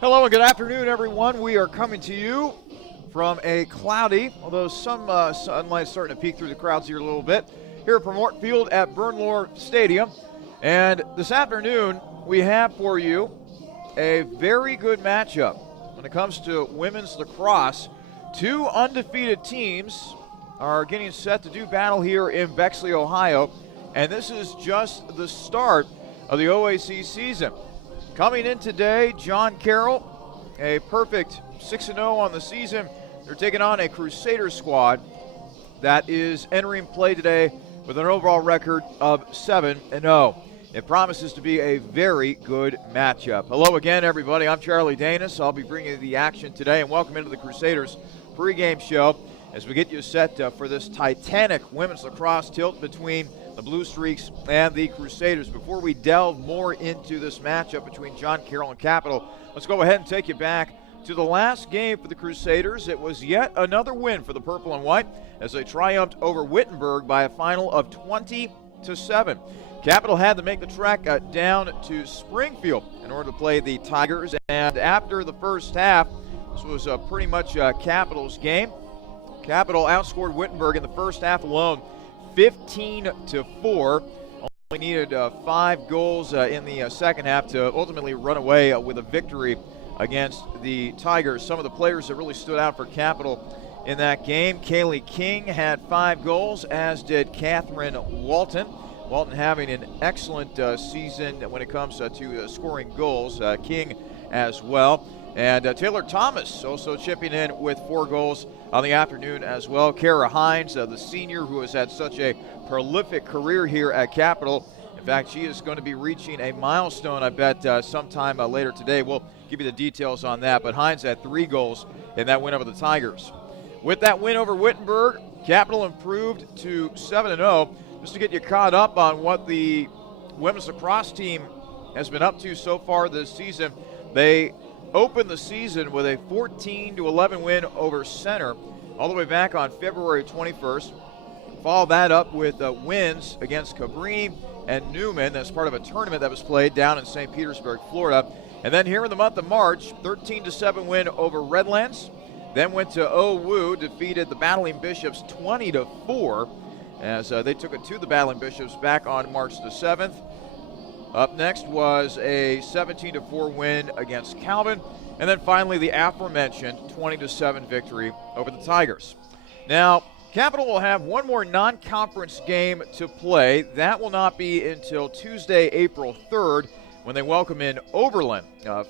Hello and good afternoon, everyone. We are coming to you from a cloudy, although some sunlight starting to peek through the crowds here a little bit, here at Purmort Field at Bernlohr Stadium. And this afternoon, we have for you a very good matchup when it comes to women's lacrosse. Two undefeated teams are getting set to do battle here in Bexley, Ohio, and this is just the start of the OAC season. Coming in today, John Carroll, a perfect 6-0 on the season. They're taking on a Crusader squad that is entering play today with an overall record of 7-0. It promises to be a very good matchup. Hello again, everybody. I'm Charlie Danis. I'll be bringing you the action today, and welcome into the Crusaders pregame show as we get you set for this titanic women's lacrosse tilt between the Blue Streaks and the Crusaders. Before we delve more into this matchup between John Carroll and Capital, let's go ahead and take you back to the last game for the Crusaders. It was yet another win for the Purple and White as they triumphed over Wittenberg by a final of 20-7. Capital had to make the trek down to Springfield in order to play the Tigers, and after the first half, this was pretty much Capital's game. Capital outscored Wittenberg in the first half alone 15-4. Only needed 5 goals in the second half to ultimately run away with a victory against the Tigers. Some of the players that really stood out for Capital in that game: Kaylee King had 5 goals, as did Catherine Walton. Walton having an excellent season when it comes to scoring goals. King as well. And Taylor Thomas also chipping in with 4 goals on the afternoon as well. Kara Hines, the senior who has had such a prolific career here at Capital. In fact, she is going to be reaching a milestone, I bet, sometime later today. We'll give you the details on that. But Hines had 3 goals in that win over the Tigers. With that win over Wittenberg, Capital improved to 7-0. Just to get you caught up on what the women's lacrosse team has been up to so far this season, they opened the season with a 14-11 win over Center all the way back on February 21st. Followed that up with wins against Cabrini and Newman as part of a tournament that was played down in St. Petersburg, Florida. And then here in the month of March, 13-7 win over Redlands. Then went to Owu, defeated the Battling Bishops 20-4 as they took it to the Battling Bishops back on March the 7th. Up next was a 17-4 win against Calvin. And then finally the aforementioned 20-7 victory over the Tigers. Now, Capital will have one more non-conference game to play. That will not be until Tuesday, April 3rd, when they welcome in Oberlin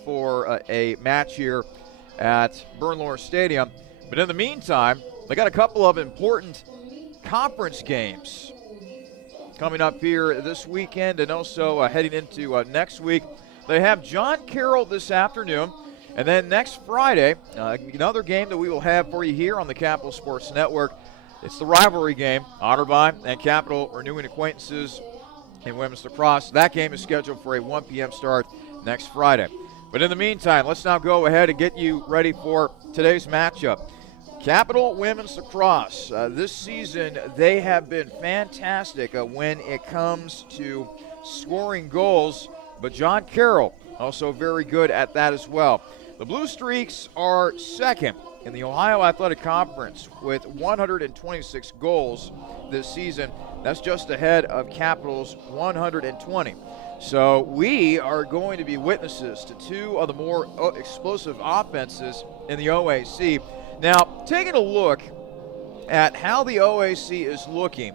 for a match here at Bernlohr Stadium. But in the meantime, they got a couple of important conference games coming up here this weekend and also heading into next week. They have John Carroll this afternoon, and then next Friday, another game that we will have for you here on the Capital Sports Network. It's the rivalry game, Otterbein and Capital renewing acquaintances in women's lacrosse. That game is scheduled for a 1 p.m. start next Friday. But in the meantime, let's now go ahead and get you ready for today's matchup. Capital Women's Lacrosse, this season they have been fantastic when it comes to scoring goals, but John Carroll also very good at that as well. The Blue Streaks are second in the Ohio Athletic Conference with 126 goals this season. That's just ahead of Capital's 120. So we are going to be witnesses to 2 of the more explosive offenses in the OAC. Now, taking a look at how the OAC is looking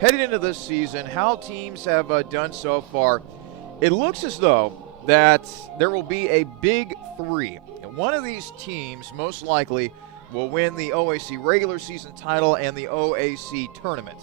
heading into this season, how teams have done so far, it looks as though that there will be a big 3. And one of these teams most likely will win the OAC regular season title and the OAC tournament.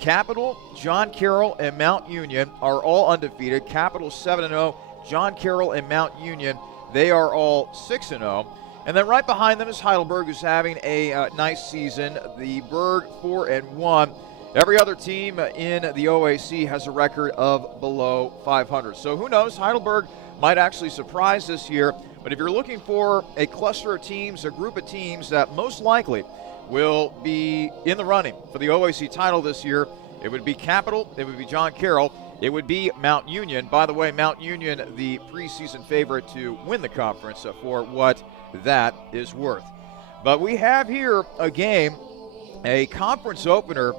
Capital, John Carroll, and Mount Union are all undefeated. Capital 7-0, John Carroll and Mount Union, they are all 6-0. And then right behind them is Heidelberg, who's having a nice season. The Berg 4-1. Every other team in the OAC has a record of below 500. So who knows? Heidelberg might actually surprise this year But if you're looking for a cluster of teams, a group of teams that most likely will be in the running for the OAC title this year, it would be Capital, it would be John Carroll, it would be Mount Union. By the way, Mount Union, the preseason favorite to win the conference for what that is worth. But we have here a game, a conference opener.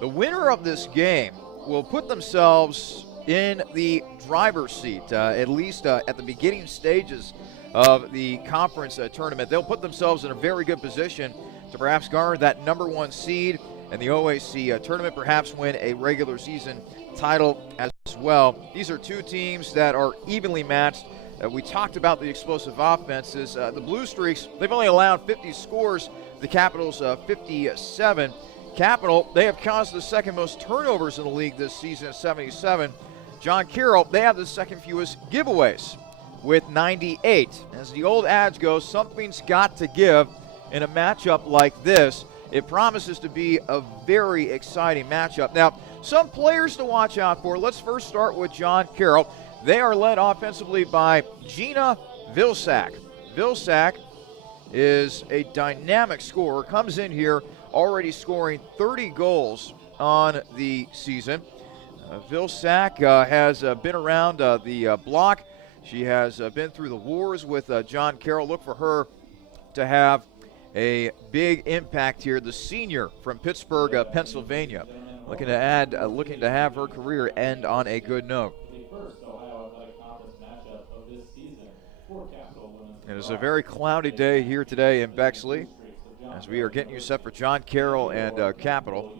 The winner of this game will put themselves in the driver's seat, at least at the beginning stages of the conference tournament. They'll put themselves in a very good position to perhaps garner that number 1 seed in the OAC tournament, perhaps win a regular season title as well. These are two teams that are evenly matched. We talked about the explosive offenses. The Blue Streaks, they've only allowed 50 scores. The Capitals, 57. Capital, they have caused the second most turnovers in the league this season at 77. John Carroll, they have the second fewest giveaways with 98. As the old adage goes, something's got to give in a matchup like this. It promises to be a very exciting matchup. Now, some players to watch out for. Let's first start with John Carroll. They are led offensively by Gina Vilsack. Vilsack is a dynamic scorer, comes in here already scoring 30 goals on the season. Vilsack has been around the block. She has been through the wars with John Carroll. Look for her to have a big impact here. The senior from Pittsburgh, Pennsylvania, looking to have her career end on a good note. It is a very cloudy day here today in Bexley as we are getting you set for John Carroll and Capital.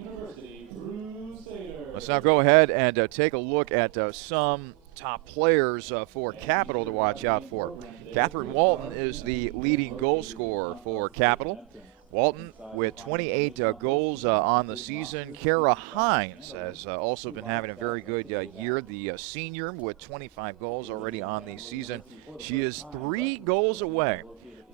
Let's now go ahead and take a look at some top players for Capital to watch out for. Catherine Walton is the leading goal scorer for Capital. Walton with 28 goals on the season. Kara Hines has also been having a very good year. The senior with 25 goals already on the season. She is 3 goals away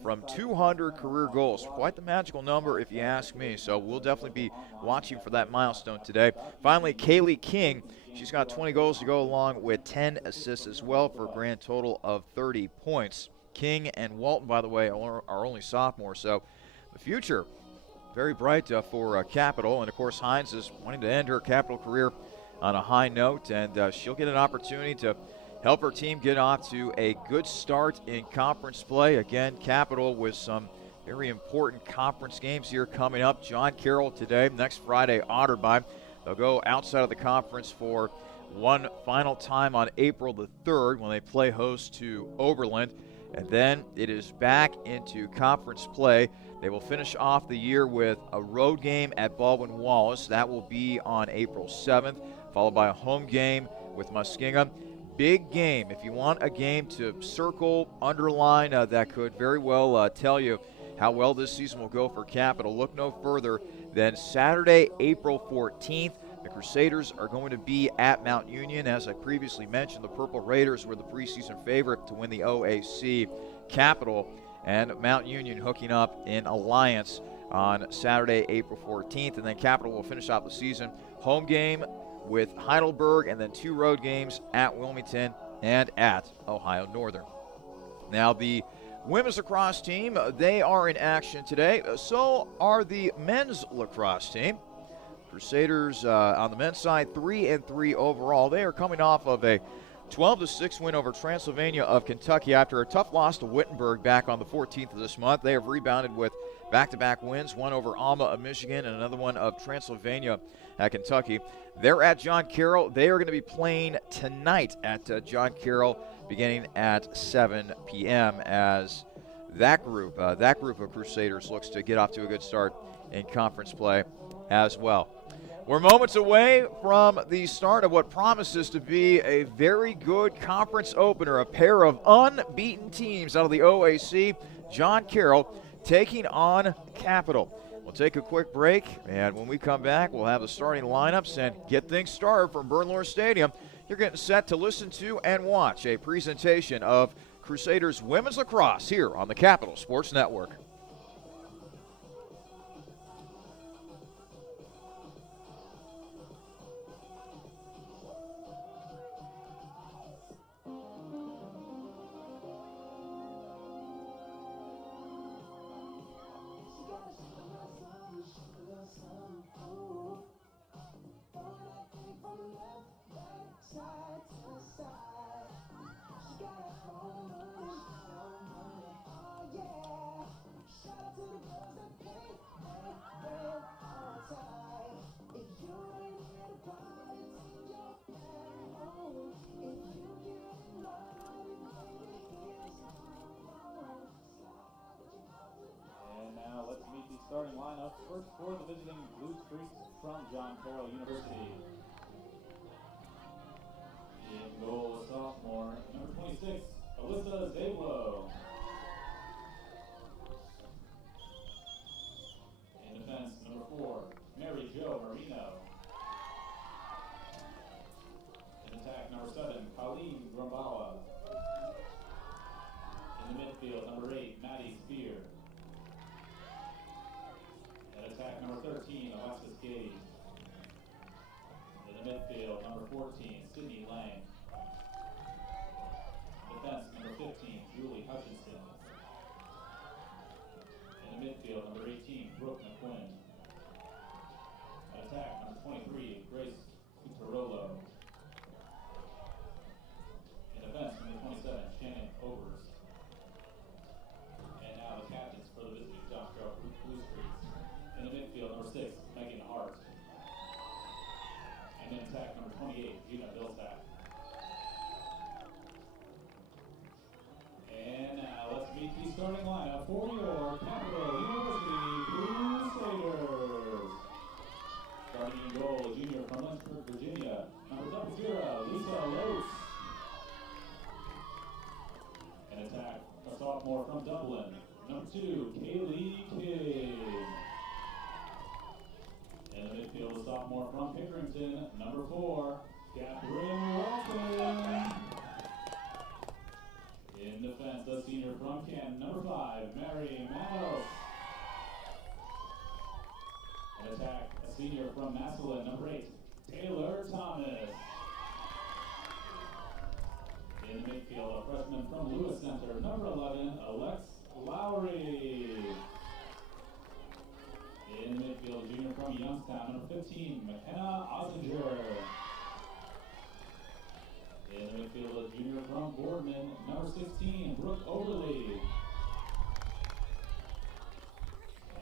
from 200 career goals. Quite the magical number if you ask me, so we'll definitely be watching for that milestone today. Finally, Kaylee King. She's got 20 goals to go along with 10 assists as well for a grand total of 30 points. King and Walton, by the way, are only sophomores, so the future very bright for Capital. And, of course, Hines is wanting to end her Capital career on a high note, and she'll get an opportunity to help her team get off to a good start in conference play. Again, Capital with some very important conference games here coming up. John Carroll today, next Friday, Otterbein. They'll go outside of the conference for one final time on April the 3rd when they play host to Oberlin. And then it is back into conference play. They will finish off the year with a road game at Baldwin-Wallace. That will be on April 7th, followed by a home game with Muskingum. Big game. If you want a game to circle, underline, that could very well tell you how well this season will go for Capital, look no further than Saturday, April 14th. The Crusaders are going to be at Mount Union. As I previously mentioned, the Purple Raiders were the preseason favorite to win the OAC. Capital and Mount Union hooking up in alliance on Saturday, April 14th. And then Capital will finish out the season. Home game with Heidelberg, and then 2 road games at Wilmington and at Ohio Northern. Now, the women's lacrosse team, they are in action today. So are the men's lacrosse team. Crusaders on the men's side, 3-3 overall. They are coming off of a 12-6 win over Transylvania of Kentucky after a tough loss to Wittenberg back on the 14th of this month. They have rebounded with back-to-back wins, one over Alma of Michigan and another one of Transylvania at Kentucky. They're at John Carroll. They are going to be playing tonight at John Carroll beginning at 7 p.m. as that group of Crusaders looks to get off to a good start in conference play as well. We're moments away from the start of what promises to be a very good conference opener, a pair of unbeaten teams out of the OAC. John Carroll taking on Capital. We'll take a quick break, and when we come back, we'll have the starting lineups and get things started from Bernlohr Stadium. You're getting set to listen to and watch a presentation of Crusaders Women's Lacrosse here on the Capital Sports Network. starting lineup. First for the visiting Blue Streaks from John Carroll University. In goal, a sophomore, number 26, Alyssa Zablo. In defense, number 4, Mary Jo Marino. In attack, number 7, Colleen Grumbawa. In the midfield, number 8, Maddie Spear. In attack, number 13, Alexis Gage. In the midfield, number 14, Sydney Lang. Defense, number 15, Julie Hutchinson. In the midfield, number 18, Brooke McQuinn. At attack, number 23, Grace Cutarolo. In defense, number 27, Shannon Overs. And now the captains for the visiting John Carroll Blue Streaks. In the midfield, number 6, Megan Hart. And in attack, number 28, Gina Vilsack. And now let's meet the starting lineup for your Capital University Crusaders. Starting in goal, a junior from Lynchburg, Virginia, number 0, Lisa Lose. In attack, a sophomore from Dublin, number 2, Kaylee King. In the midfield, a sophomore from Pickerington, number 4, Catherine Walton. In defense, a senior from Canton, number 5, Mary Manos. In attack, a senior from Massillon, number 8, Taylor Thomas. In the midfield, a freshman from Lewis Center, number 11, Alex Lowry. In the midfield, a junior from Youngstown, number 15, McKenna Ossinger. In the midfield, a junior from Boardman, number 16, Brooke Overly.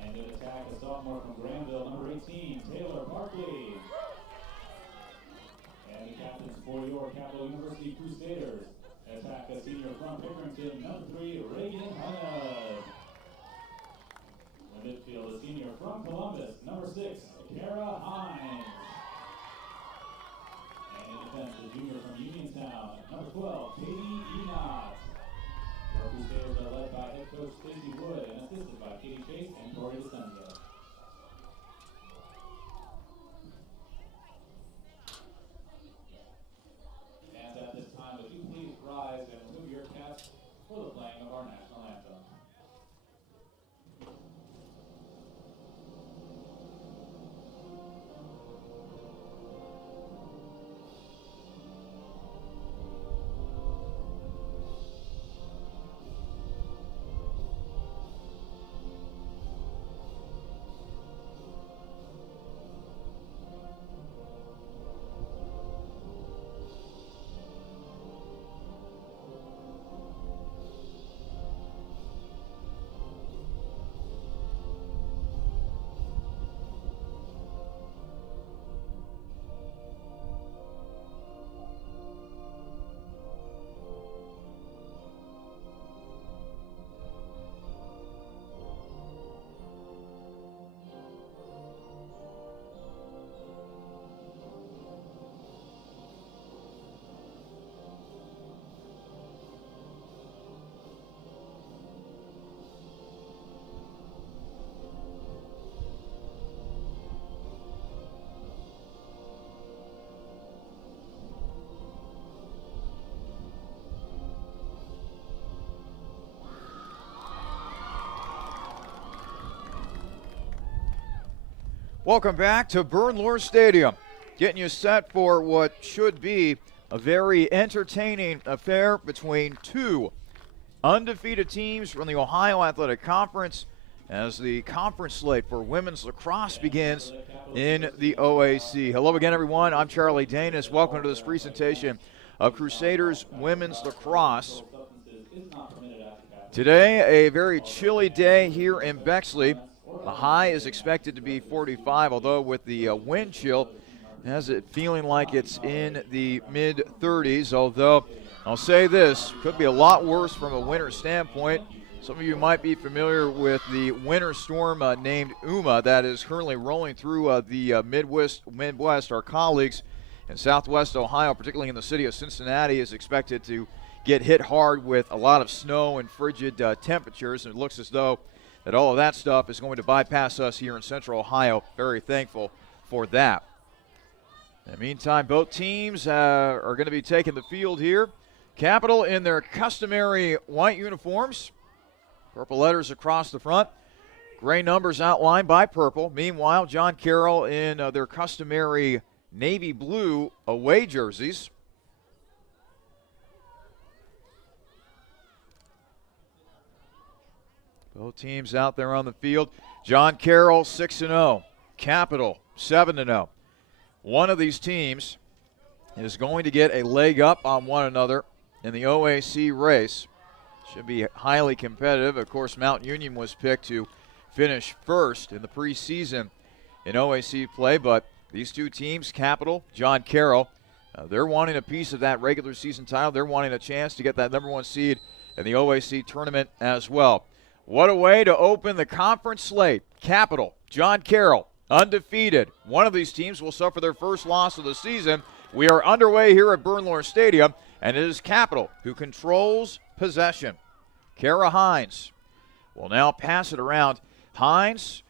And in attack, a sophomore from Granville, number 18, Taylor Barkley. And the captains for your Capital University Crusaders. Attack, a senior from Pickerington, number 3, Reagan Hunnad. In the midfield, a senior from Columbus, number 6, Kara Hines. And in defense, a junior from Uniontown, number 12, Katie Enoch. Our Crusaders are led by head coach Stacey Wood and assisted by Katie Chase and Tori DeSenza. And at this time, would you please rise and remove your caps for the playing of our national anthem. Welcome back to Bernlohr Stadium, getting you set for what should be a very entertaining affair between two undefeated teams from the Ohio Athletic Conference as the conference slate for women's lacrosse begins in the OAC. Hello again, everyone. I'm Charlie Danis. Welcome to this presentation of Crusaders Women's Lacrosse. Today, a very chilly day here in Bexley. The high is expected to be 45, although with the wind chill, has it feeling like it's in the mid-30s. Although I'll say this, could be a lot worse from a winter standpoint. Some of you might be familiar with the winter storm named Uma that is currently rolling through the Midwest. Our colleagues in southwest Ohio, particularly in the city of Cincinnati, is expected to get hit hard with a lot of snow and frigid temperatures. And it looks as though that all of that stuff is going to bypass us here in central Ohio. Very thankful for that. In the meantime, both teams are going to be taking the field here. Capital in their customary white uniforms. Purple letters across the front. Gray numbers outlined by purple. Meanwhile, John Carroll in their customary navy blue away jerseys. Both teams out there on the field. John Carroll 6-0. Capital 7-0. One of these teams is going to get a leg up on one another in the OAC race. Should be highly competitive. Of course, Mount Union was picked to finish first in the preseason in OAC play, but these two teams, Capital, John Carroll, they're wanting a piece of that regular season title. They're wanting a chance to get that number one seed in the OAC tournament as well. What a way to open the conference slate. Capital, John Carroll, undefeated. One of these teams will suffer their first loss of the season. We are underway here at Bernlohr Stadium, and it is Capital who controls possession. Kara Hines will now pass it around. Hines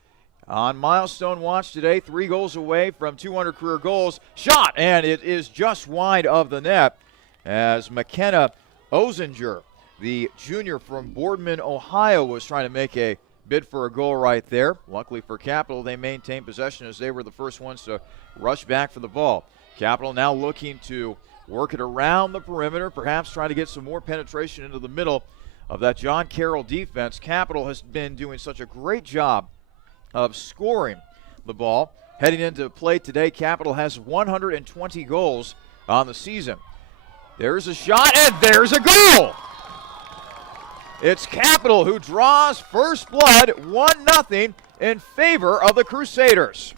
on milestone watch today, 3 goals away from 200 career goals. Shot, and it is just wide of the net as McKenna Ozinger, the junior from Boardman, Ohio, was trying to make a bid for a goal right there. Luckily for Capital, they maintained possession as they were the first ones to rush back for the ball. Capital now looking to work it around the perimeter, perhaps trying to get some more penetration into the middle of that John Carroll defense. Capital has been doing such a great job of scoring the ball. Heading into play today, Capital has 120 goals on the season. There's a shot, and there's a goal! It's Capital who draws first blood, 1-0 in favor of the Crusaders.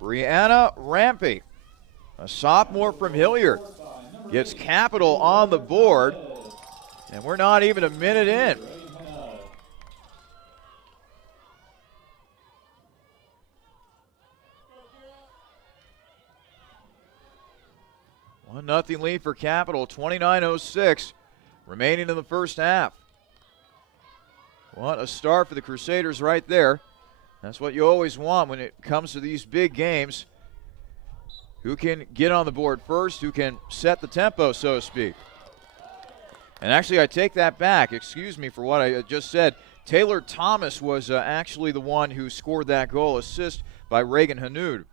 Brianna Rampy, a sophomore from Hilliard, gets Capital on the board, and we're not even a minute in. One nothing lead for Capital, 29:06 remaining in the first half. What a start for the Crusaders right there. That's what you always want when it comes to these big games. Who can get on the board first? Who can set the tempo, so to speak? And actually, I take that back. Excuse me for what I just said. Taylor Thomas was actually the one who scored that goal, assist by Reagan Hanoud.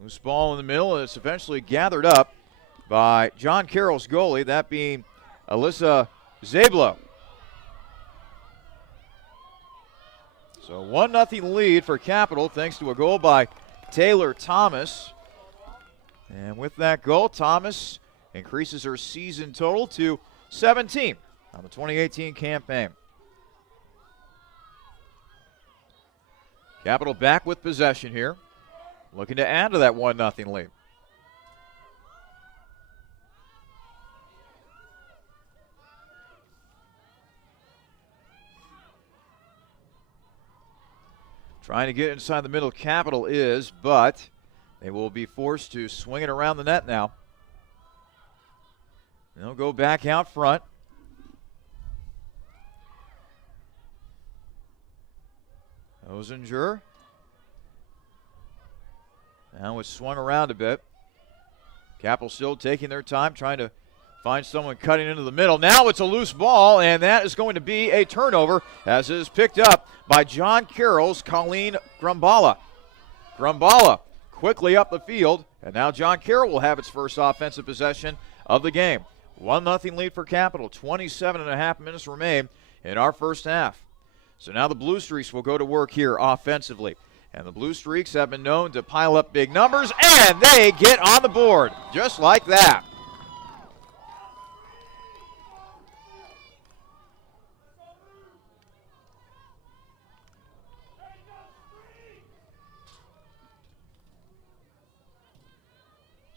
Loose ball in the middle, and it's eventually gathered up by John Carroll's goalie, that being Alyssa Zablo. So 1-0 lead for Capital thanks to a goal by Taylor Thomas. And with that goal, Thomas increases her season total to 17 on the 2018 campaign. Capital back with possession here, looking to add to that 1-0 lead. Trying to get inside the middle, Capital is, but they will be forced to swing it around the net now. They'll go back out front. Ozinger. Now it's swung around a bit. Capital still taking their time, trying to find someone cutting into the middle. Now it's a loose ball, and that is going to be a turnover as it is picked up by John Carroll's Colleen Grumbala. Grumbala quickly up the field, and now John Carroll will have its first offensive possession of the game. 1-0 lead for Capital. 27.5 minutes remain in our first half. So now the Blue Streaks will go to work here offensively. And the Blue Streaks have been known to pile up big numbers, and they get on the board just like that.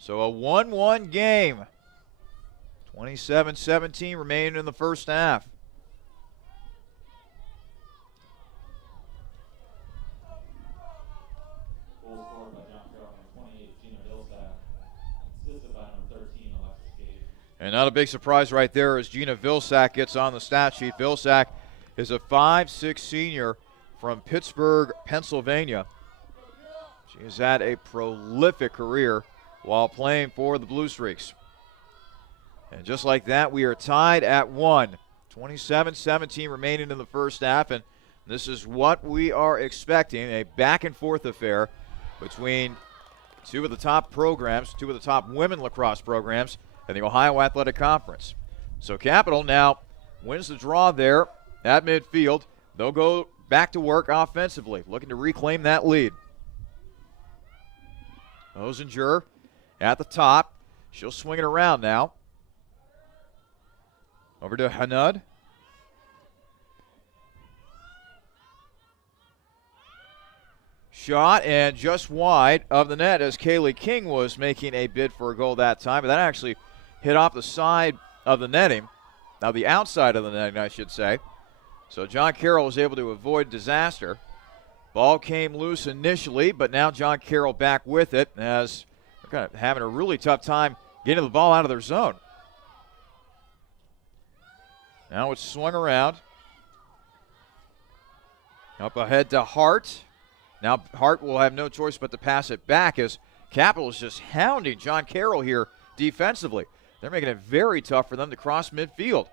So a 1-1 game. 27-17 remaining in the first half. Goal scored by John Carroll, number 28, Gina Vilsack. Assisted by number 13, Alexis Gage. And not a big surprise right there as Gina Vilsack gets on the stat sheet. Vilsack is a 5'6" senior from Pittsburgh, Pennsylvania. She has had a prolific career while playing for the Blue Streaks. And just like that, we are tied at 1. 27-17 remaining in the first half, and this is what we are expecting, a back-and-forth affair between two of the top programs, two of the top women lacrosse programs in the Ohio Athletic Conference. So Capital now wins the draw there at midfield. They'll go back to work offensively, looking to reclaim that lead. Osinger at the top. She'll swing it around now. Over to Hanud. Shot and just wide of the net as Kaylee King was making a bid for a goal that time, but that actually hit off the side of the netting. Now the outside of the netting, I should say. So John Carroll was able to avoid disaster. Ball came loose initially, but now John Carroll back with it as they're kind of having a really tough time getting the ball out of their zone. Now it's swung around. Up ahead to Hart. Now Hart will have no choice but to pass it back as Capital is just hounding John Carroll here defensively. They're making it very tough for them to cross midfield.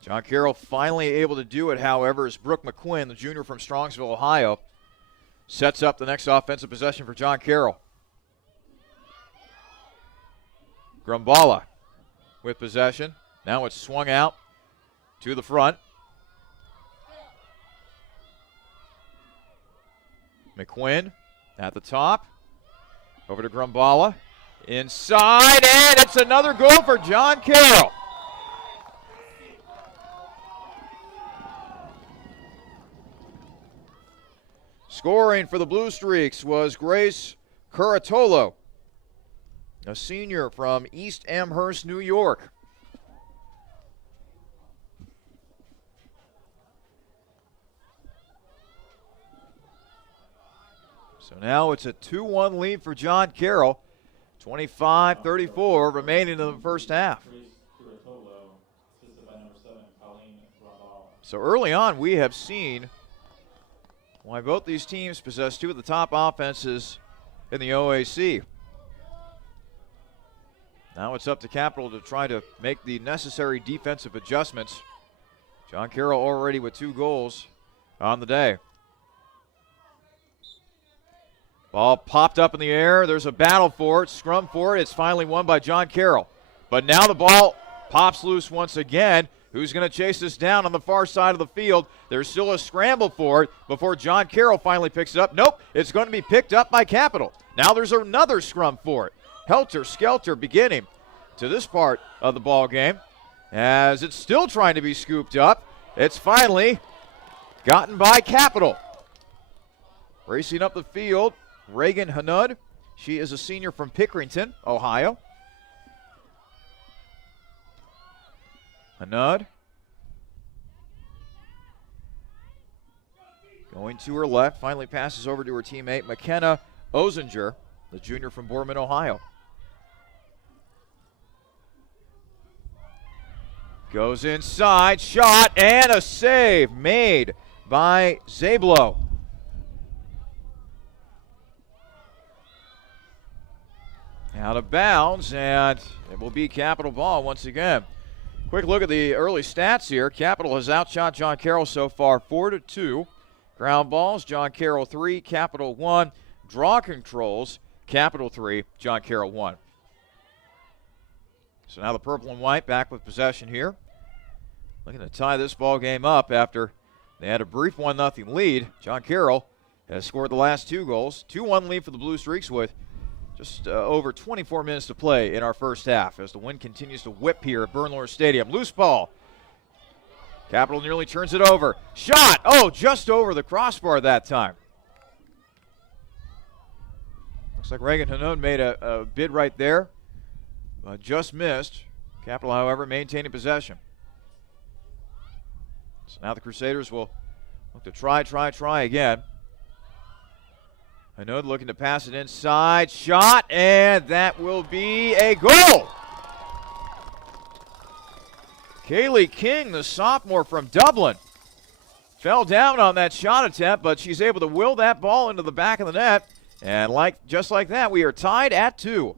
John Carroll finally able to do it, however, as Brooke McQuinn, the junior from Strongsville, Ohio, sets up the next offensive possession for John Carroll. Grumbala with possession. Now it's swung out to the front. McQuinn at the top. Over to Grumbala. Inside, and it's another goal for John Carroll. Scoring for the Blue Streaks was Grace Curatolo, a senior from East Amherst, New York. So now it's a 2-1 lead for John Carroll. 25-34 remaining in the first half. So early on, we have seen why both these teams possess two of the top offenses in the OAC. Now it's up to Capital to try to make the necessary defensive adjustments. John Carroll already with 2 goals on the day. Ball popped up in the air. There's a battle for it, scrum for it. It's finally won by John Carroll. But now the ball pops loose once again. Who's going to chase this down on the far side of the field? There's still a scramble for it before John Carroll finally picks it up. Nope, it's going to be picked up by Capital. Now there's another scrum for it. Helter-skelter beginning to this part of the ball game as it's still trying to be scooped up. It's finally gotten by Capital. Racing up the field, Reagan Hanud. She is a senior from Pickerington, Ohio. Hanud going to her left, finally passes over to her teammate McKenna Osinger, the junior from Boardman, Ohio. Goes inside, shot, and a save made by Zablo. Out of bounds, and it will be Capital ball once again. Quick look at the early stats here. Capital has outshot John Carroll so far 4-2. Ground balls, John Carroll 3, Capital 1. Draw controls, Capital 3, John Carroll 1. So now the purple and white back with possession here. Looking to tie this ball game up after they had a brief 1-0 lead. John Carroll has scored the last 2 goals. 2-1 lead for the Blue Streaks with just over 24 minutes to play in our first half as the wind continues to whip here at Bernlohr Stadium. Loose ball. Capital nearly turns it over. Shot! Oh, just over the crossbar that time. Looks like Reagan Hanode made a bid right there, but just missed. Capital, however, maintaining possession. So now the Crusaders will look to try again. Hanode looking to pass it inside. Shot, and that will be a goal. Kaylee King, the sophomore from Dublin, fell down on that shot attempt, but she's able to will that ball into the back of the net. And just like that, we are tied at 2.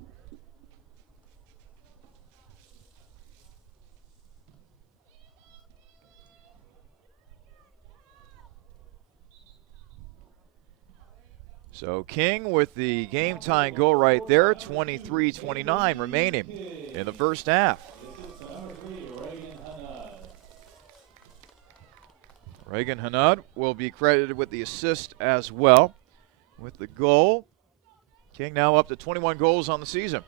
So King with the game-tying goal right there, 23-29 remaining in the first half. Reagan Hanode will be credited with the assist as well with the goal. King now up to 21 goals on the season.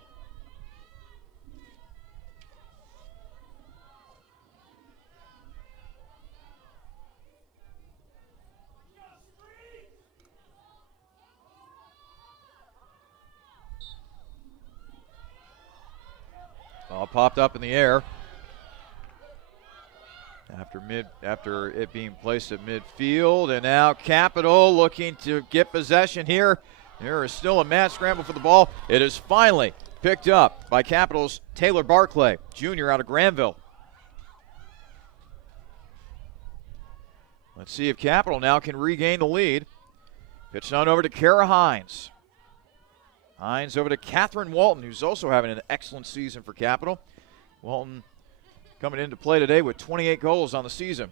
Ball popped up in the air after it being placed at midfield, and now Capital looking to get possession here. There is still a mad scramble for the ball. It is finally picked up by Capital's Taylor Barclay, junior out of Granville. Let's see if Capital now can regain the lead. Pitched on over to Kara Hines. Hines over to Catherine Walton, who's also having an excellent season for Capital. Walton coming into play today with 28 goals on the season.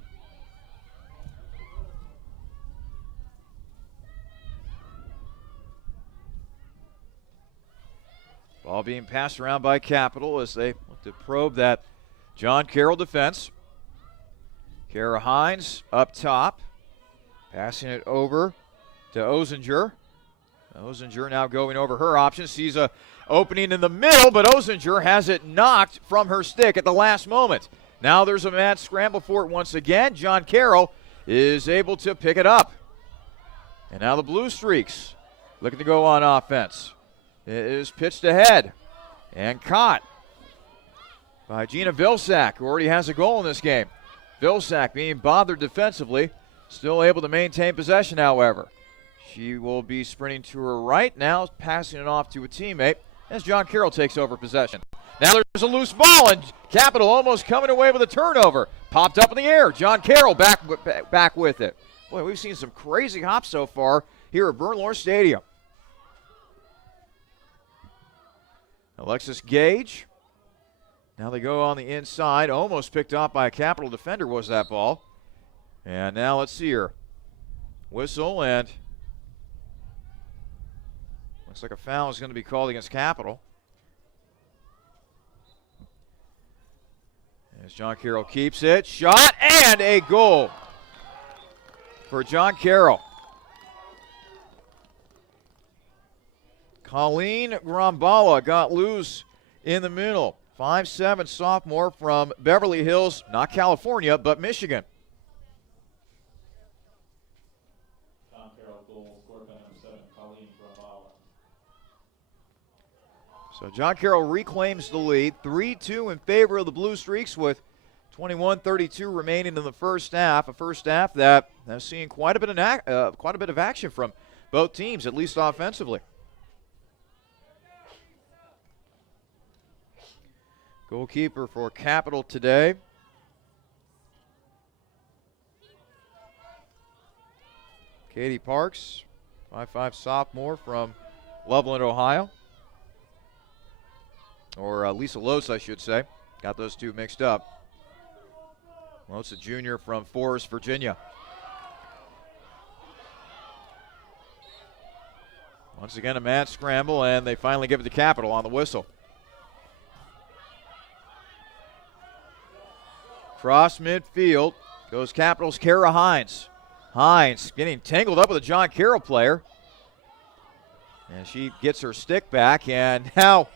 Ball being passed around by Capital as they look to probe that John Carroll defense. Kara Hines up top, passing it over to Ozinger. Ozinger now going over her options. Sees a opening in the middle, but Ozinger has it knocked from her stick at the last moment. Now there's a mad scramble for it once again. John Carroll is able to pick it up. And now the Blue Streaks looking to go on offense. It is pitched ahead and caught by Gina Vilsack, who already has a goal in this game. Vilsack being bothered defensively, still able to maintain possession, however. She will be sprinting to her right now, passing it off to a teammate as John Carroll takes over possession. Now there's a loose ball, and Capital almost coming away with a turnover. Popped up in the air. John Carroll back with it. Boy, we've seen some crazy hops so far here at Bernlohr Stadium. Alexis Gage. Now they go on the inside. Almost picked off by a Capital defender was that ball. And now let's see here. Whistle, and looks like a foul is going to be called against Capital. As John Carroll keeps it. Shot and a goal for John Carroll. Colleen Grambala got loose in the middle. 5'7" sophomore from Beverly Hills, not California, but Michigan. John Carroll goal scored by number 7, Colleen Grambala. So John Carroll reclaims the lead, 3-2 in favor of the Blue Streaks with 21:32 remaining in the first half. A first half that has seen quite a bit of action from both teams, at least offensively. Goalkeeper for Capital today, Katie Parks, 5'5" sophomore from Loveland, Ohio. Or Lisa Lose, I should say. Got those two mixed up. Lose, a junior from Forest, Virginia. Once again, a mad scramble, and they finally give it to Capital on the whistle. Cross midfield goes Capital's Kara Hines. Hines getting tangled up with a John Carroll player. And she gets her stick back, and now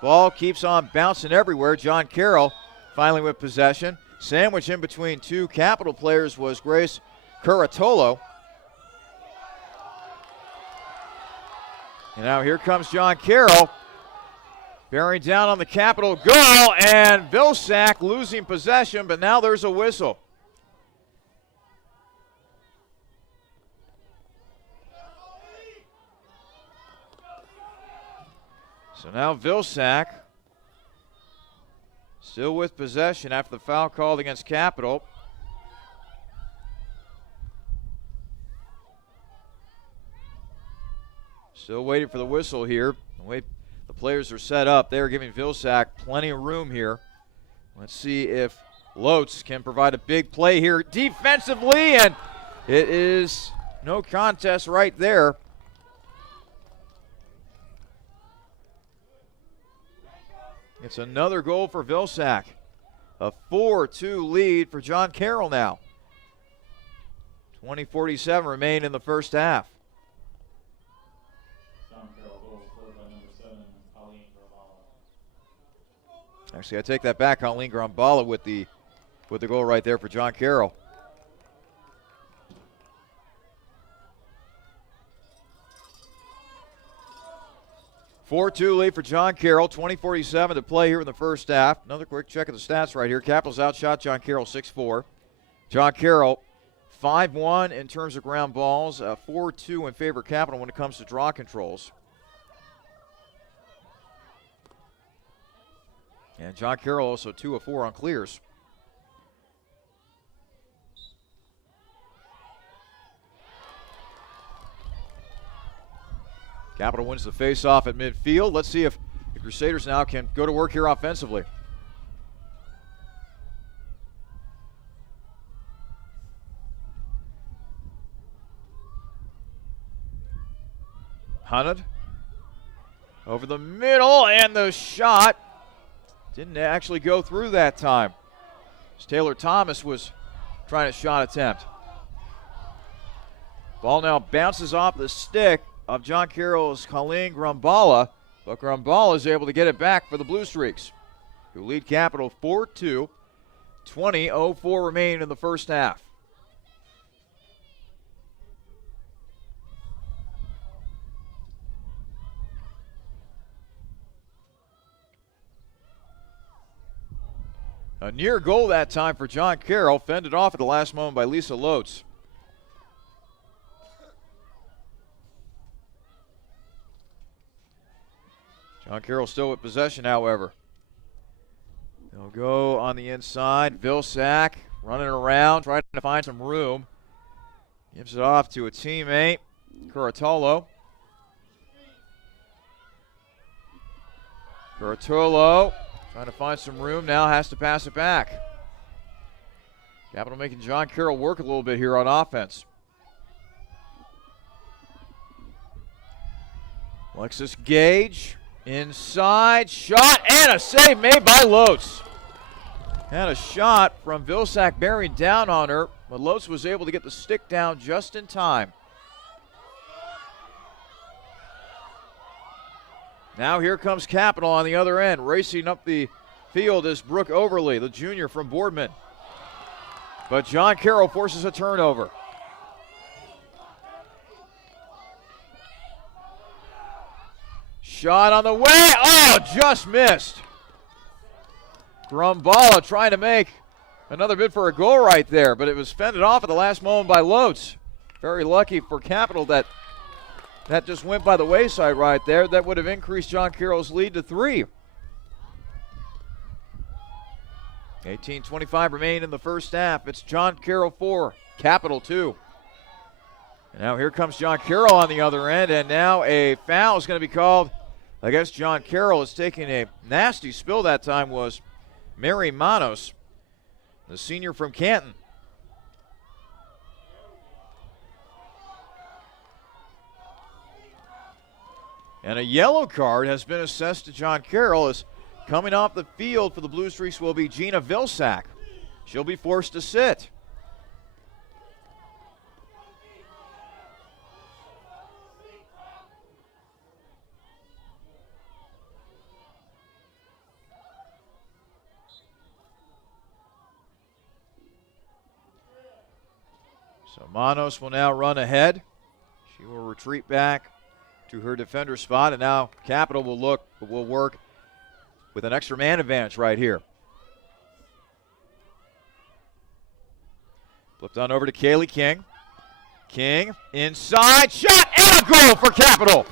ball keeps on bouncing everywhere. John Carroll finally with possession. Sandwich in between two Capital players was Grace Curatolo. And now here comes John Carroll. Bearing down on the Capital goal, and Vilsack losing possession, but now there's a whistle. So now Vilsack still with possession after the foul called against Capital. Still waiting for the whistle here. The players are set up. They're giving Vilsack plenty of room here. Let's see if Lotz can provide a big play here defensively, and it is no contest right there. It's another goal for Vilsack. A 4-2 lead for John Carroll now. 20:47 remain in the first half. John Carroll goal scored by number 7, Colleen Grabala. Actually, I take that back. Colleen Grambala with the goal right there for John Carroll. (4-2) lead for John Carroll. 20:47 to play here in the first half. Another quick check of the stats right here. Capital's outshot John Carroll 6-4. John Carroll 5-1 in terms of ground balls, 4-2 in favor of Capital when it comes to draw controls. And John Carroll also 2 of 4 on clears. Capital wins the face-off at midfield. Let's see if the Crusaders now can go to work here offensively. Hunnad over the middle, and the shot didn't actually go through that time. As Taylor Thomas was trying a shot attempt. Ball now bounces off the stick of John Carroll's Colleen Grambala, but Grambala is able to get it back for the Blue Streaks, who lead Capital 4-2. 20:04 remain in the first half. A near goal that time for John Carroll, fended off at the last moment by Lisa Lotz. John Carroll still with possession, however. They'll go on the inside. Vilsack running around, trying to find some room. Gives it off to a teammate, Curatolo. Curatolo trying to find some room, now has to pass it back. Capital making John Carroll work a little bit here on offense. Alexis Gage inside, shot, and a save made by Lotz. Had a shot from Vilsack bearing down on her, but Lotz was able to get the stick down just in time. Now here comes Capital on the other end. Racing up the field is Brooke Overly, the junior from Boardman. But John Carroll forces a turnover. Shot on the way. Oh, just missed. Grambala trying to make another bid for a goal right there, but it was fended off at the last moment by Lotz. Very lucky for Capital that just went by the wayside right there. That would have increased John Carroll's lead to 3. 18:25 remain in the first half. It's John Carroll 4, Capital 2. And now here comes John Carroll on the other end, and now a foul is going to be called against John Carroll. Is taking a nasty spill that time was Mary Manos, the senior from Canton. And a yellow card has been assessed to John Carroll, as coming off the field for the Blue Streaks will be Gina Vilsack. She'll be forced to sit. So Manos will now run ahead. She will retreat back to her defender spot, and now Capital will work with an extra man advantage right here. Flipped on over to Kaylee King. King, inside, shot, and a goal for Capital.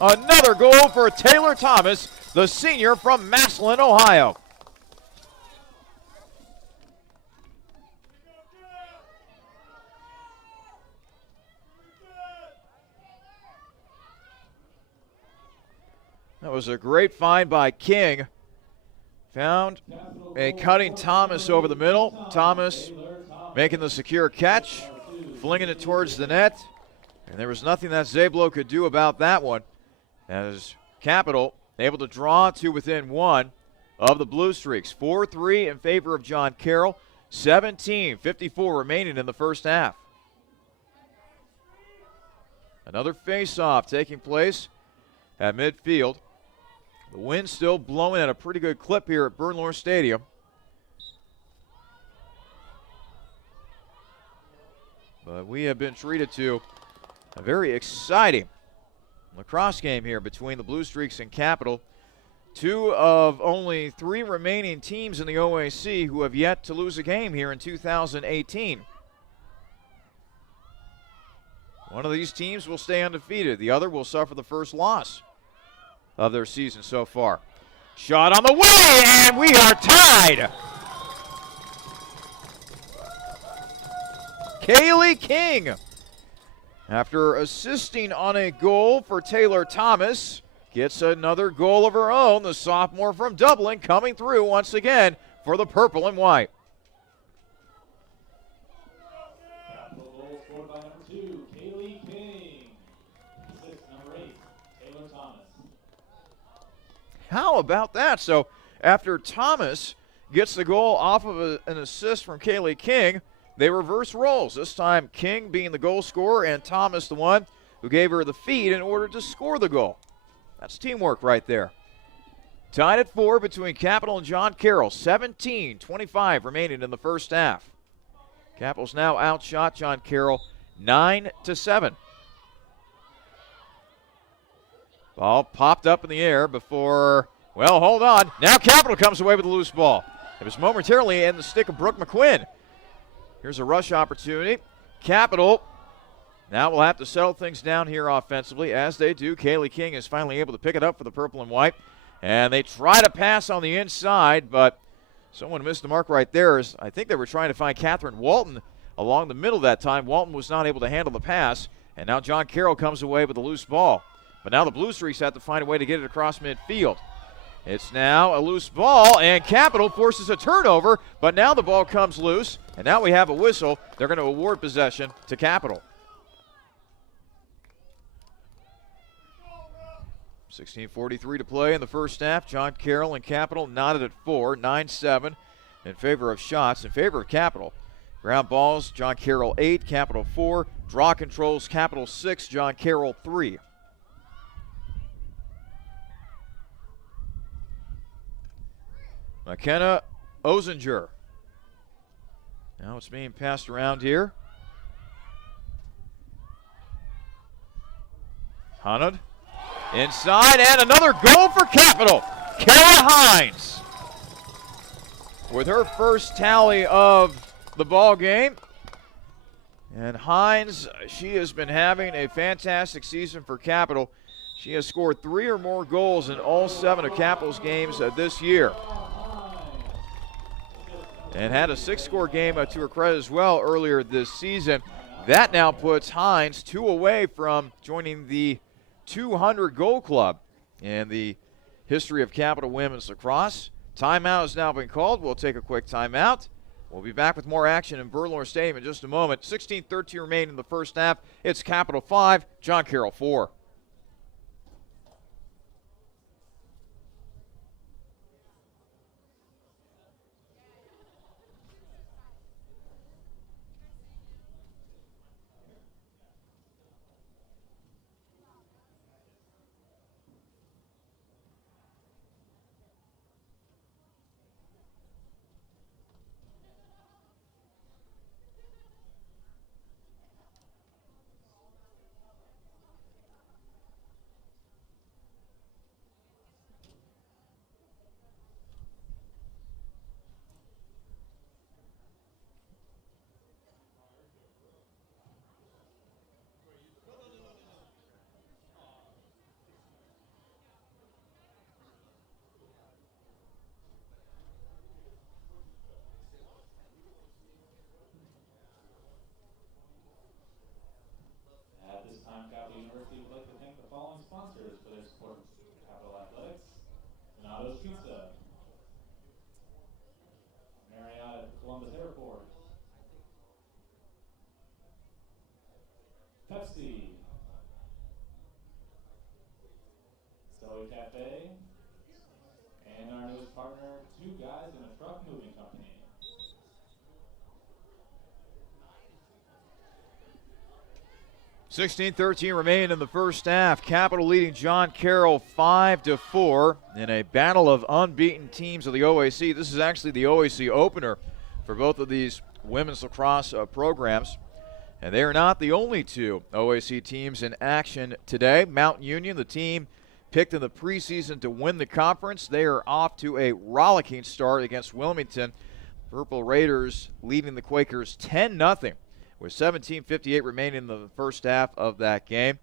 Another goal for Taylor Thomas, the senior from Massillon, Ohio. That was a great find by King. Found a cutting Thomas over the middle. Thomas making the secure catch, flinging it towards the net. And there was nothing that Zablo could do about that one, as Capital able to draw to within one of the Blue Streaks. 4-3 in favor of John Carroll. 17:54 remaining in the first half. Another face-off taking place at midfield. The wind still blowing at a pretty good clip here at Bernlohr Stadium. But we have been treated to a very exciting lacrosse game here between the Blue Streaks and Capital. Two of only three remaining teams in the OAC who have yet to lose a game here in 2018. One of these teams will stay undefeated. The other will suffer the first loss of their season so far. Shot on the way, and we are tied. Kaylee King, after assisting on a goal for Taylor Thomas, gets another goal of her own. The sophomore from Dublin coming through once again for the purple and white. Capital goal scored by number 2, Kaylee King. Assist number 8, Taylor Thomas. How about that? So after Thomas gets the goal off of an assist from Kaylee King, they reverse roles. This time King being the goal scorer and Thomas the one who gave her the feed in order to score the goal. That's teamwork right there. Tied at 4 between Capital and John Carroll. 17:25 remaining in the first half. Capital's now outshot John Carroll 9-7. Ball popped up in the air before, well, hold on. Now Capital comes away with a loose ball. It was momentarily in the stick of Brooke McQuinn. Here's a rush opportunity. Capital now will have to settle things down here offensively. As they do, Kaylee King is finally able to pick it up for the purple and white. And they try to pass on the inside, but someone missed the mark right there. As I think they were trying to find Catherine Walton along the middle that time. Walton was not able to handle the pass. And now John Carroll comes away with a loose ball. But now the Blue Streaks have to find a way to get it across midfield. It's now a loose ball, and Capital forces a turnover, but now the ball comes loose, and now we have a whistle. They're going to award possession to Capital. 16:43 to play in the first half. John Carroll and Capital knotted at 4, 9-7 in favor of shots, in favor of Capital. Ground balls, John Carroll 8, Capital 4. Draw controls, Capital 6, John Carroll 3. McKenna Ozinger. Now it's being passed around here. Hunnad inside, and another goal for Capital. Kara Hines with her first tally of the ball game. And Hines, she has been having a fantastic season for Capital. She has scored 3 or more goals in all 7 of Capital's games this year. And had a 6-score game to her credit as well earlier this season. That now puts Hines 2 away from joining the 200 goal club in the history of Capital women's lacrosse. Timeout has now been called. We'll take a quick timeout. We'll be back with more action in Bernlohr Stadium in just a moment. 16:13 remain in the first half. It's Capital 5, John Carroll 4. Tomatoes Pizza. Marriott at Columbus Airport. Pepsi. Zoe Cafe. And our newest partner, Two Guys in a Truck Moving Company. 16-13 remaining in the first half. Capital leading John Carroll 5-4 in a battle of unbeaten teams of the OAC. This is actually the OAC opener for both of these women's lacrosse programs. And they are not the only two OAC teams in action today. Mount Union, the team picked in the preseason to win the conference. They are off to a rollicking start against Wilmington. Purple Raiders leading the Quakers 10-0. With 17:58 remaining in the first half of that game.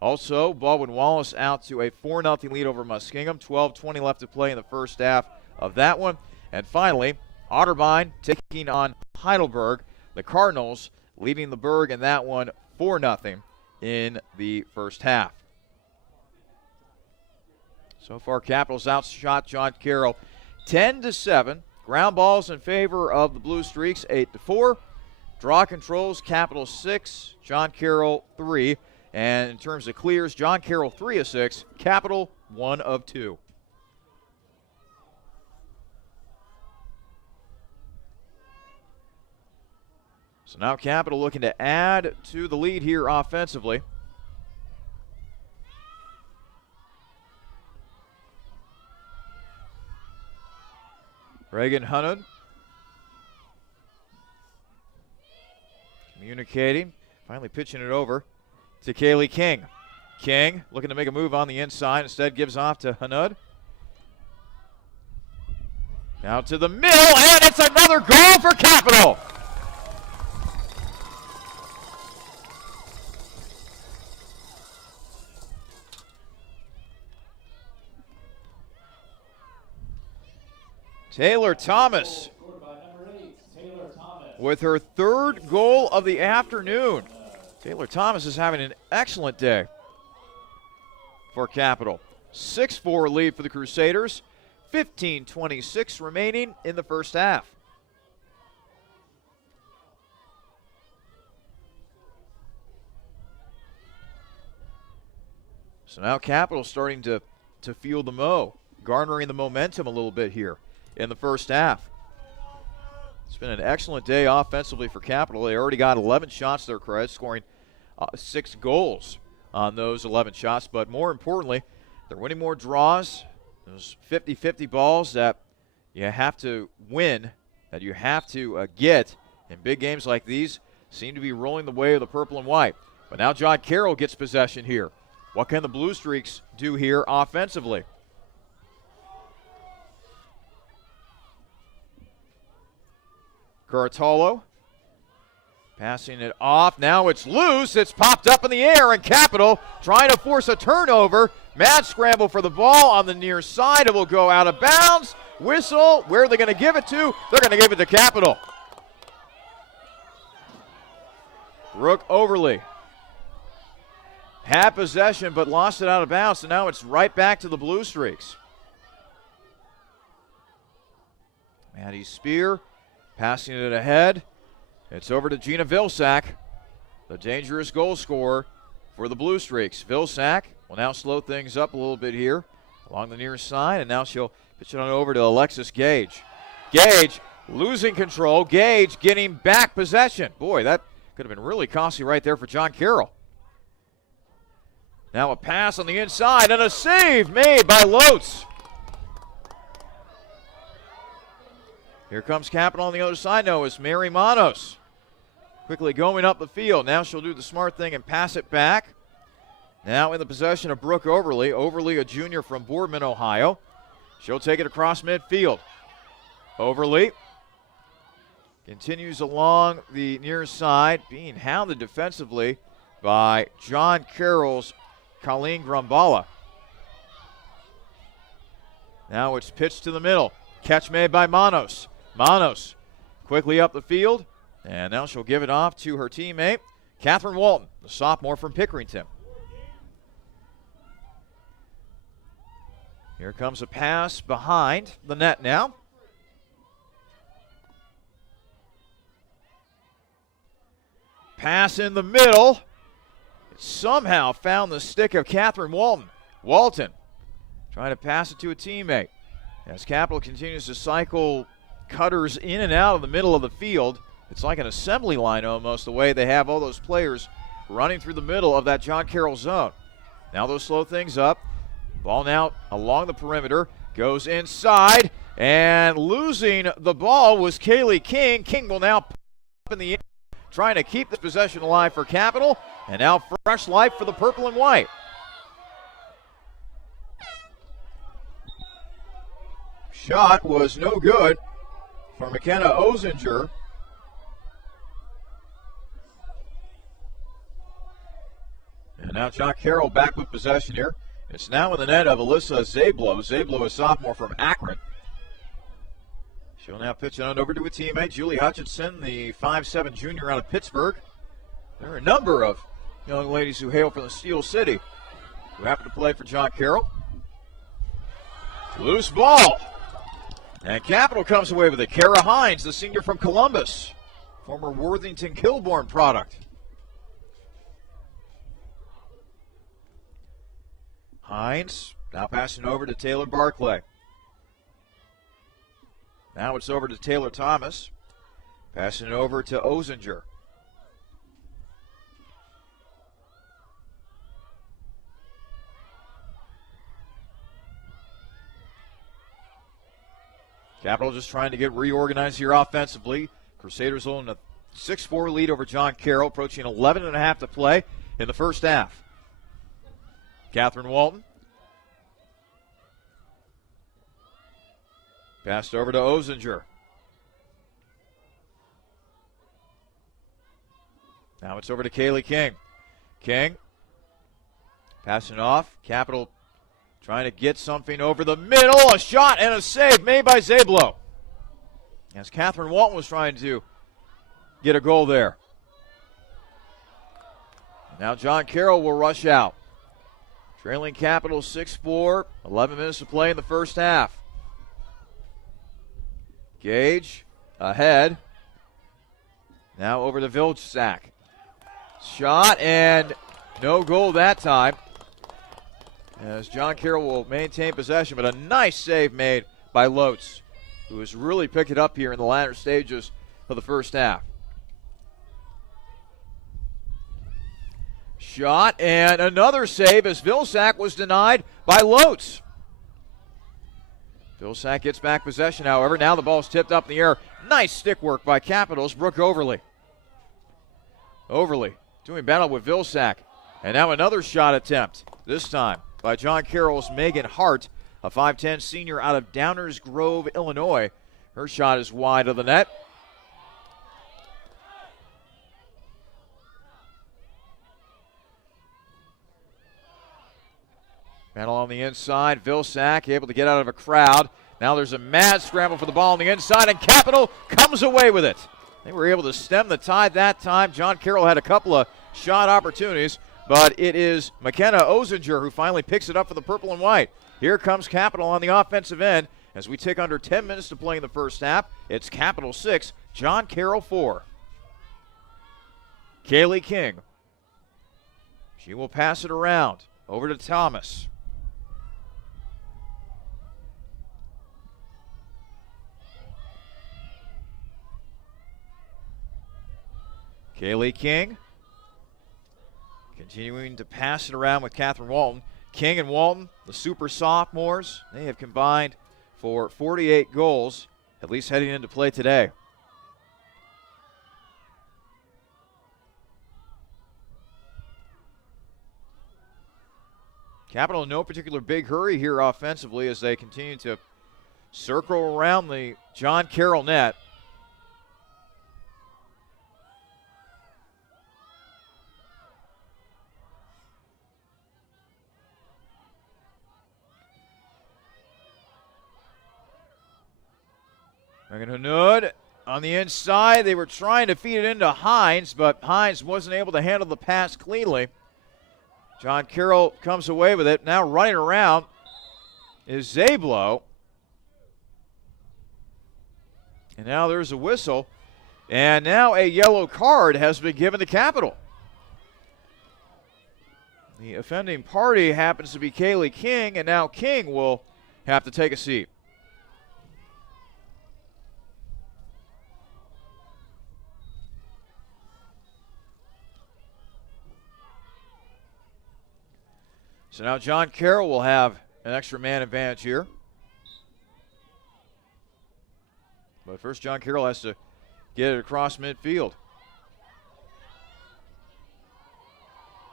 Also, Baldwin-Wallace out to a 4-0 lead over Muskingum. 12:20 left to play in the first half of that one. And finally, Otterbein taking on Heidelberg. The Cardinals leading the Berg in that one 4-0 in the first half. So far, Capital's outshot John Carroll 10-7. Ground balls in favor of the Blue Streaks 8-4. Draw controls, Capital 6, John Carroll 3. And in terms of clears, John Carroll 3 of 6, Capital 1 of 2. So now Capital looking to add to the lead here offensively. Reagan Hunted communicating, finally pitching it over to Kaylee King. King looking to make a move on the inside, instead gives off to Hanud. Now to the middle, and it's another goal for Capital. Taylor Thomas with her third goal of the afternoon. Taylor Thomas is having an excellent day for Capital. 6-4 lead for the Crusaders. 15:26 remaining in the first half. So now Capital starting to feel the mo, garnering the momentum a little bit here in the first half. It's been an excellent day offensively for Capital. They already got 11 shots to their credit, scoring 6 goals on those 11 shots. But more importantly, they're winning more draws. Those 50-50 balls that you have to win, that you have to get in big games like these, seem to be rolling the way of the purple and white. But now John Carroll gets possession here. What can the Blue Streaks do here offensively? Curatolo passing it off. Now it's loose. It's popped up in the air, and Capital trying to force a turnover. Mad scramble for the ball on the near side. It will go out of bounds. Whistle. Where are they going to give it to? They're going to give it to Capital. Brooke Overly had possession but lost it out of bounds, so now it's right back to the Blue Streaks. Maddie Spear passing it ahead. It's over to Gina Vilsack, the dangerous goal scorer for the Blue Streaks. Vilsack will now slow things up a little bit here along the near side, and now she'll pitch it on over to Alexis Gage. Gage losing control. Gage getting back possession. Boy, that could have been really costly right there for John Carroll. Now a pass on the inside and a save made by Lotz. Here comes Capital on the other side now. It's Mary Manos quickly going up the field. Now she'll do the smart thing and pass it back. Now in the possession of Brooke Overly. Overly, a junior from Boardman, Ohio. She'll take it across midfield. Overly continues along the near side, being hounded defensively by John Carroll's Colleen Grumbala. Now it's pitched to the middle. Catch made by Manos. Manos quickly up the field, and now she'll give it off to her teammate, Catherine Walton, the sophomore from Pickerington. Here comes a pass behind the net now. Pass in the middle. It somehow found the stick of Catherine Walton. Walton trying to pass it to a teammate. As Capital continues to cycle cutters in and out of the middle of the field, it's like an assembly line almost, the way they have all those players running through the middle of that John Carroll zone. Now they'll slow things up. Ball now along the perimeter, goes inside, and losing the ball was Kaylee King. King will now pop in the air, trying to keep this possession alive for Capital, and now fresh life for the purple and white. Shot was no good for McKenna Ozinger. And now John Carroll back with possession here. It's now in the net of Alyssa Zablo. Zablo, a sophomore from Akron. She'll now pitch it on over to a teammate, Julie Hutchinson, the 5'7" junior out of Pittsburgh. There are a number of young ladies who hail from the Steel City who happen to play for John Carroll. Loose ball. And Capital comes away with it. Kara Hines, the senior from Columbus, former Worthington Kilbourne product. Hines now passing over to Taylor Barclay. Now it's over to Taylor Thomas. Passing it over to Ozinger. Capital just trying to get reorganized here offensively. Crusaders holding a 6-4 lead over John Carroll, approaching 11.5 to play in the first half. Catherine Walton. Passed over to Ozinger. Now it's over to Kaylee King. King passing off. Capital trying to get something over the middle. A shot and a save made by Zablo. As Catherine Walton was trying to get a goal there. Now John Carroll will rush out. Trailing Capital 6-4, 11 minutes to play in the first half. Gage ahead. Now over to Vilsack. Shot and no goal that time. As John Carroll will maintain possession, but a nice save made by Lotz, who has really picked it up here in the latter stages of the first half. Shot and another save as Vilsack was denied by Lotz. Vilsack gets back possession, however. Now the ball's tipped up in the air. Nice stick work by Capital's Brooke Overly. Overly doing battle with Vilsack. And now another shot attempt, this time by John Carroll's Megan Hart, a 5'10 senior out of Downers Grove, Illinois. Her shot is wide of the net. Battle on the inside. Vilsack able to get out of a crowd. Now there's a mad scramble for the ball on the inside, and Capital comes away with it. They were able to stem the tide that time. John Carroll had a couple of shot opportunities, but it is McKenna Ozinger who finally picks it up for the purple and white. Here comes Capital on the offensive end as we take under 10 minutes to play in the first half. It's Capital 6, John Carroll 4. Kaylee King. She will pass it around over to Thomas. Kaylee King continuing to pass it around with Catherine Walton. King and Walton, the super sophomores, they have combined for 48 goals, at least heading into play today. Capital in no particular big hurry here offensively as they continue to circle around the John Carroll net. Megan Hanud on the inside. They were trying to feed it into Hines, but Hines wasn't able to handle the pass cleanly. John Carroll comes away with it. Now running around is Zablo. And now there's a whistle. And now a yellow card has been given to Capital. The offending party happens to be Kaylee King, and now King will have to take a seat. So now John Carroll will have an extra man advantage here. But first, John Carroll has to get it across midfield.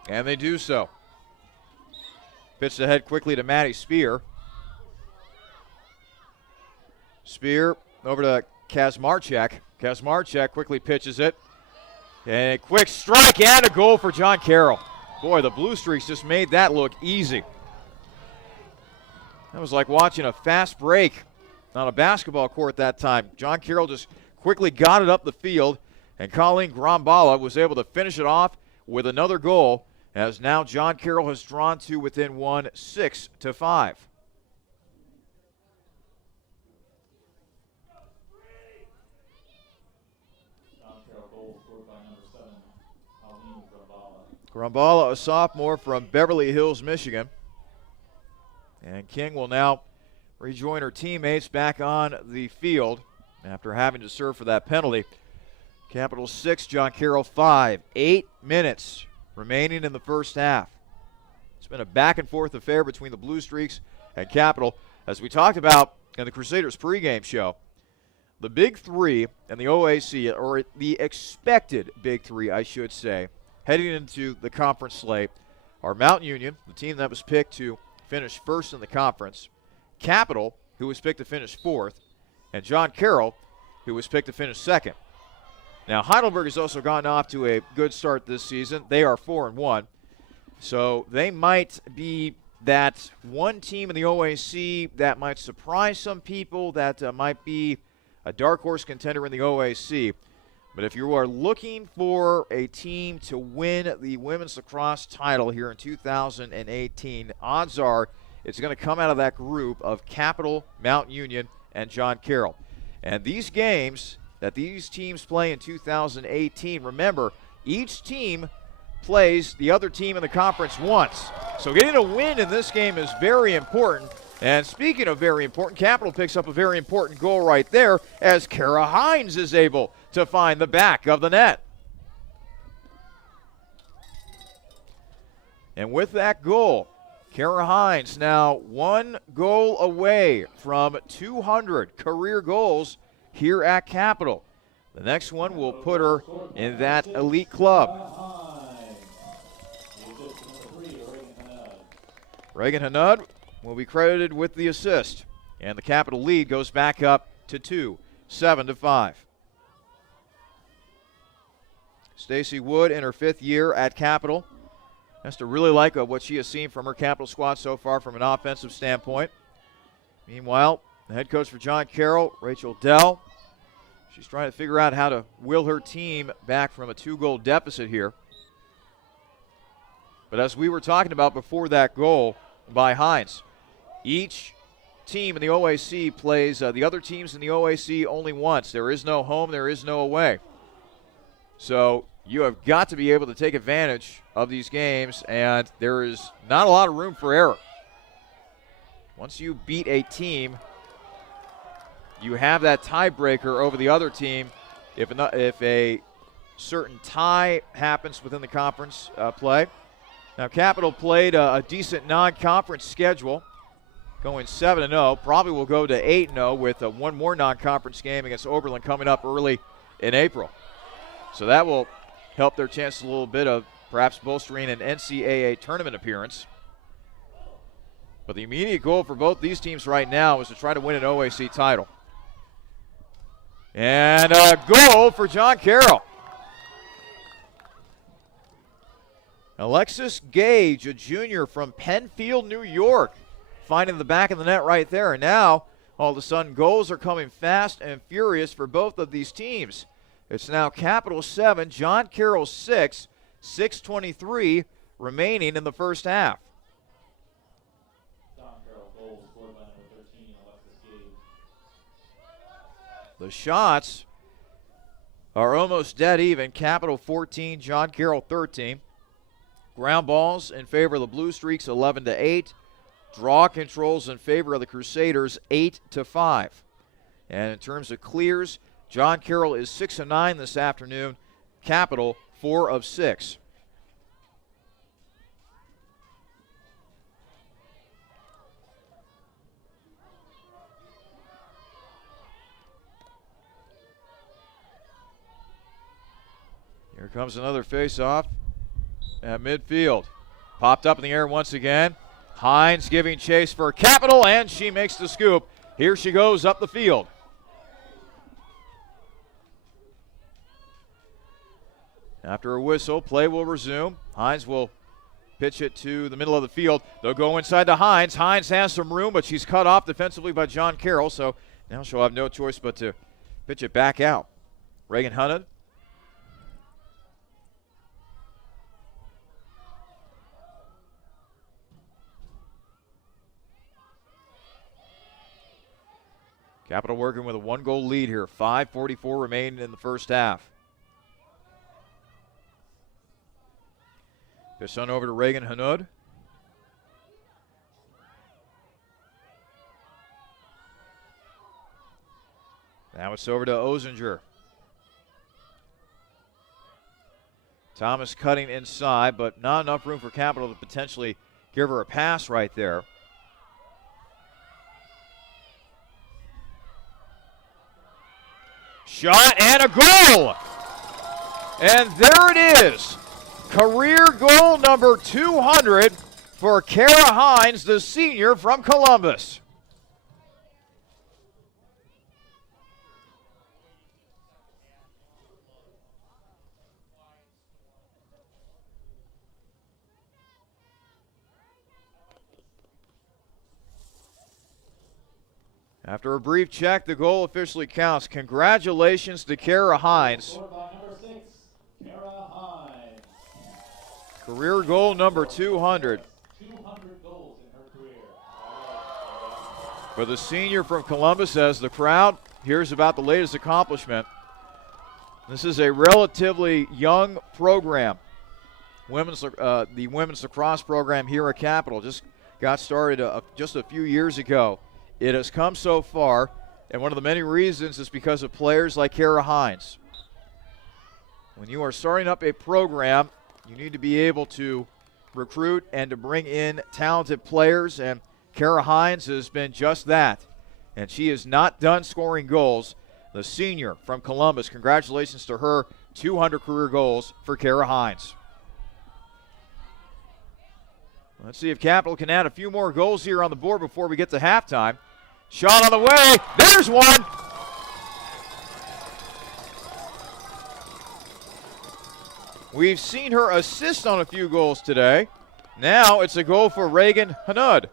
And they do so. Pitched ahead quickly to Maddie Spear. Spear over to Kazmarchek. Kazmarchek quickly pitches it. And a quick strike and a goal for John Carroll. Boy, the Blue Streaks just made that look easy. That was like watching a fast break on a basketball court that time. John Carroll just quickly got it up the field, and Colleen Grambala was able to finish it off with another goal, as now John Carroll has drawn to within one, 6-5. John Carroll goal scored by number 7, Colleen Grambala. Grambala, a sophomore from Beverly Hills, Michigan. And King will now rejoin her teammates back on the field after having to serve for that penalty. Capital 6, John Carroll 5. 8 minutes remaining in the first half. It's been a back-and-forth affair between the Blue Streaks and Capital. As we talked about in the Crusaders pregame show, the big three in the OAC, or the expected big three, I should say, heading into the conference slate, are Mount Union, the team that was picked to finish first in the conference, Capital, who was picked to finish fourth, and John Carroll, who was picked to finish second. Now, Heidelberg has also gotten off to a good start this season. They are 4-1, so they might be that one team in the OAC that might surprise some people, that might be a dark horse contender in the OAC. But if you are looking for a team to win the women's lacrosse title here in 2018, odds are it's going to come out of that group of Capital, Mount Union, and John Carroll. And these games that these teams play in 2018, remember, each team plays the other team in the conference once. So getting a win in this game is very important. And speaking of very important, Capital picks up a very important goal right there as Kara Hines is able to find the back of the net. And with that goal, Kara Hines now 1 goal away from 200 career goals here at Capital. The next one will put her in that elite club. Reagan Hanud will be credited with the assist. And the Capital lead goes back up to 2, 7-5. Stacy Wood in her 5th year at Capital has to really like what she has seen from her Capital squad so far from an offensive standpoint. Meanwhile, the head coach for John Carroll, Rachel Dell, she's trying to figure out how to will her team back from a 2-goal deficit here. But as we were talking about before that goal by Hines, each team in the OAC plays the other teams in the OAC only once. There is no home, there is no away. So you have got to be able to take advantage of these games, and there is not a lot of room for error. Once you beat a team, you have that tiebreaker over the other team. If a certain tie happens within the conference play. Now, Capital played a decent non-conference schedule, going 7-0. Probably will go to 8-0 with one more non-conference game against Oberlin coming up early in April. So that will help their chances a little bit of perhaps bolstering an NCAA tournament appearance. But the immediate goal for both these teams right now is to try to win an OAC title. And a goal for John Carroll. Alexis Gage, a junior from Penfield, New York, finding the back of the net right there. And now, all of a sudden, goals are coming fast and furious for both of these teams. It's now Capital 7, John Carroll 6, 6:23 remaining in the first half. John Carroll goal scored by The shots are almost dead even. Capital 14, John Carroll 13. Ground balls in favor of the Blue Streaks 11-8. Draw controls in favor of the Crusaders 8-5. And in terms of clears, John Carroll is 6 of 9 this afternoon. Capital 4 of 6. Here comes another face-off at midfield. Popped up in the air once again. Hines giving chase for Capital, and she makes the scoop. Here she goes up the field. After a whistle, play will resume. Hines will pitch it to the middle of the field. They'll go inside to Hines. Hines has some room, but she's cut off defensively by John Carroll, so now she'll have no choice but to pitch it back out. Reagan Hunted. Capital working with a 1-goal lead here. 5:44 remaining in the first half. This on over to Reagan Hanud. Now it's over to Ozinger. Thomas cutting inside, but not enough room for Capital to potentially give her a pass right there. Shot and a goal! And there it is. Career goal number 200 for Kara Hines, the senior from Columbus. After a brief check, the goal officially counts. Congratulations to Kara Hines. Scored by number 6, Kara Hines. Career goal number 200. 200 goals in her career. For the senior from Columbus, as the crowd hears about the latest accomplishment. This is a relatively young program. The women's lacrosse program here at Capital just got started just a few years ago. It has come so far, and one of the many reasons is because of players like Kara Hines. When you are starting up a program, you need to be able to recruit and to bring in talented players, and Kara Hines has been just that. And she is not done scoring goals. The senior from Columbus, congratulations to her, 200 career goals for Kara Hines. Let's see if Capital can add a few more goals here on the board before we get to halftime. Shot on the way. There's one. We've seen her assist on a few goals today. Now it's a goal for Reagan Hanud,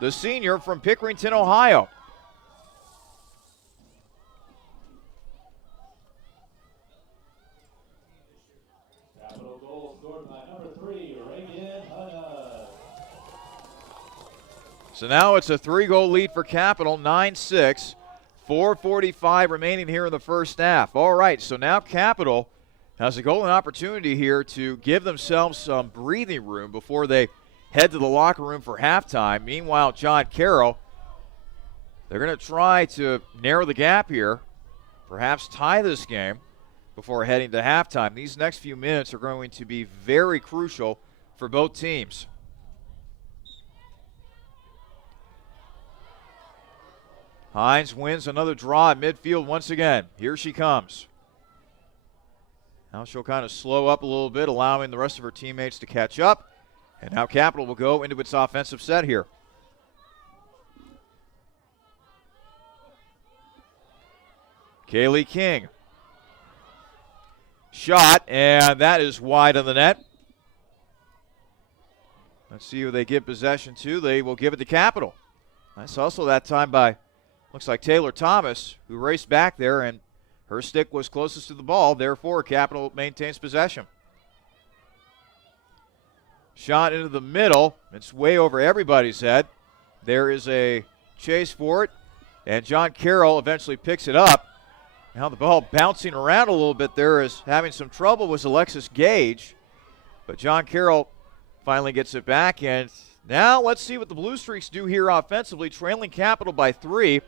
the senior from Pickerington, Ohio. Capital goal scored by number 3, Reagan Hanud. So now it's a 3-goal lead for Capital, 9-6. 4:45 remaining here in the first half. All right, so now Capital has a golden opportunity here to give themselves some breathing room before they head to the locker room for halftime. Meanwhile, John Carroll, they're going to try to narrow the gap here, perhaps tie this game before heading to halftime. These next few minutes are going to be very crucial for both teams. Hines wins another draw at midfield once again. Here she comes. Now she'll kind of slow up a little bit, allowing the rest of her teammates to catch up. And now Capital will go into its offensive set here. Kaylee King. Shot, and that is wide of the net. Let's see who they give possession to. They will give it to Capital. Nice hustle that time by, looks like Taylor Thomas, who raced back there, and her stick was closest to the ball. Therefore, Capital maintains possession. Shot into the middle. It's way over everybody's head. There is a chase for it. And John Carroll eventually picks it up. Now the ball bouncing around a little bit there is having some trouble was Alexis Gage. But John Carroll finally gets it back. And now let's see what the Blue Streaks do here offensively. Trailing Capital by 3.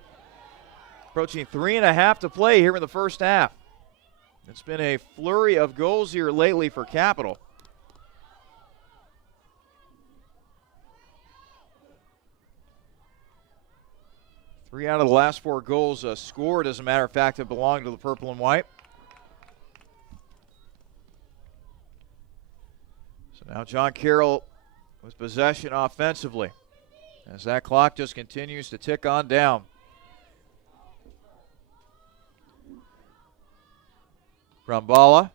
Approaching 3.5 to play here in the first half. It's been a flurry of goals here lately for Capital. Three out of the last 4 goals scored, as a matter of fact, have belonged to the purple and white. So now John Carroll with possession offensively as that clock just continues to tick on down. Brambala.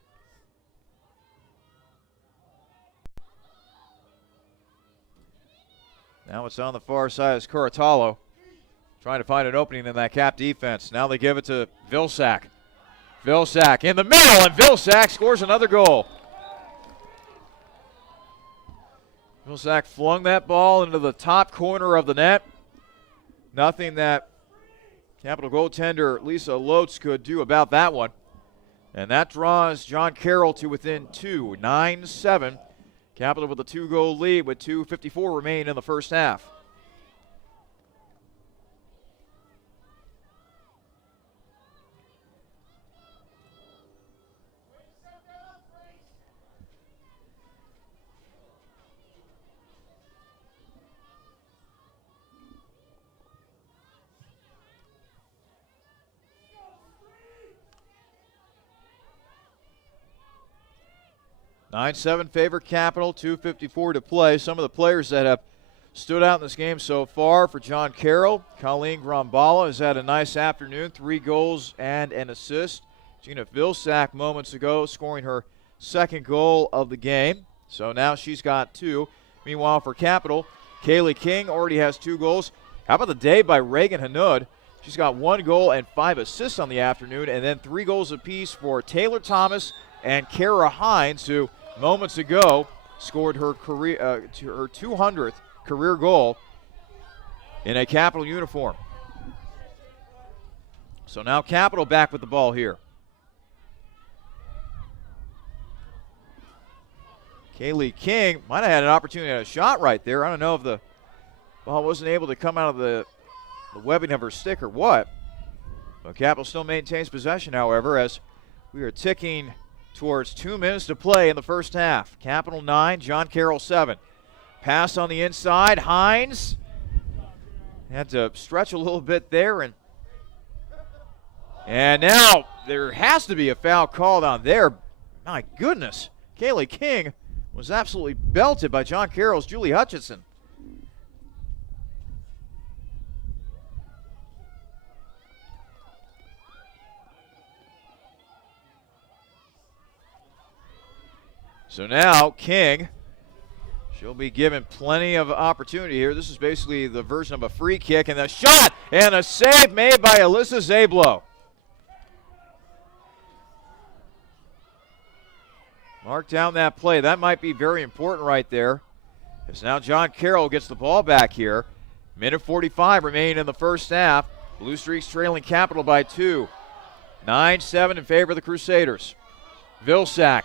Now it's on the far side as Curatalo trying to find an opening in that Cap defense. Now they give it to Vilsack. Vilsack in the middle, and Vilsack scores another goal. Vilsack flung that ball into the top corner of the net. Nothing that Capital goaltender Lisa Lotz could do about that one. And that draws John Carroll to within 2, 9-7. Capital with a 2-goal lead with 2:54 remaining in the first half. Nine-7 favor Capital, 2:54 to play. Some of the players that have stood out in this game so far for John Carroll. Colleen Grambala has had a nice afternoon, 3 goals and an assist. Gina Vilsack moments ago scoring her 2nd goal of the game. So now she's got 2. Meanwhile for Capital, Kaylee King already has 2 goals. How about the day by Reagan Hanud? She's got 1 goal and 5 assists on the afternoon, and then 3 goals apiece for Taylor Thomas and Kara Hines, who moments ago scored her career her 200th career goal in a Capital uniform. So now Capital back with the ball here. Kaylee King might have had an opportunity at a shot right there. I don't know if the ball wasn't able to come out of the webbing of her stick or what. But Capital still maintains possession, however, as we are ticking towards 2 minutes to play in the first half. Capital 9, John Carroll 7. Pass on the inside. Hines had to stretch a little bit there. And now there has to be a foul called on there. My goodness. Kaylee King was absolutely belted by John Carroll's Julie Hutchinson. So now King, she'll be given plenty of opportunity here. This is basically the version of a free kick, and a shot and a save made by Alyssa Zablo. Mark down that play. That might be very important right there. As now John Carroll gets the ball back here. Minute 45 remaining in the first half. Blue Streaks trailing Capital by 2. 9-7 in favor of the Crusaders. Vilsack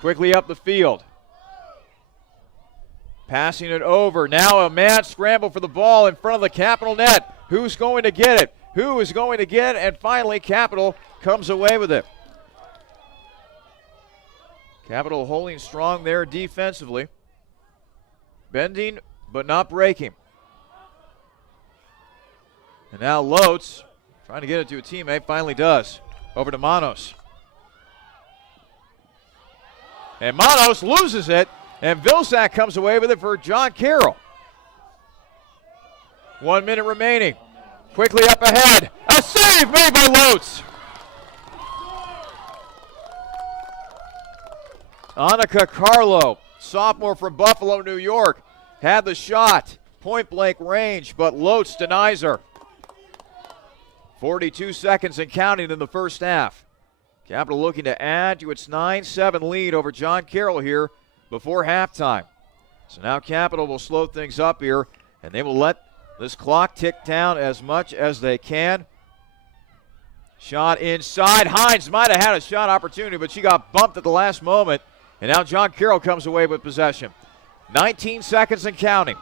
quickly up the field. Passing it over. Now a mad scramble for the ball in front of the Capital net. Who's going to get it? Who is going to get it? And finally Capital comes away with it. Capital holding strong there defensively. Bending but not breaking. And now Lotz trying to get it to a teammate. Finally does. Over to Manos. And Manos loses it, and Vilsack comes away with it for John Carroll. 1 minute remaining. Quickly up ahead. A save made by Lotz. Annika Carlo, sophomore from Buffalo, New York, had the shot. Point blank range, but Lotz denies her. 42 seconds and counting in the first half. Capital looking to add to its 9-7 lead over John Carroll here before halftime. So now Capital will slow things up here, and they will let this clock tick down as much as they can. Shot inside. Hines might have had a shot opportunity, but she got bumped at the last moment. And now John Carroll comes away with possession. 19 seconds and counting.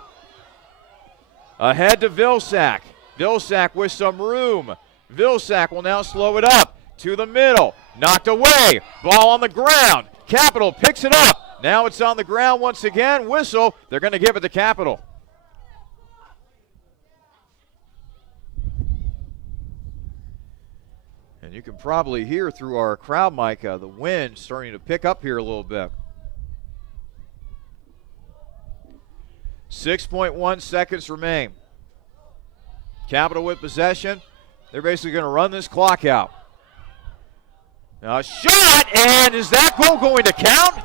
Ahead to Vilsack. Vilsack with some room. Vilsack will now slow it up to the middle. Knocked away. Ball on the ground. Capital picks it up. Now it's on the ground once again. Whistle. They're going to give it to Capital. And you can probably hear through our crowd mic the wind starting to pick up here a little bit. 6.1 seconds remain. Capital with possession. They're basically going to run this clock out. Now a shot, and is that goal going to count?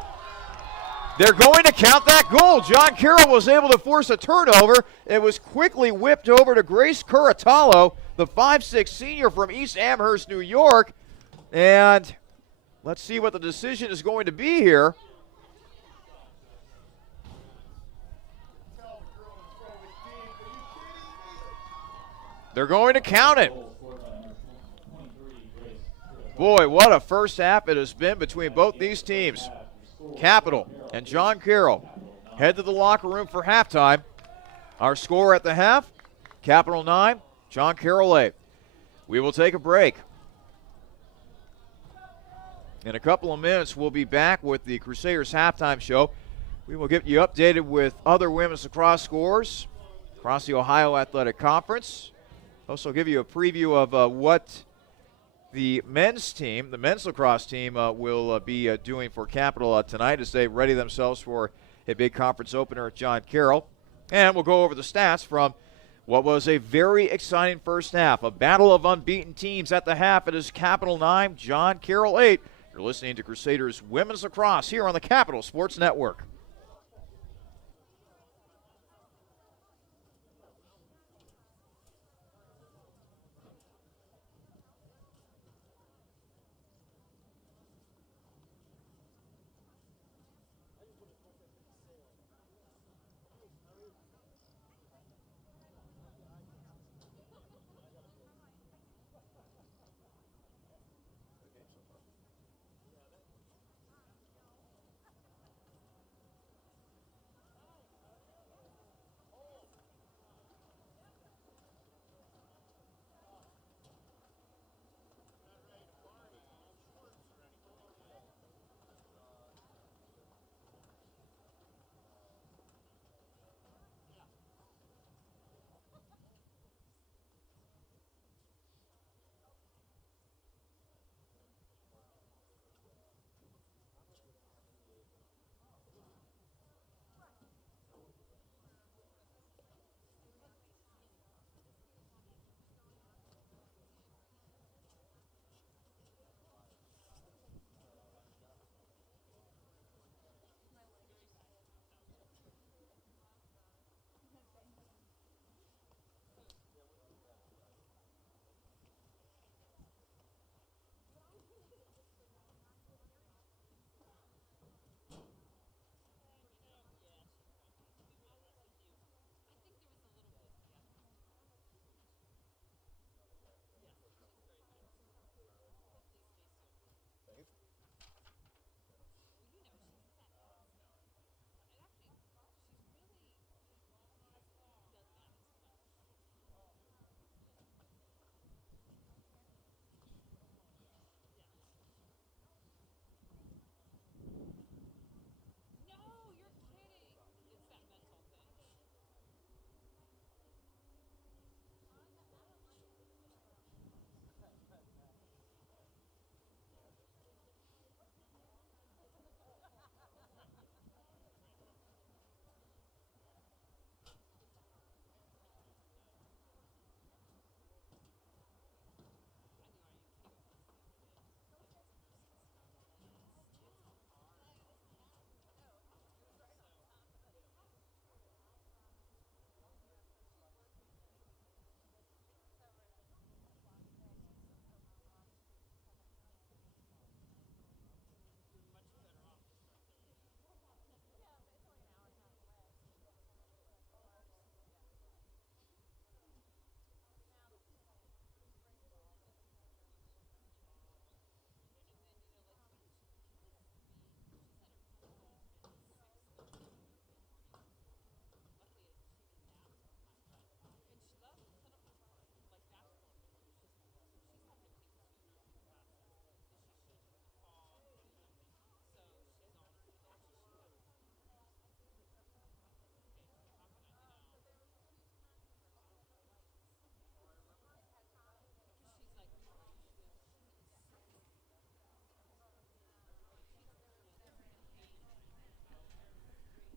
They're going to count that goal. John Carroll was able to force a turnover. It was quickly whipped over to Grace Curatalo, the 5'6" senior from East Amherst, New York. And let's see what the decision is going to be here. They're going to count it. Boy, what a first half it has been between both these teams. Capital and John Carroll head to the locker room for halftime. Our score at the half, Capital 9, John Carroll 8. We will take a break. In a couple of minutes, we'll be back with the Crusaders halftime show. We will get you updated with other women's lacrosse scores across the Ohio Athletic Conference. Also give you a preview of what the men's team, the men's lacrosse team, will be doing for Capital tonight as they ready themselves for a big conference opener at John Carroll. And we'll go over the stats from what was a very exciting first half. A battle of unbeaten teams at the half. It is Capital 9, John Carroll 8. You're listening to Crusaders Women's Lacrosse here on the Capital Sports Network.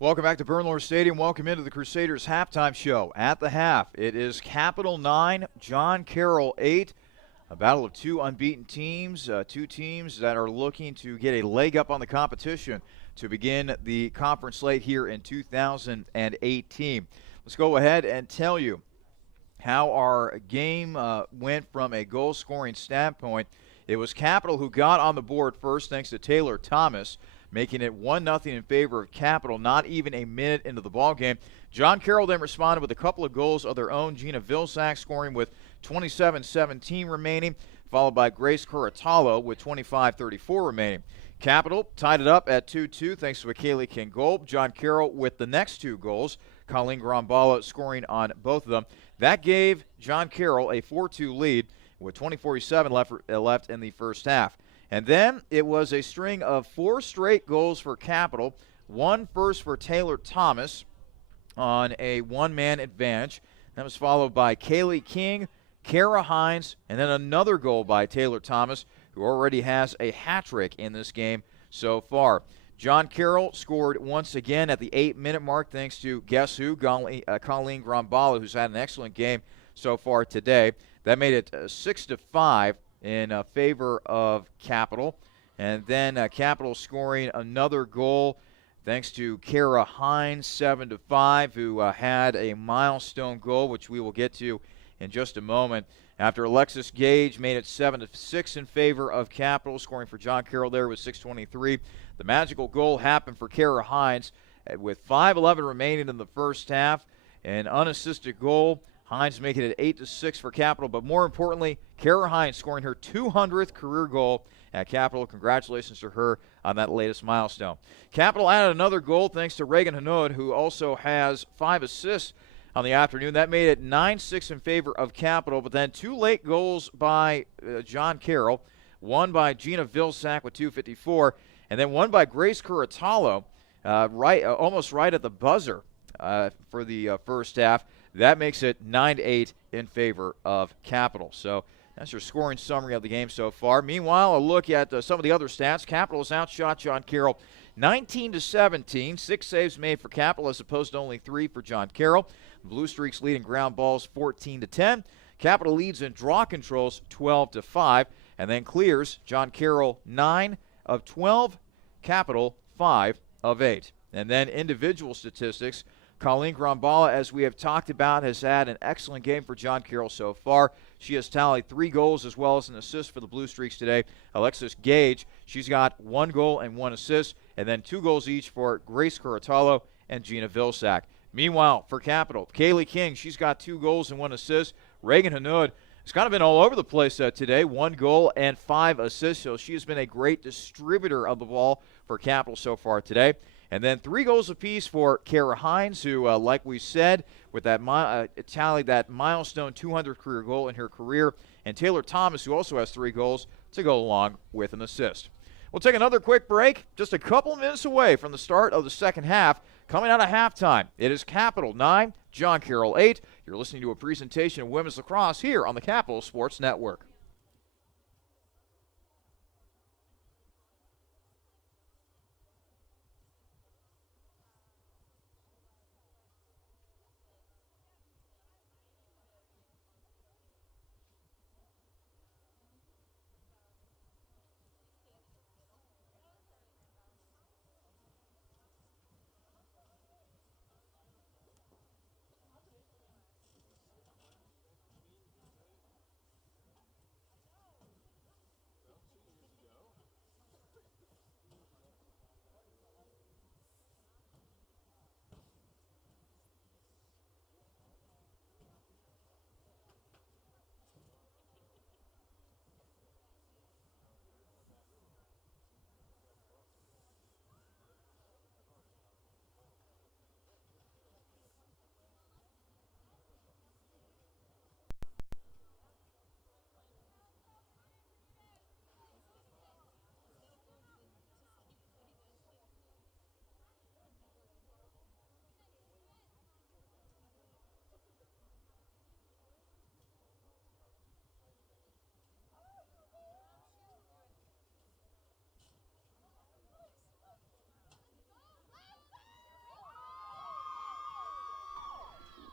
Welcome back to Bernlohr Stadium. Welcome into the Crusaders halftime show. At the half, it is Capital 9, John Carroll 8. A battle of two unbeaten teams, two teams that are looking to get a leg up on the competition to begin the conference slate here in 2018. Let's go ahead and tell you how our game went from a goal-scoring standpoint. It was Capital who got on the board first thanks to Taylor Thomas, making it 1-0 in favor of Capital, not even a minute into the ballgame. John Carroll then responded with a couple of goals of their own. Gina Vilsack scoring with 27-17 remaining, followed by Grace Curatalo with 25-34 remaining. Capital tied it up at 2-2 thanks to a Kaylee King goal. John Carroll with the next two goals, Colleen Grambala scoring on both of them. That gave John Carroll a 4-2 lead with 20:47 left in the first half. And then it was a string of 4 straight goals for Capital, one first for Taylor Thomas on a one-man advantage. That was followed by Kaylee King, Kara Hines, and then another goal by Taylor Thomas, who already has a hat trick in this game so far. John Carroll scored once again at the 8-minute mark thanks to guess who, Colleen Grambala, who's had an excellent game so far today. That made it 6-5 in favor of Capital. And then Capital scoring another goal thanks to Kara Hines, 7-5, who had a milestone goal, which we will get to in just a moment. After Alexis Gage made it 7-6 in favor of Capital, scoring for John Carroll there with 6:23. The magical goal happened for Kara Hines with 5:11 remaining in the first half. An unassisted goal. Hines making it 8-6 for Capital, but more importantly, Kara Hines scoring her 200th career goal at Capital. Congratulations to her on that latest milestone. Capital added another goal thanks to Reagan Hanoud, who also has 5 assists on the afternoon. That made it 9-6 in favor of Capital, but then 2 late goals by John Carroll, one by Gina Vilsack with 2:54, and then one by Grace Curatalo, almost right at the buzzer for the first half. That makes it 9-8 in favor of Capital. So that's your scoring summary of the game so far. Meanwhile, a look at some of the other stats. Capital has outshot John Carroll 19-17. 6 saves made for Capital as opposed to only 3 for John Carroll. Blue Streaks leading ground balls 14-10. Capital leads in draw controls 12-5. And then clears John Carroll 9 of 12. Capital 5 of 8. And then individual statistics. Colleen Grambala, as we have talked about, has had an excellent game for John Carroll so far. She has tallied 3 goals as well as an assist for the Blue Streaks today. Alexis Gage, she's got 1 goal and 1 assist, and then 2 goals each for Grace Curatalo and Gina Vilsack. Meanwhile, for Capital, Kaylee King, she's got 2 goals and 1 assist. Reagan Hanoud has kind of been all over the place today, 1 goal and 5 assists, so she has been a great distributor of the ball for Capital so far today. And then 3 goals apiece for Kara Hines, who, like we said, with that tallied that milestone 200th career goal in her career. And Taylor Thomas, who also has 3 goals to go along with an assist. We'll take another quick break, just a couple minutes away from the start of the second half. Coming out of halftime, it is Capital 9, John Carroll 8. You're listening to a presentation of women's lacrosse here on the Capital Sports Network.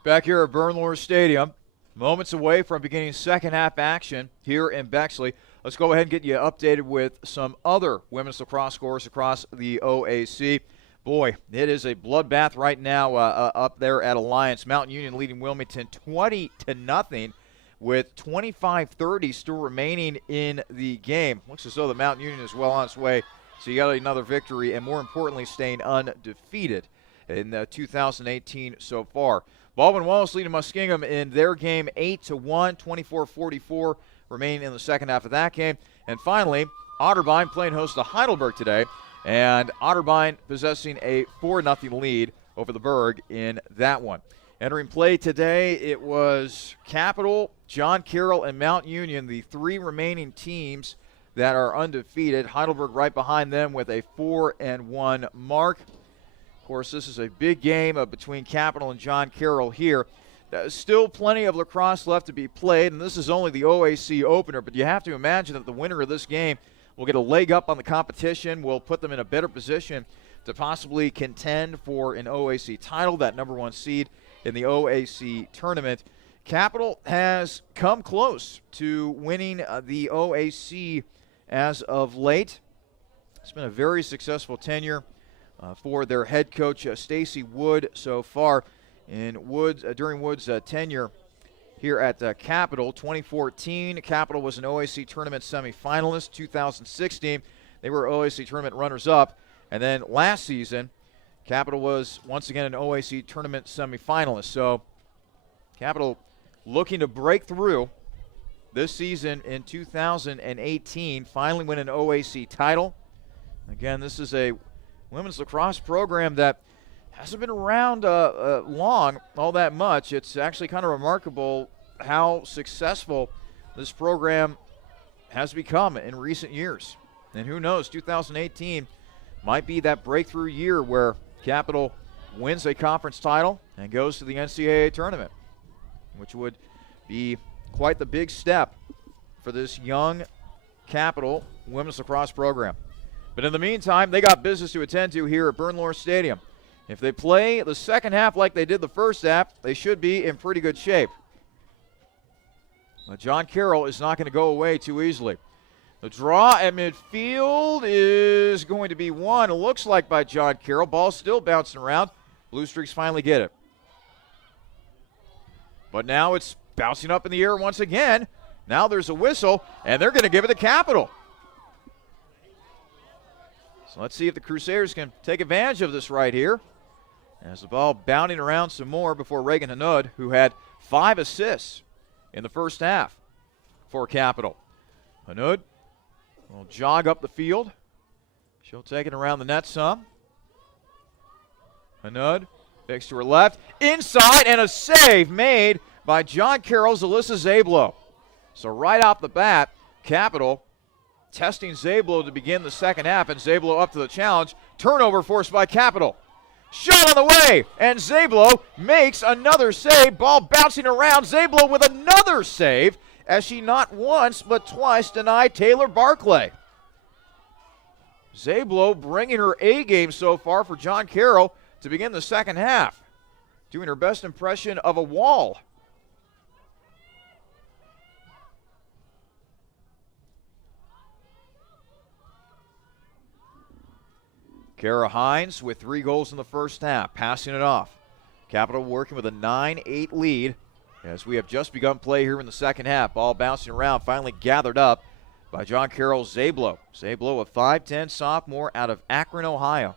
Back here at Bernlohr Stadium, moments away from beginning second half action here in Bexley. Let's go ahead and get you updated with some other women's lacrosse scores across the OAC. Boy, it is a bloodbath right now up there at Alliance. Mountain Union leading Wilmington 20-0 with 25:30 still remaining in the game. Looks as though the Mountain Union is well on its way. So you got another victory and, more importantly, staying undefeated in 2018 so far. Baldwin Wallace leading Muskingum in their game 8-1, 24-44 remaining in the second half of that game. And finally, Otterbein playing host to Heidelberg today, and Otterbein possessing a 4-0 lead over the Berg in that one. Entering play today, it was Capital, John Carroll, and Mount Union, the three remaining teams that are undefeated. Heidelberg right behind them with a 4-1 mark. Of course, this is a big game between Capital and John Carroll here. Still plenty of lacrosse left to be played, and this is only the OAC opener, but you have to imagine that the winner of this game will get a leg up on the competition, will put them in a better position to possibly contend for an OAC title, that number one seed in the OAC tournament. Capital has come close to winning the OAC as of late. It's been a very successful tenure for their head coach, Stacy Wood, so far. During Wood's tenure here at Capital, 2014, Capital was an OAC tournament semifinalist. 2016, they were OAC tournament runners-up. And then last season, Capital was once again an OAC tournament semifinalist. So Capital looking to break through this season in 2018, finally win an OAC title. Again, this is a women's lacrosse program that hasn't been around long, all that much. It's actually kind of remarkable how successful this program has become in recent years. And who knows, 2018 might be that breakthrough year where Capital wins a conference title and goes to the NCAA tournament, which would be quite the big step for this young Capital women's lacrosse program. But in the meantime, they got business to attend to here at Bernlohr Stadium. If they play the second half like they did the first half, they should be in pretty good shape. But John Carroll is not going to go away too easily. The draw at midfield is going to be won, it looks like, by John Carroll. Ball still bouncing around. Blue Streaks finally get it. But now it's bouncing up in the air once again. Now there's a whistle, and they're going to give it to Capital. So let's see if the Crusaders can take advantage of this right here. As the ball bounding around some more before Reagan Hanud, who had 5 assists in the first half for Capital. Hanud will jog up the field. She'll take it around the net some. Hanud fakes to her left. Inside, and a save made by John Carroll's Alyssa Zablo. So right off the bat, Capital testing Zablo to begin the second half, and Zablo up to the challenge. Turnover forced by Capital. Shot on the way, and Zablo makes another save. Ball bouncing around. Zablo with another save as she not once but twice denied Taylor Barclay. Zablo bringing her A game so far for John Carroll to begin the second half, doing her best impression of a wall. Kara Hines with 3 goals in the first half, passing it off. Capital working with a 9-8 lead as we have just begun play here in the second half. Ball bouncing around, finally gathered up by John Carroll Zablo. Zablo, a 5'10 sophomore out of Akron, Ohio.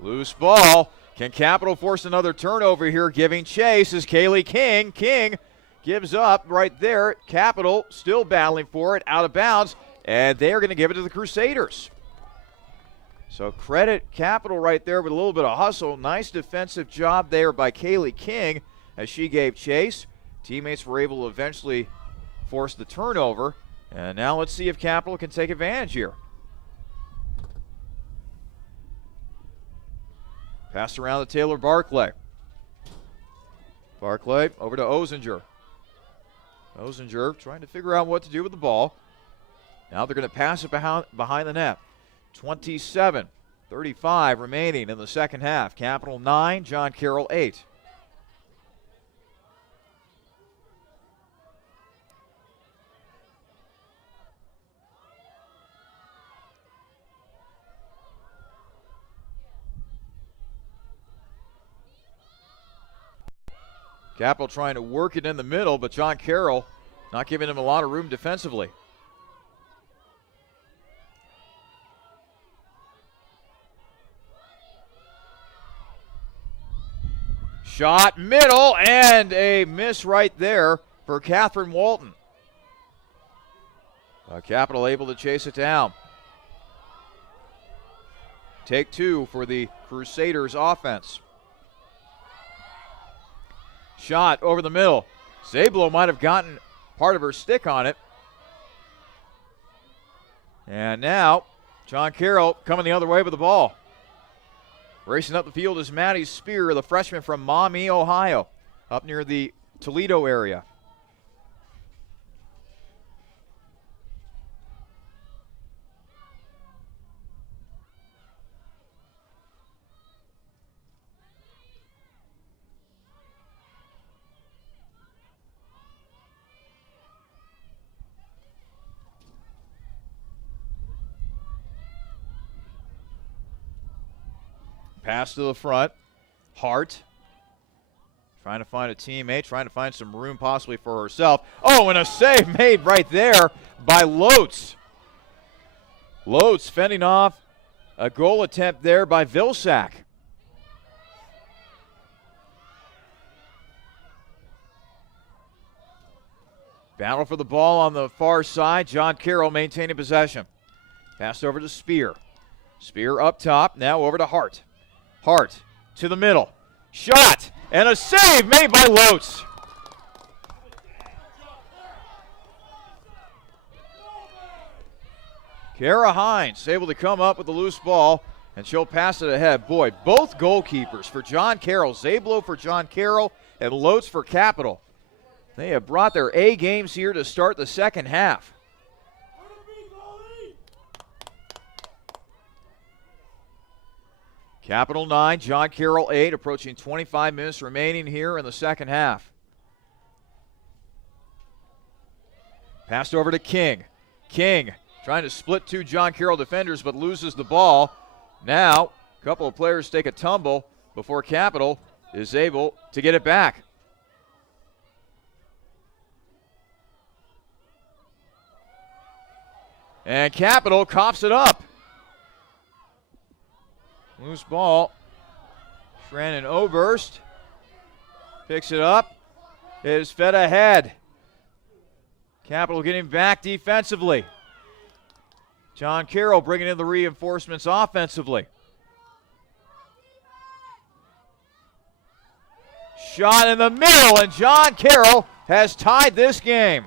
Loose ball. Can Capital force another turnover here? Giving chase is Kaylee King. King gives up right there. Capital still battling for it, out of bounds, and they're going to give it to the Crusaders. So credit Capital right there with a little bit of hustle. Nice defensive job there by Kaylee King as she gave chase. Teammates were able to eventually force the turnover. And now let's see if Capital can take advantage here. Pass around to Taylor Barclay. Barclay over to Ozinger. Ozinger trying to figure out what to do with the ball. Now they're going to pass it behind the net. 27 35 remaining in the second half. Capital 9, John Carroll 8. Capital trying to work it in the middle, but John Carroll not giving him a lot of room defensively. Shot middle, and a miss right there for Catherine Walton. Capital able to chase it down. Take two for the Crusaders offense. Shot over the middle. Zablo might have gotten part of her stick on it. And now John Carroll coming the other way with the ball. Racing up the field is Maddie Spear, the freshman from Maumee, Ohio, up near the Toledo area. Pass to the front. Hart trying to find a teammate, trying to find some room possibly for herself. Oh, and a save made right there by Lotz. Lotz fending off a goal attempt there by Vilsack. Battle for the ball on the far side. John Carroll maintaining possession. Passed over to Spear. Spear up top, now over to Hart. Hart to the middle. Shot and a save made by Lotz. Kara Hines able to come up with the loose ball, and she'll pass it ahead. Boy, both goalkeepers for John Carroll. Zablo for John Carroll and Lotz for Capital. They have brought their A games here to start the second half. Capital 9, John Carroll 8, approaching 25 minutes remaining here in the second half. Passed over to King. King trying to split two John Carroll defenders but loses the ball. Now, a couple of players take a tumble before Capital is able to get it back. And Capital coughs it up. Loose ball. Shannon Oberst picks it up. It is fed ahead. Capital getting back defensively. John Carroll bringing in the reinforcements offensively. Shot in the middle, and John Carroll has tied this game.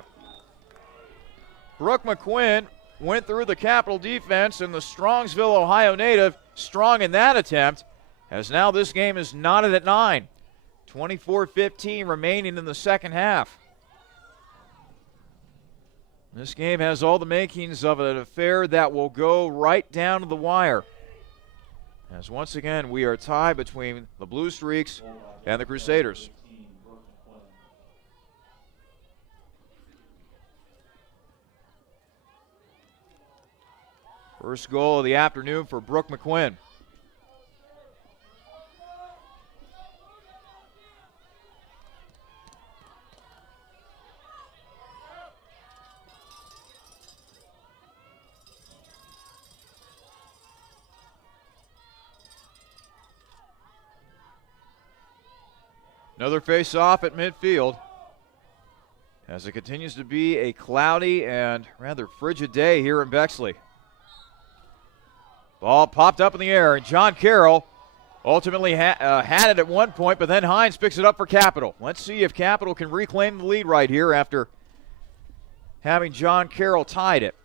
Brooke McQuinn went through the Capital defense, and the Strongsville, Ohio native, strong in that attempt, as now this game is knotted at 9. 24-15 remaining in the second half. This game has all the makings of an affair that will go right down to the wire. As once again, we are tied between the Blue Streaks and the Crusaders. First goal of the afternoon for Brooke McQuinn. Another face-off at midfield, as it continues to be a cloudy and rather frigid day here in Bexley. Ball popped up in the air, and John Carroll ultimately had it at one point, but then Hines picks it up for Capital. Let's see if Capital can reclaim the lead right here after having John Carroll tied it.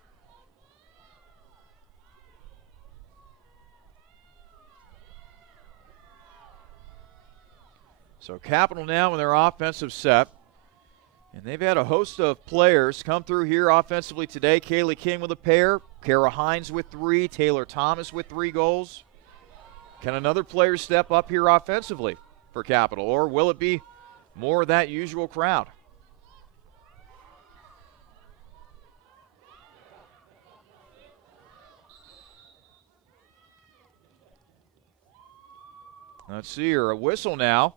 So Capital now in their offensive set. And they've had a host of players come through here offensively today. Kaylee King with a pair. Kara Hines with 3. Taylor Thomas with 3 goals. Can another player step up here offensively for Capital, or will it be more of that usual crowd? Let's see here, a whistle now.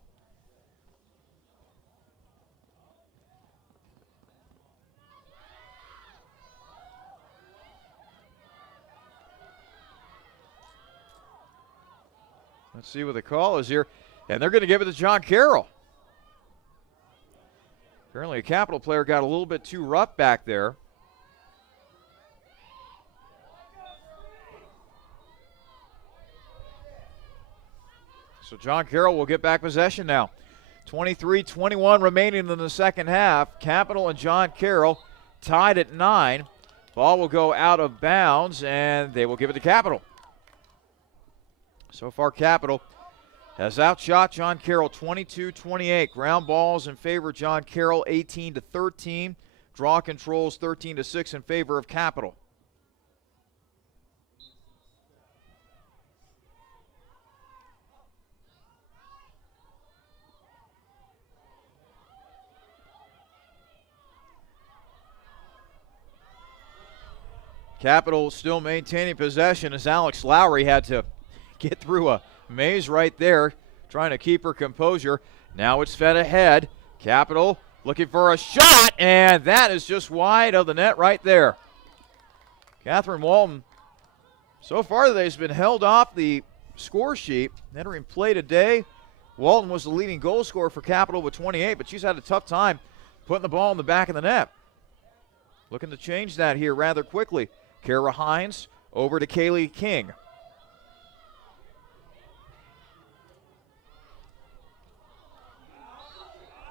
Let's see what the call is here. And they're going to give it to John Carroll. Apparently a Capital player got a little bit too rough back there. So John Carroll will get back possession now. 23-21 remaining in the second half. Capital and John Carroll tied at 9. Ball will go out of bounds, and they will give it to Capital. So far, Capital has outshot John Carroll 22-28. Ground balls in favor of John Carroll 18-13. Draw controls 13-6 in favor of Capital. Capital still maintaining possession as Alex Lowry had to get through a maze right there, trying to keep her composure. Now it's fed ahead. Capital looking for a shot, and that is just wide of the net right there. Catherine Walton, so far they've been held off the score sheet. Entering play today, Walton was the leading goal scorer for Capital with 28, but she's had a tough time putting the ball in the back of the net. Looking to change that here rather quickly. Kara Hines over to Kaylee King.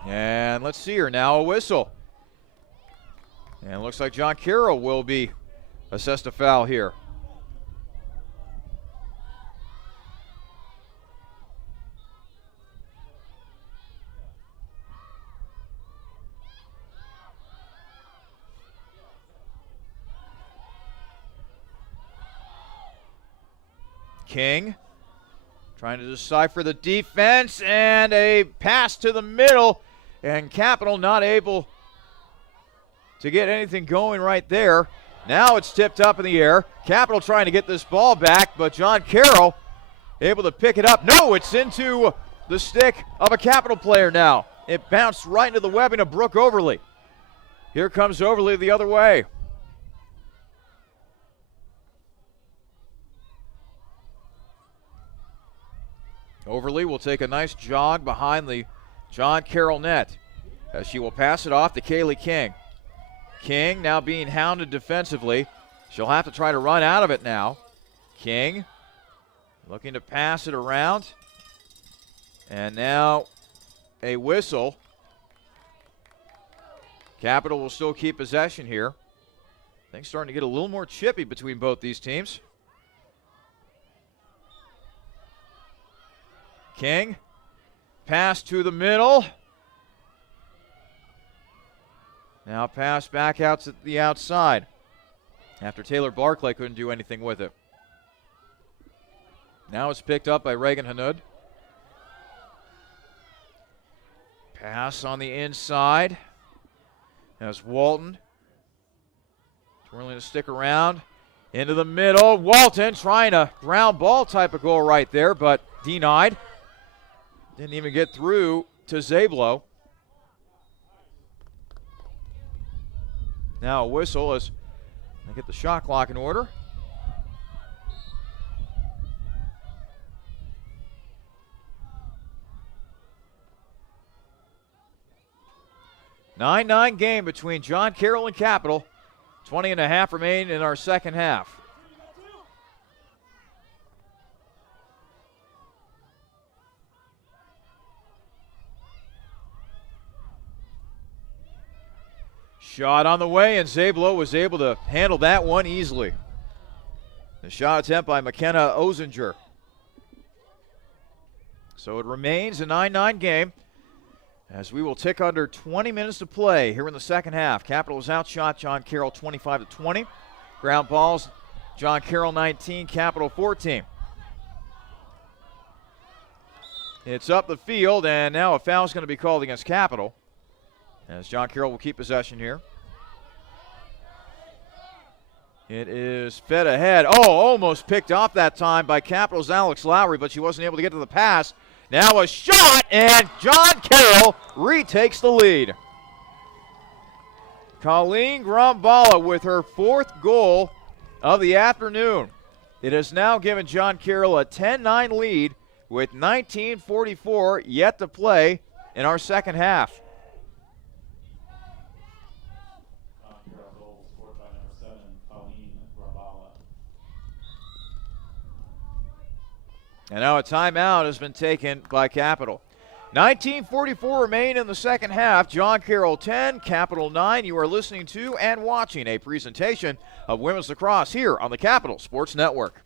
And let's see here now, a whistle. And it looks like John Carroll will be assessed a foul here. King trying to decipher the defense, and a pass to the middle. And Capital not able to get anything going right there. Now it's tipped up in the air. Capital trying to get this ball back, but John Carroll able to pick it up. No, it's into the stick of a Capital player now. It bounced right into the webbing of Brooke Overly. Here comes Overly the other way. Overly will take a nice jog behind the John Carroll net as she will pass it off to Kaylee King. King now being hounded defensively. She'll have to try to run out of it now. King looking to pass it around. And now a whistle. Capital will still keep possession here. Things starting to get a little more chippy between both these teams. King, pass to the middle. Now pass back out to the outside after Taylor Barclay couldn't do anything with it. Now it's picked up by Reagan Hanud. Pass on the inside as Walton twirling to stick around into the middle. Walton trying a ground ball type of goal right there, but denied. Didn't even get through to Zablo. Now a whistle as they get the shot clock in order. Nine game between John Carroll and Capital. 20.5 remain in our second half. Shot on the way, and Zablo was able to handle that one easily. The shot attempt by McKenna Ozinger. So it remains a 9-9 game as we will tick under 20 minutes to play here in the second half. Capital has outshot John Carroll 25-20. Ground balls, John Carroll 19, Capital 14. It's up the field, and now a foul is going to be called against Capital, as John Carroll will keep possession here. It is fed ahead. Oh, almost picked off that time by Capital's Alex Lowry, but she wasn't able to get to the pass. Now a shot, and John Carroll retakes the lead. Colleen Grombala with her 4th goal of the afternoon. It has now given John Carroll a 10-9 lead with 19:44 yet to play in our second half. And now a timeout has been taken by Capital. 19:44 remain in the second half. John Carroll 10, Capital 9. You are listening to and watching a presentation of women's lacrosse here on the Capital Sports Network.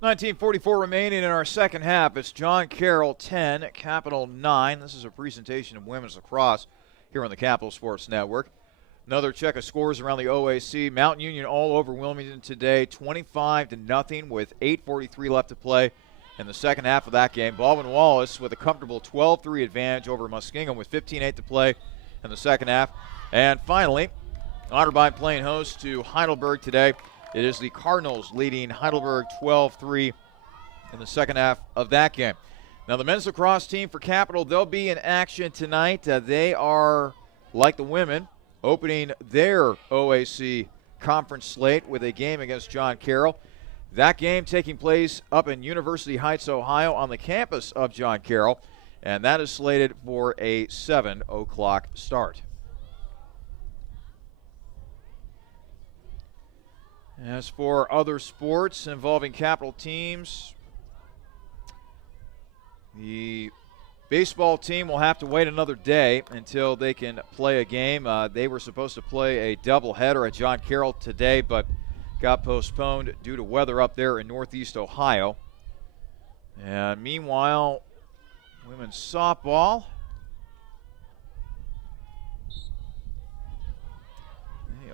$19:44 remaining in our second half. It's John Carroll 10, Capital 9. This is a presentation of women's lacrosse here on the Capital Sports Network. Another check of scores around the OAC. Mountain Union all over Wilmington today, 25-0 with 8:43 left to play in the second half of that game. Baldwin Wallace with a comfortable 12-3 advantage over Muskingum with 15:8 to play in the second half. And finally, Otterbein playing host to Heidelberg today. It is the Cardinals leading Heidelberg 12-3 in the second half of that game. Now the men's lacrosse team for Capital, they'll be in action tonight. They are, like the women, opening their OAC conference slate with a game against John Carroll. That game taking place up in University Heights, Ohio on the campus of John Carroll, and that is slated for a 7 o'clock start. As for other sports involving Capital teams, the baseball team will have to wait another day until they can play a game. They were supposed to play a doubleheader at John Carroll today, but got postponed due to weather up there in Northeast Ohio. And meanwhile, women's softball.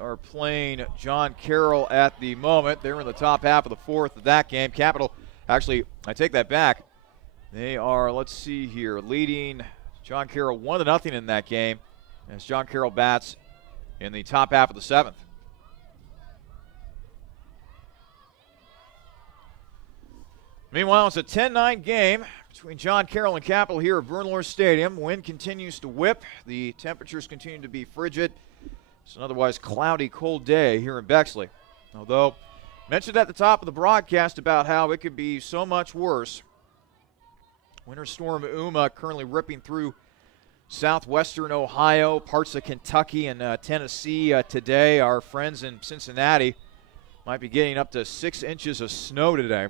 Are playing John Carroll at the moment. They're in the top half of the fourth of that game. Capital, actually, I take that back. They are, let's see here, leading John Carroll 1-0 in that game as John Carroll bats in the top half of the seventh. Meanwhile, it's a 10-9 game between John Carroll and Capital here at Bernlohr Stadium. Wind continues to whip. The temperatures continue to be frigid. It's an otherwise cloudy, cold day here in Bexley. Although, mentioned at the top of the broadcast about how it could be so much worse. Winter Storm Uma currently ripping through southwestern Ohio, parts of Kentucky and Tennessee today. Our friends in Cincinnati might be getting up to 6 inches of snow today,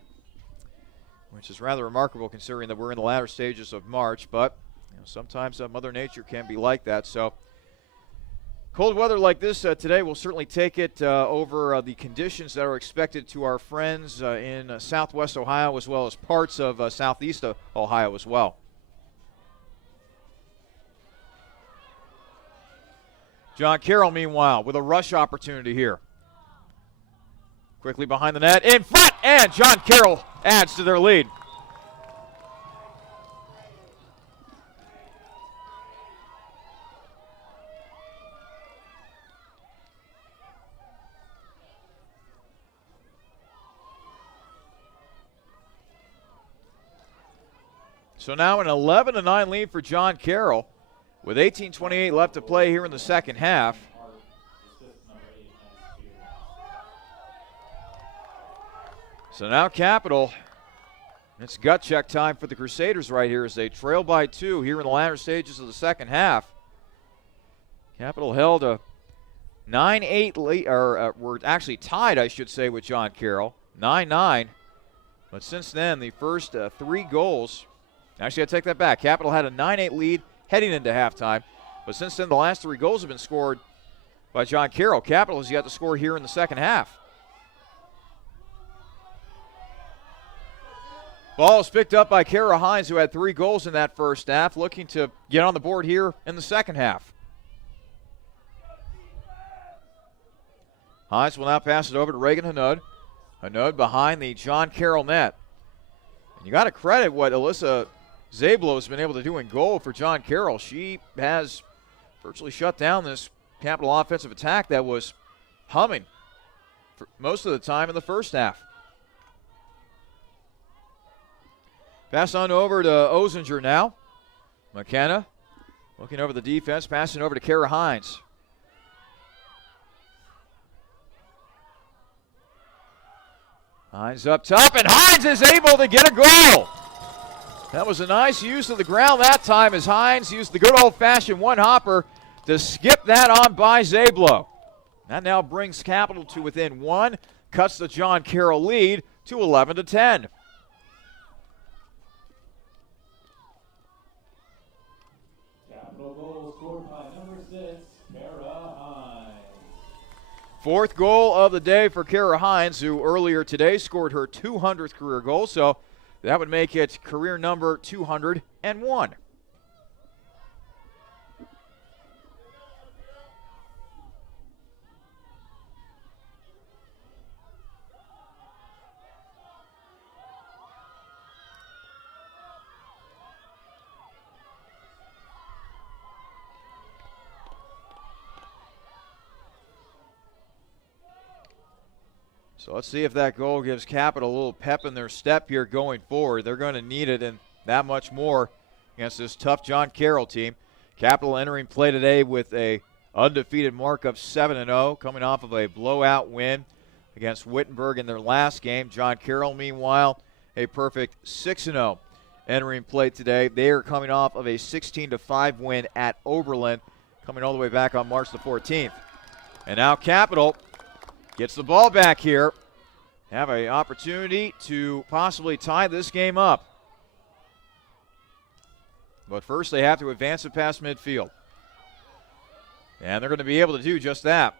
which is rather remarkable considering that we're in the latter stages of March. But sometimes Mother Nature can be like that. So cold weather like this today, we'll certainly take it over the conditions that are expected to our friends in southwest Ohio as well as parts of southeast Ohio as well. John Carroll, meanwhile, with a rush opportunity here. Quickly behind the net, in front, and John Carroll adds to their lead. So now an 11-9 lead for John Carroll with 18:28 left to play here in the second half. So now Capital, it's gut check time for the Crusaders right here as they trail by 2 here in the latter stages of the second half. Capital held a 9-8 lead, or were actually tied, I should say, with John Carroll, 9-9. But since then, the first 3 goals, actually I take that back. Capital had a 9-8 lead heading into halftime. But since then, the last 3 goals have been scored by John Carroll. Capital has yet to score here in the second half. Ball is picked up by Kara Hines, who had 3 goals in that first half, looking to get on the board here in the second half. Hines will now pass it over to Reagan Hanaud. Hanaud behind the John Carroll net. And you got to credit what Alyssa Zablo has been able to do in goal for John Carroll. She has virtually shut down this Capital offensive attack that was humming for most of the time in the first half. Pass on over to Ozinger now. McKenna looking over the defense, passing over to Kara Hines. Hines up top, and Hines is able to get a goal. That was a nice use of the ground that time as Hines used the good old-fashioned one-hopper to skip that on by Zablo. That now brings Capital to within 1, cuts the John Carroll lead to 11-10. Capital goal scored by number 6, Kara Hines. 4th goal of the day for Kara Hines, who earlier today scored her 200th career goal, so that would make it career number 201. So let's see if that goal gives Capital a little pep in their step here going forward. They're going to need it and that much more against this tough John Carroll team. Capital entering play today with a undefeated mark of 7-0, coming off of a blowout win against Wittenberg in their last game. John Carroll, meanwhile, a perfect 6-0 entering play today. They are coming off of a 16-5 win at Oberlin, coming all the way back on March the 14th. And now Capital gets the ball back here. Have an opportunity to possibly tie this game up. But first they have to advance it past midfield. And they're going to be able to do just that.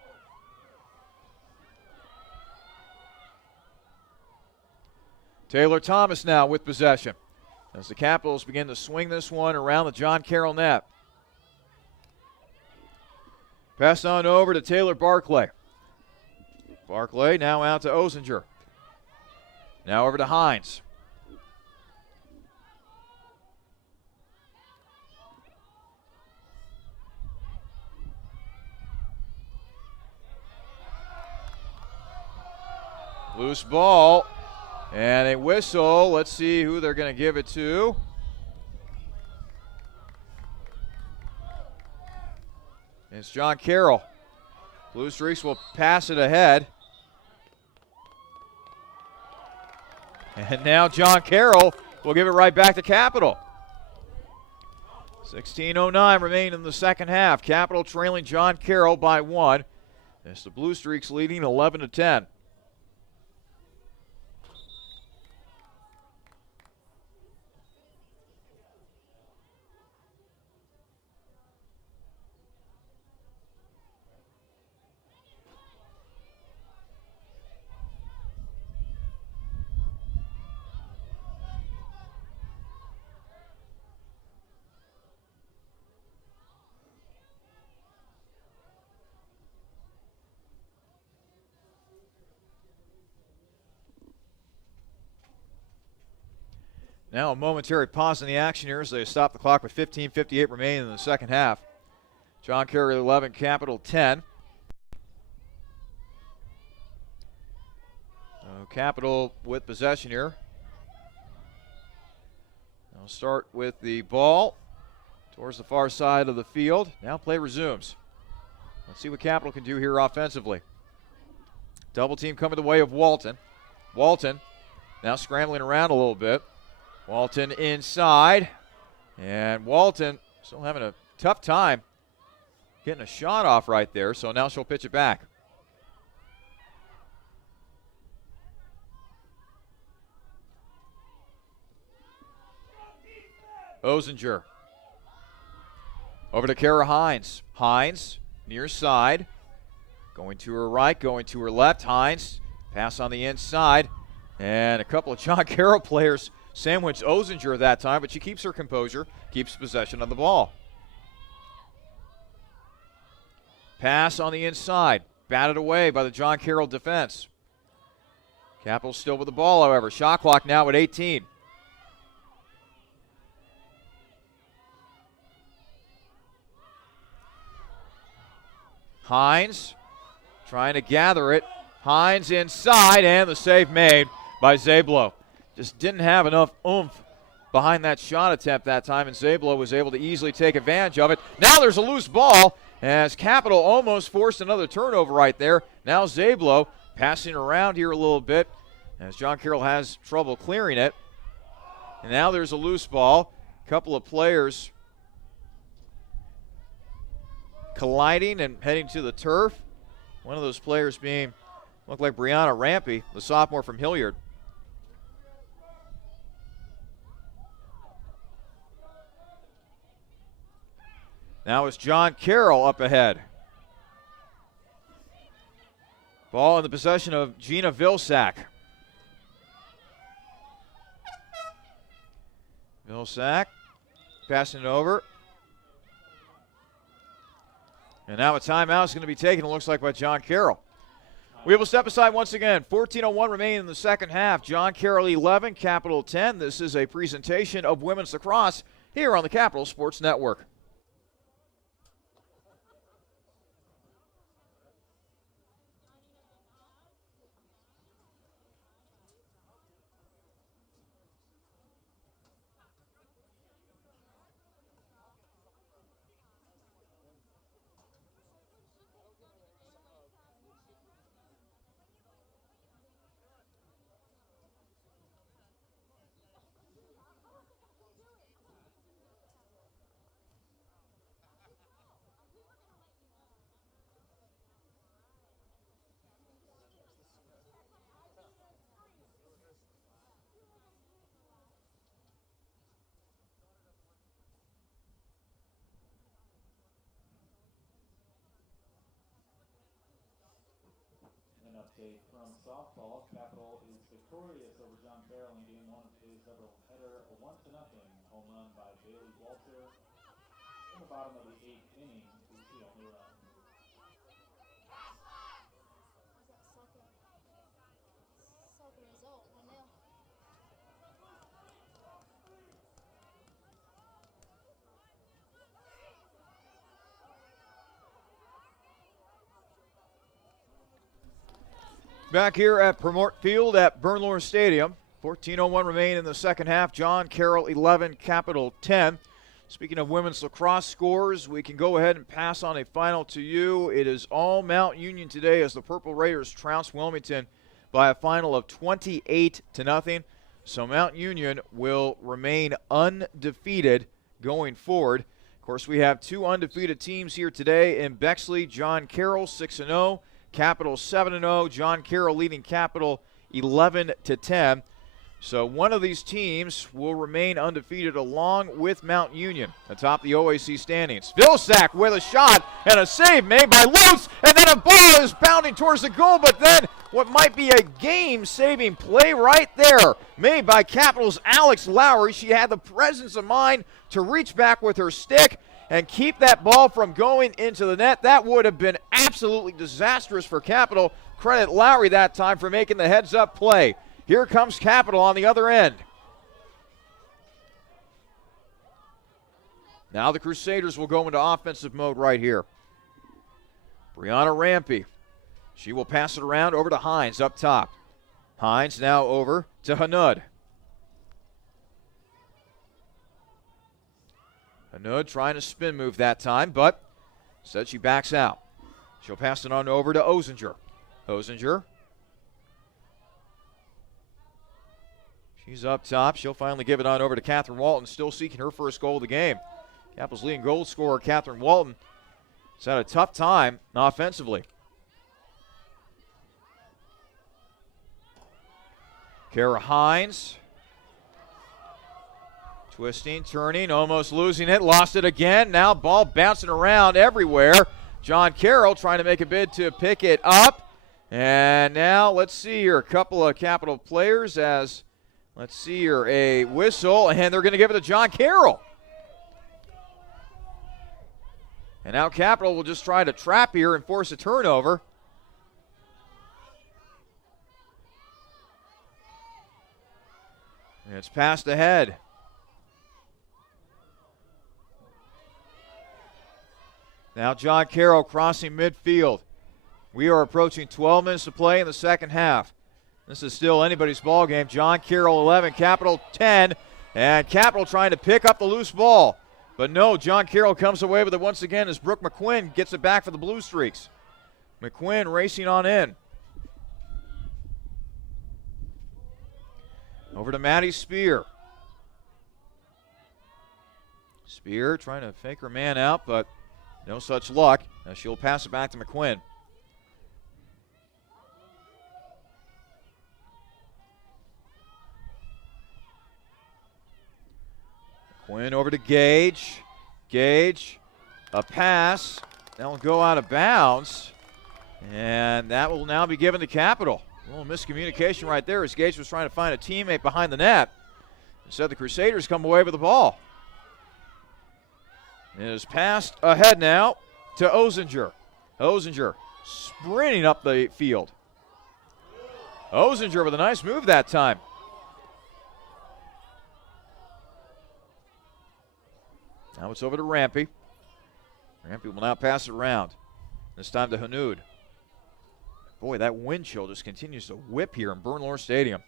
Taylor Thomas now with possession as the Capitals begin to swing this one around the John Carroll net. Pass on over to Taylor Barclay. Barclay now out to Ozinger. Now over to Hines. Loose ball and a whistle. Let's see who they're going to give it to. It's John Carroll. Blue Streaks will pass it ahead. And now John Carroll will give it right back to Capital. 16:09 remaining in the second half. Capital trailing John Carroll by 1. It's the Blue Streaks leading 11-10. Now a momentary pause in the action here as they stop the clock with 15:58 remaining in the second half. John Carroll 11, Capital 10. So Capital with possession here. We'll start with the ball towards the far side of the field. Now play resumes. Let's see what Capital can do here offensively. Double team coming the way of Walton. Walton now scrambling around a little bit. Walton inside. And Walton still having a tough time getting a shot off right there, so now she'll pitch it back. Ozinger. Over to Kara Hines. Hines, near side. Going to her right, going to her left. Hines, pass on the inside. And a couple of John Carroll players sandwiched Ozinger that time, but she keeps her composure, keeps possession of the ball. Pass on the inside. Batted away by the John Carroll defense. Capital still with the ball, however. Shot clock now at 18. Hines trying to gather it. Hines inside, and the save made by Zablo. Just didn't have enough oomph behind that shot attempt that time, and Zablo was able to easily take advantage of it. Now there's a loose ball, as Capital almost forced another turnover right there. Now Zablo passing around here a little bit, as John Carroll has trouble clearing it. And now there's a loose ball. A couple of players colliding and heading to the turf. One of those players being, looked like Brianna Rampy, the sophomore from Hilliard. Now it's John Carroll up ahead. Ball in the possession of Gina Vilsack. Vilsack passing it over. And now a timeout is going to be taken, it looks like, by John Carroll. We will step aside once again. 14:01 remaining in the second half. John Carroll 11, Capital 10. This is a presentation of women's lacrosse here on the Capital Sports Network. Update from softball. Capital is victorious over John Carroll in game 1 of today's doubleheader, a 1-0 home run by Bailey Walter in the bottom of the 8th inning is the only run. Second result, 1-0. Back here at Purmort Field at Bernlohr Stadium. 14:01 remain in the second half. John Carroll 11, Capital 10. Speaking of women's lacrosse scores, we can go ahead and pass on a final to you. It is all Mount Union today as the Purple Raiders trounce Wilmington by a final of 28-0. So Mount Union will remain undefeated going forward. Of course, we have two undefeated teams here today in Bexley. John Carroll 6-0. Capital 7-0. John Carroll leading Capital 11-10. So one of these teams will remain undefeated along with Mount Union atop the OAC standings. Vilsack with a shot and a save made by Lutz, and then a ball is bounding towards the goal, but then what might be a game-saving play right there made by Capital's Alex Lowry. She had the presence of mind to reach back with her stick and keep that ball from going into the net. That would have been absolutely disastrous for Capital. Credit Lowry that time for making the heads-up play. Here comes Capital on the other end. Now the Crusaders will go into offensive mode right here. Brianna Rampy. She will pass it around over to Hines up top. Hines now over to Hanud. Hanud trying to spin move that time, but instead she backs out. She'll pass it on over to Ozinger. Ozinger. She's up top. She'll finally give it on over to Catherine Walton, still seeking her first goal of the game. Capital's leading goal scorer, Catherine Walton, has had a tough time offensively. Kara Hines. Twisting, turning, almost losing it, lost it again. Now ball bouncing around everywhere. John Carroll trying to make a bid to pick it up. And now let's see here, a couple of Capital players as, let's see here, a whistle, and they're going to give it to John Carroll. And now Capital will just try to trap here and force a turnover. And it's passed ahead. Now John Carroll crossing midfield. We are approaching 12 minutes to play in the second half. This is still anybody's ball game. John Carroll 11, Capital 10, and Capital trying to pick up the loose ball. But no, John Carroll comes away with it once again as Brooke McQuinn gets it back for the Blue Streaks. McQuinn racing on in. Over to Maddie Spear. Spear trying to fake her man out, but no such luck. Now she'll pass it back to McQuinn. McQuinn over to Gage. Gage, a pass. That will go out of bounds. And that will now be given to Capital. A little miscommunication right there as Gage was trying to find a teammate behind the net. Instead, the Crusaders come away with the ball. It is passed ahead now to Ozinger. Ozinger sprinting up the field. Ozinger with a nice move that time. Now it's over to Rampy. Rampy will now pass it around. This time to Hanud. Boy, that wind chill just continues to whip here in Bernlohr Stadium.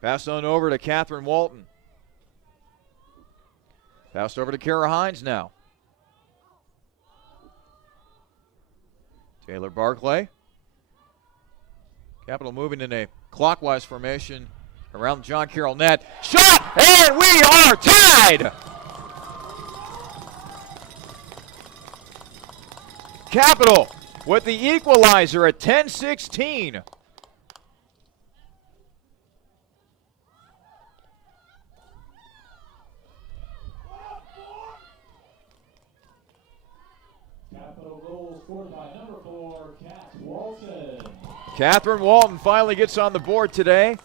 Passed on over to Catherine Walton. Passed over to Kara Hines now. Taylor Barclay. Capital moving in a clockwise formation around the John Carroll net. Shot, and we are tied! Capital with the equalizer at 10-16. Capital goal scored by number 4, Kat Walton. Catherine Walton finally gets on the board today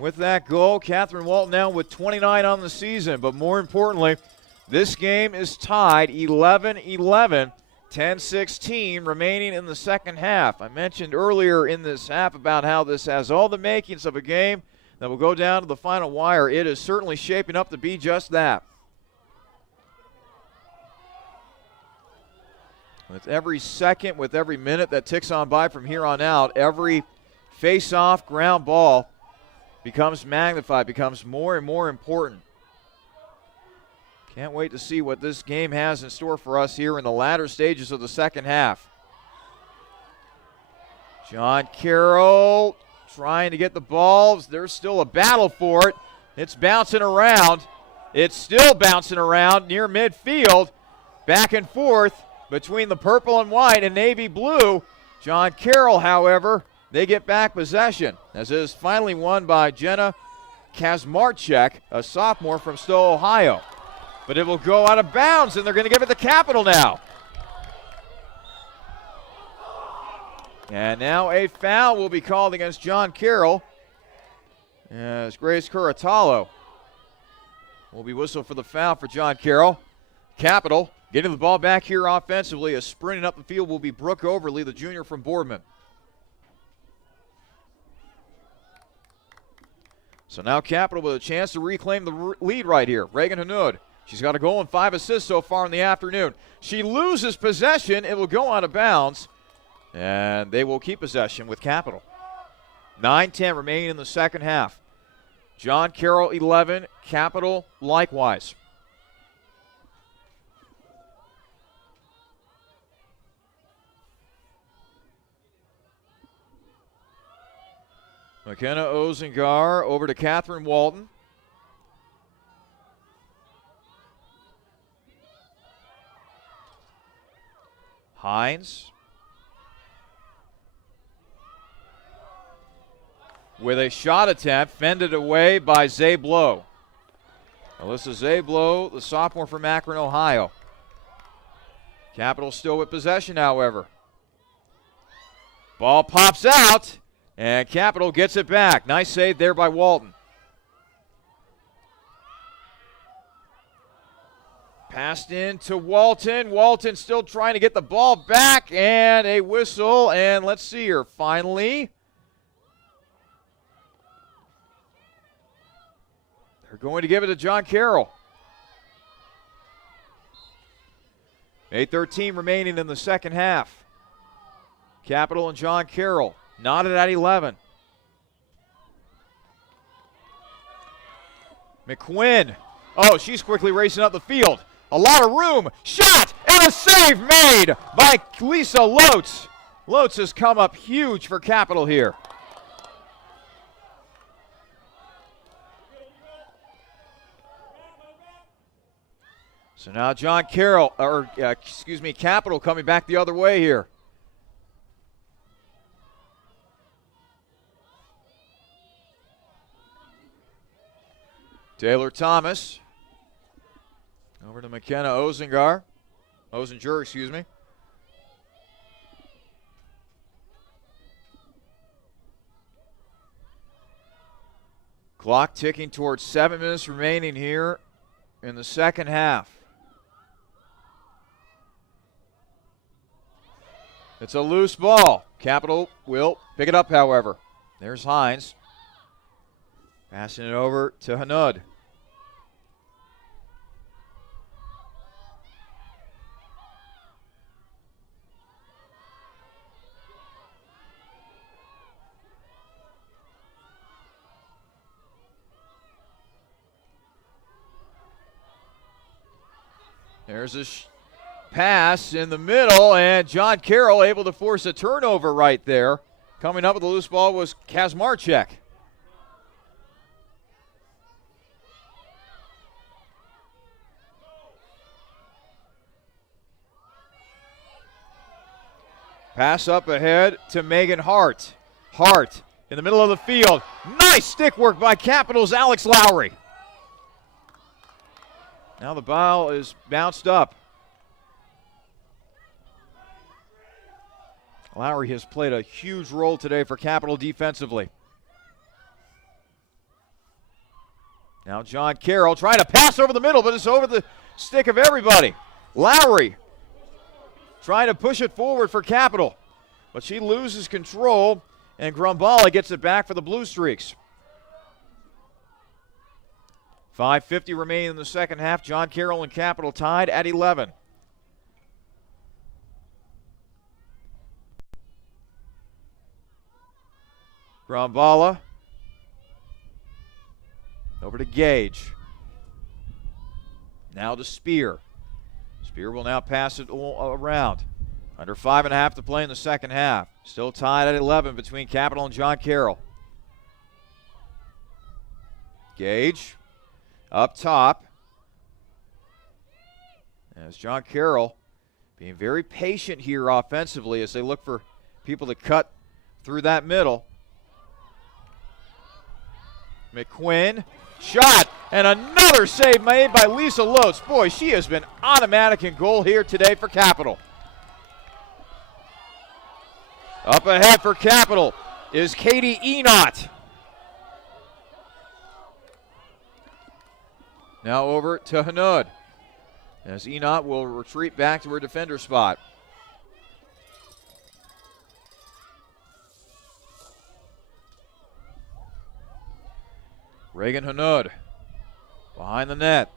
with that goal. Catherine Walton now with 29 on the season, but more importantly, this game is tied 11-11, 10-16 remaining in the second half. I mentioned earlier in this half about how this has all the makings of a game that will go down to the final wire. It is certainly shaping up to be just that. With every second, with every minute that ticks on by from here on out, every face-off ground ball becomes magnified, becomes more and more important. Can't wait to see what this game has in store for us here in the latter stages of the second half. John Carroll trying to get the ball. There's still a battle for it. It's bouncing around. It's still bouncing around near midfield. Back and forth between the purple and white and navy blue. John Carroll, however, they get back possession, as it is finally won by Jenna Kazmarchek, a sophomore from Stowe, Ohio. But it will go out of bounds, and they're going to give it to Capital now. And now a foul will be called against John Carroll, as Grace Curatalo will be whistled for the foul for John Carroll. Capital getting the ball back here offensively, as sprinting up the field will be Brooke Overly, the junior from Boardman. So now Capital with a chance to reclaim the lead right here. Reagan Hanud. She's got a goal and 5 assists so far in the afternoon. She loses possession. It will go out of bounds. And they will keep possession with Capital. 9:10 remaining in the second half. John Carroll 11, Capital likewise. McKenna Ozengar over to Catherine Walton. Hines with a shot attempt, fended away by Zablow. Alyssa Zablow, the sophomore from Akron, Ohio. Capital still with possession, however. Ball pops out, and Capital gets it back. Nice save there by Walton. Passed in to Walton. Walton still trying to get the ball back, and a whistle, and let's see here. Finally, they're going to give it to John Carroll. 8:13 remaining in the second half. Capital and John Carroll knotted at 11. McQuinn. Oh, she's quickly racing up the field. A lot of room. Shot and a save made by Lisa Lotz. Lotz has come up huge for Capital here. So now John Carroll, Capital coming back the other way here. Taylor Thomas over to McKenna Ozinger, excuse me. Clock ticking towards 7 minutes remaining here in the second half. It's a loose ball. Capital will pick it up, however. There's Hines. Passing it over to Hanud. There's a pass in the middle, and John Carroll able to force a turnover right there. Coming up with the loose ball was Kazmarczyk. Pass up ahead to Megan Hart. Hart in the middle of the field. Nice stick work by Capital's Alex Lowry. Now the ball is bounced up. Lowry has played a huge role today for Capital defensively. Now John Carroll trying to pass over the middle, but it's over the stick of everybody. Lowry trying to push it forward for Capital, but she loses control, and Grumbala gets it back for the Blue Streaks. 5:50 remaining in the second half. John Carroll and Capital tied at 11. Grumbala over to Gage. Now to Spear. Spear will now pass it around. Under 5.5 to play in the second half. Still tied at 11 between Capital and John Carroll. Gage up top. As John Carroll being very patient here offensively as they look for people to cut through that middle. McQuinn, shot, and another save made by Lisa Lotz. Boy, she has been automatic in goal here today for Capital. Up ahead for Capital is Katie Enott. Now over to Hanud, as Enott will retreat back to her defender spot. Reagan Hanud behind the net.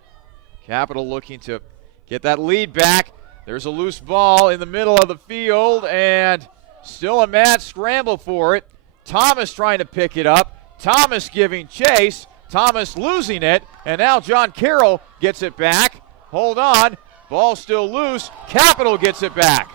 Capital looking to get that lead back. There's a loose ball in the middle of the field, and Still a mad scramble for it. Thomas trying to pick it up. Thomas giving chase. Thomas losing it. And now John Carroll gets it back. Hold on. Ball still loose. Capital gets it back.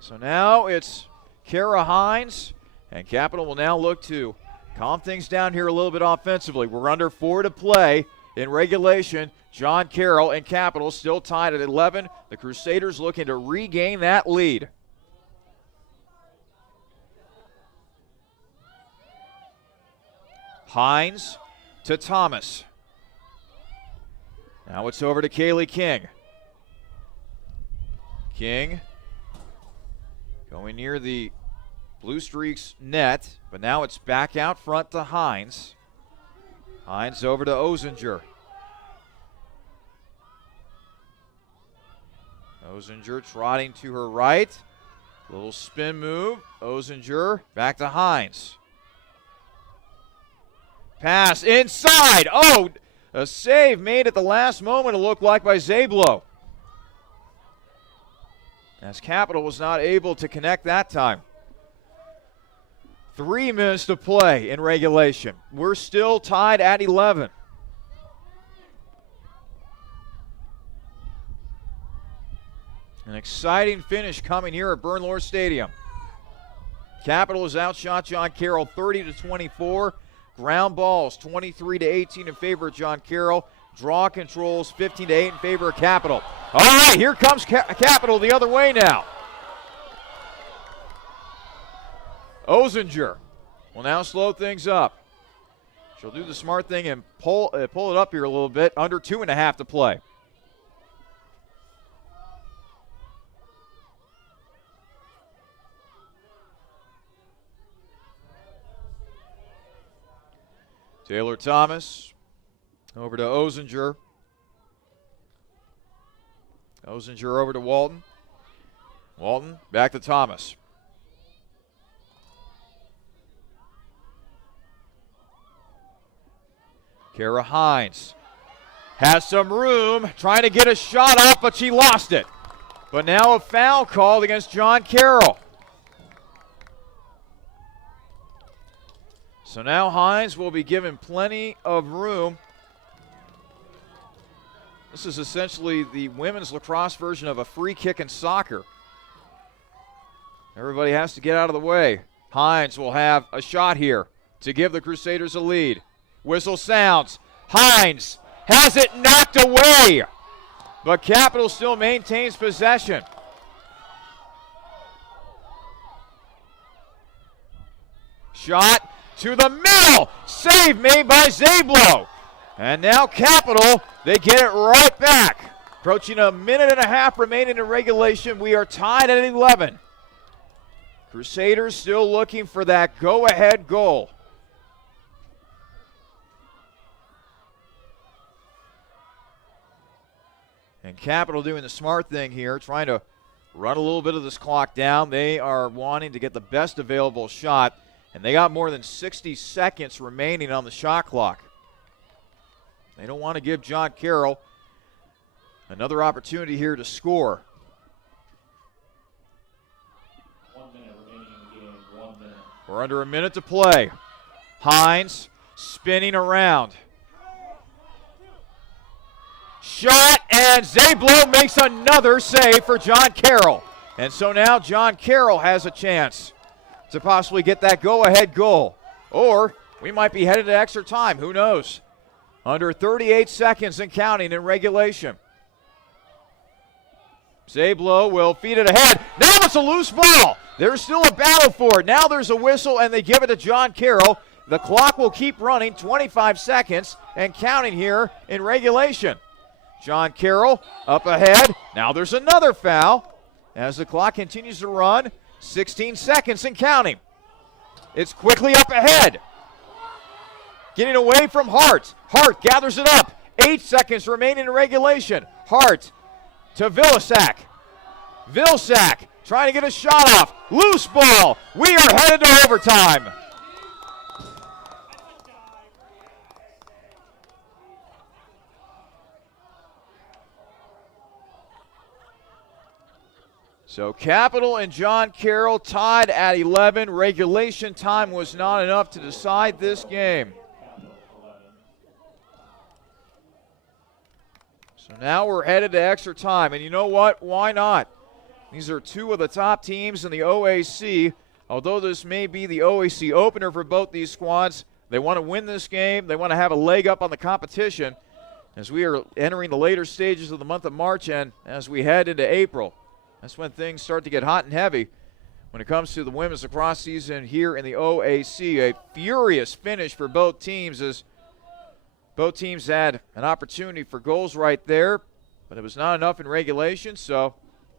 So now it's Kara Hines, and Capital will now look to calm things down here a little bit offensively. We're under 4 to play in regulation. John Carroll and Capital still tied at 11. The Crusaders looking to regain that lead. Hines to Thomas. Now it's over to Kaylee King. King going near the Blue Streaks net, but now it's back out front to Hines. Hines over to Ozinger. Ozinger trotting to her right. Little spin move. Ozinger back to Hines. Pass inside. Oh, a save made at the last moment, it looked like, by Zablo. As Capital was not able to connect that time. 3 minutes to play in regulation. We're still tied at 11. An exciting finish coming here at Bernlohr Stadium. Capital has outshot John Carroll 30-24. Ground balls 23-18 in favor of John Carroll. Draw controls 15-8 in favor of Capital. All right, here comes Capital the other way now. Ozinger will now slow things up. She'll do the smart thing and pull it up here a little bit. Under 2.5 to play. Taylor Thomas over to Ozinger. Ozinger over to Walton. Walton back to Thomas. Kara Hines has some room, trying to get a shot off, but she lost it. But now a foul called against John Carroll. So now Hines will be given plenty of room. This is essentially the women's lacrosse version of a free kick in soccer. Everybody has to get out of the way. Hines will have a shot here to give the Crusaders a lead. Whistle sounds. Hines has it knocked away, but Capital still maintains possession. Shot to the middle. Save made by Zablo. And now Capital, they get it right back. Approaching a minute and a half remaining in regulation. We are tied at 11. Crusaders still looking for that go-ahead goal. And Capital doing the smart thing here, trying to run a little bit of this clock down. They are wanting to get the best available shot, and they got more than 60 seconds remaining on the shot clock. They don't want to give John Carroll another opportunity here to score. 1 minute remaining in the game. 1 minute. We're under a minute to play. Hines spinning around. Shot, and Zablo makes another save for John Carroll. And so now John Carroll has a chance to possibly get that go-ahead goal. Or we might be headed to extra time. Who knows? Under 38 seconds and counting in regulation. Zablo will feed it ahead. Now it's a loose ball. There's still a battle for it. Now there's a whistle, and they give it to John Carroll. The clock will keep running, 25 seconds and counting here in regulation. John Carroll up ahead. Now there's another foul as the clock continues to run. 16 seconds and counting. It's quickly up ahead. Getting away from Hart. Hart gathers it up. 8 seconds remaining in regulation. Hart to Vilsack. Vilsack trying to get a shot off. Loose ball. We are headed to overtime. So Capital and John Carroll tied at 11. Regulation time was not enough to decide this game. So now we're headed to extra time. And you know what? Why not? These are two of the top teams in the OAC. Although this may be the OAC opener for both these squads, they want to win this game. They want to have a leg up on the competition as we are entering the later stages of the month of March and as we head into April. That's when things start to get hot and heavy when it comes to the women's lacrosse season here in the OAC. A furious finish for both teams as both teams had an opportunity for goals right there, but it was not enough in regulation, so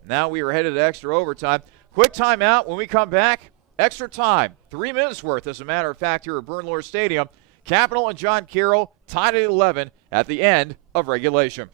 now we are headed to extra overtime. Quick timeout. When we come back, extra time, 3 minutes worth, as a matter of fact, here at Bernlohr Stadium. Capital and John Carroll tied at 11 at the end of regulation.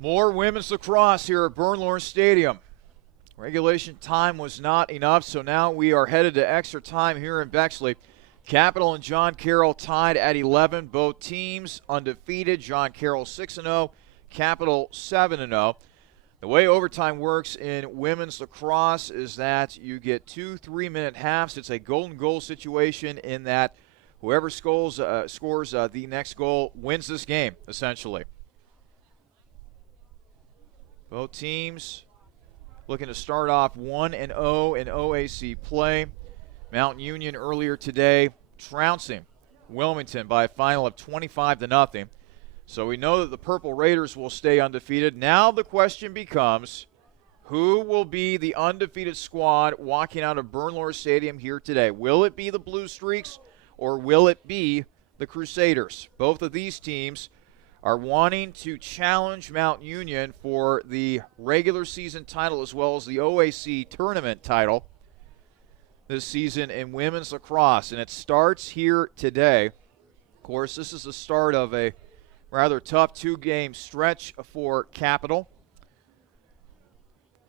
More women's lacrosse here at Bernlohr Stadium. Regulation time was not enough, so now we are headed to extra time here in Bexley. Capital and John Carroll tied at 11. Both teams undefeated. John Carroll 6-0, Capital 7-0. The way overtime works in women's lacrosse is that you get 2 3-minute halves. It's a golden goal situation in that whoever scores the next goal wins this game, essentially. Both teams looking to start off 1-0 in OAC play. Mount Union earlier today trouncing Wilmington by a final of 25-0. So we know that the Purple Raiders will stay undefeated. Now the question becomes, who will be the undefeated squad walking out of Bernlohr Stadium here today? Will it be the Blue Streaks or will it be the Crusaders? Both of these teams are wanting to challenge Mount Union for the regular season title as well as the OAC tournament title this season in women's lacrosse. And it starts here today. Of course, this is the start of a rather tough 2-game stretch for Capital.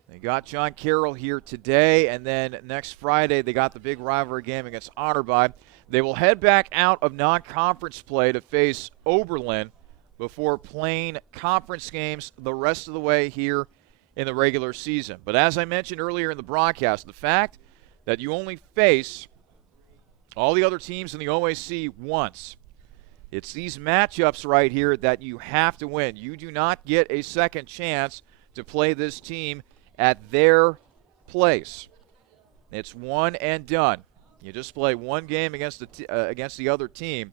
They got John Carroll here today, and then next Friday they got the big rivalry game against Otterbein. They will head back out of non-conference play to face Oberlin before playing conference games the rest of the way here in the regular season. But as I mentioned earlier in the broadcast, the fact that you only face all the other teams in the OAC once, it's these matchups right here that you have to win. You do not get a second chance to play this team at their place. It's one and done. You just play one game against the other team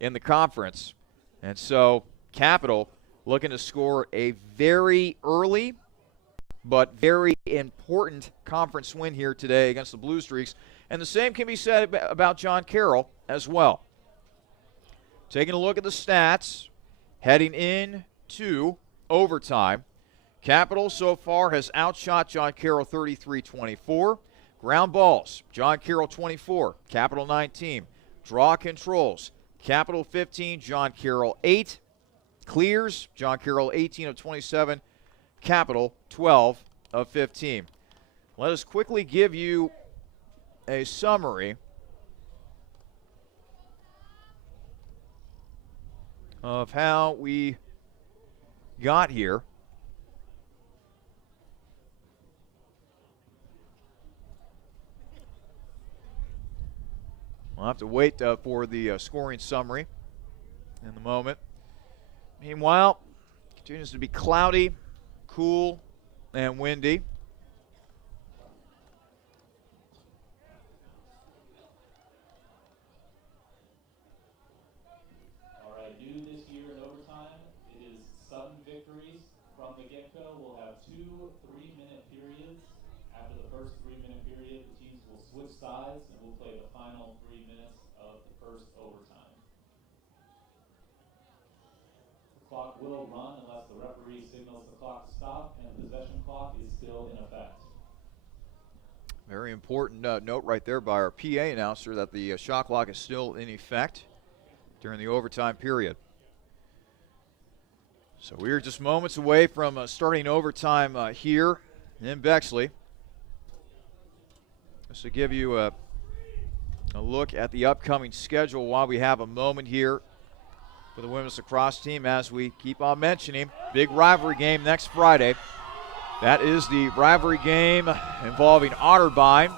in the conference. And so Capital looking to score a very early but very important conference win here today against the Blue Streaks. And the same can be said about John Carroll as well. Taking a look at the stats, heading into overtime, Capital so far has outshot John Carroll 33-24. Ground balls, John Carroll 24, Capital 19. Draw controls, Capital 15, John Carroll 8. Clears, John Carroll 18 of 27, Capital 12 of 15. Let us quickly give you a summary of how we got here. We'll have to wait for the scoring summary in the moment. Meanwhile, continues to be cloudy, cool, and windy. All right, new this year in overtime, it is sudden victories from the get-go. We'll have 2 3-minute periods. After the first 3-minute period, the teams will switch sides and we'll play the final 3 minutes of the first overtime. The clock will run unless the referee signals the clock to stop, and the possession clock is still in effect. Very important note right there by our PA announcer that the shot clock is still in effect during the overtime period. So we are just moments away from starting overtime here in Bexley. Just to give you a look at the upcoming schedule while we have a moment here for the women's lacrosse team, as we keep on mentioning, big rivalry game next Friday. That is the rivalry game involving Otterbein.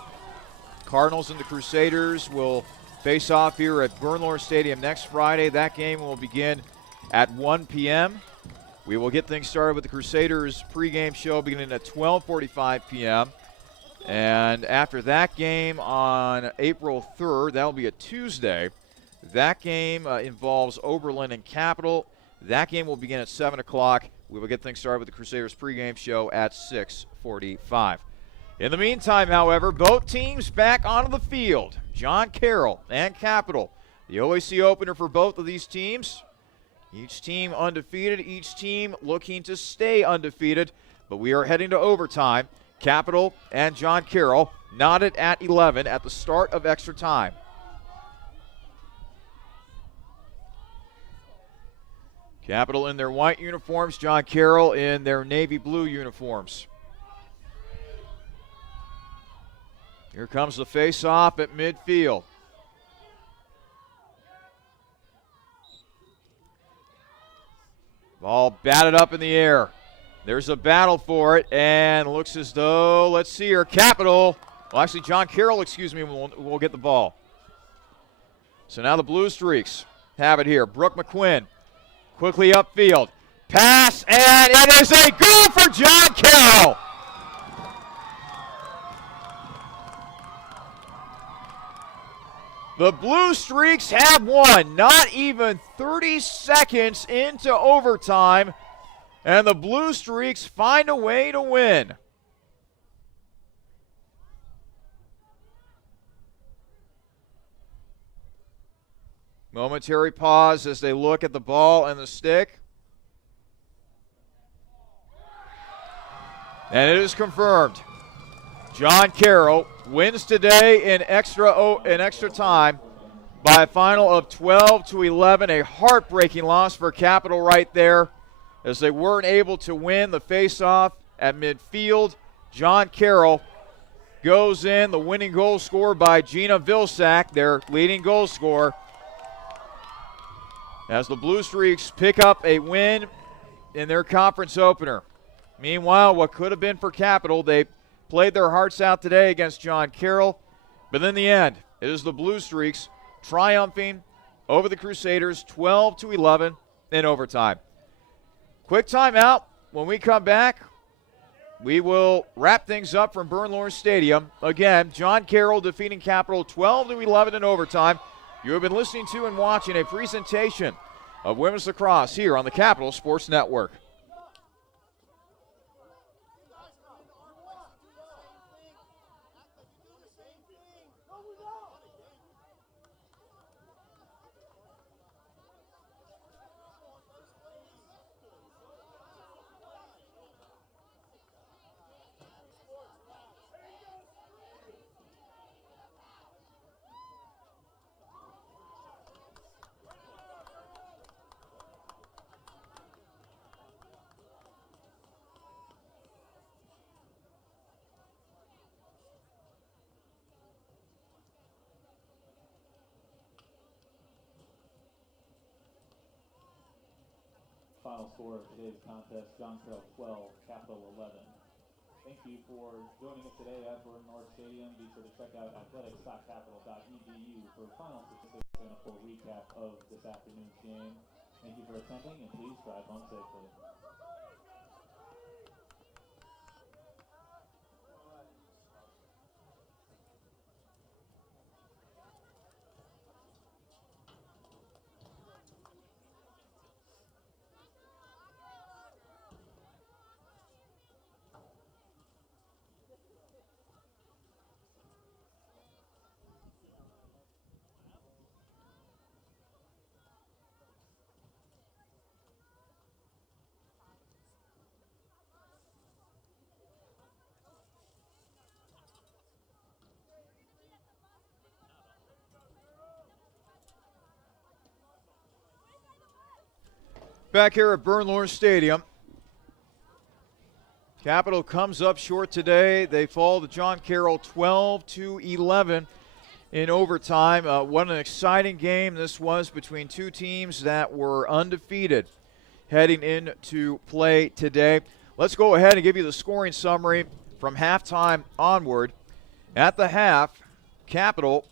Cardinals and the Crusaders will face off here at Bernlohr Stadium next Friday. That game will begin at 1 p.m. We will get things started with the Crusaders pregame show beginning at 12:45 p.m. And after that game on April 3rd, that'll be a Tuesday. That game involves Oberlin and Capital. That game will begin at 7 o'clock. We will get things started with the Crusaders pregame show at 6:45. In the meantime, however, both teams back onto the field. John Carroll and Capital. The OAC opener for both of these teams. Each team undefeated, each team looking to stay undefeated. But we are heading to overtime. Capital and John Carroll knotted at 11 at the start of extra time. Capital in their white uniforms, John Carroll in their navy blue uniforms. Here comes the face-off at midfield. Ball batted up in the air. There's a battle for it, and looks as though, let's see here, Capital, well actually John Carroll, will get the ball. So now the Blue Streaks have it here. Brooke McQuinn quickly upfield. Pass, and it is a goal for John Carroll. The Blue Streaks have won, not even 30 seconds into overtime, and the Blue Streaks find a way to win. Momentary pause as they look at the ball and the stick. And it is confirmed. John Carroll wins today in extra time by a final of 12-11. A heartbreaking loss for Capital right there, as they weren't able to win the faceoff at midfield. John Carroll goes in, the winning goal scored by Gina Vilsack, their leading goal scorer, as the Blue Streaks pick up a win in their conference opener. Meanwhile, what could have been for Capital, they played their hearts out today against John Carroll, but in the end, it is the Blue Streaks triumphing over the Crusaders 12-11 in overtime. Quick timeout. When we come back, we will wrap things up from Bernlohr Stadium. Again, John Carroll defeating Capital 12-11 in overtime. You have been listening to and watching a presentation of women's lacrosse here on the Capital Sports Network. Final score of today's contest, John Carroll 12, Capital 11. Thank you for joining us today at Bernlohr Stadium. Be sure to check out athletics.capital.edu for final statistics and a full recap of this afternoon's game. Thank you for attending, and please drive home safely. Back here at Bernlohr Stadium. Capital comes up short today. They fall to John Carroll 12-11 in overtime. What an exciting game this was between two teams that were undefeated heading into play today. Let's go ahead and give you the scoring summary from halftime onward. At the half, Capital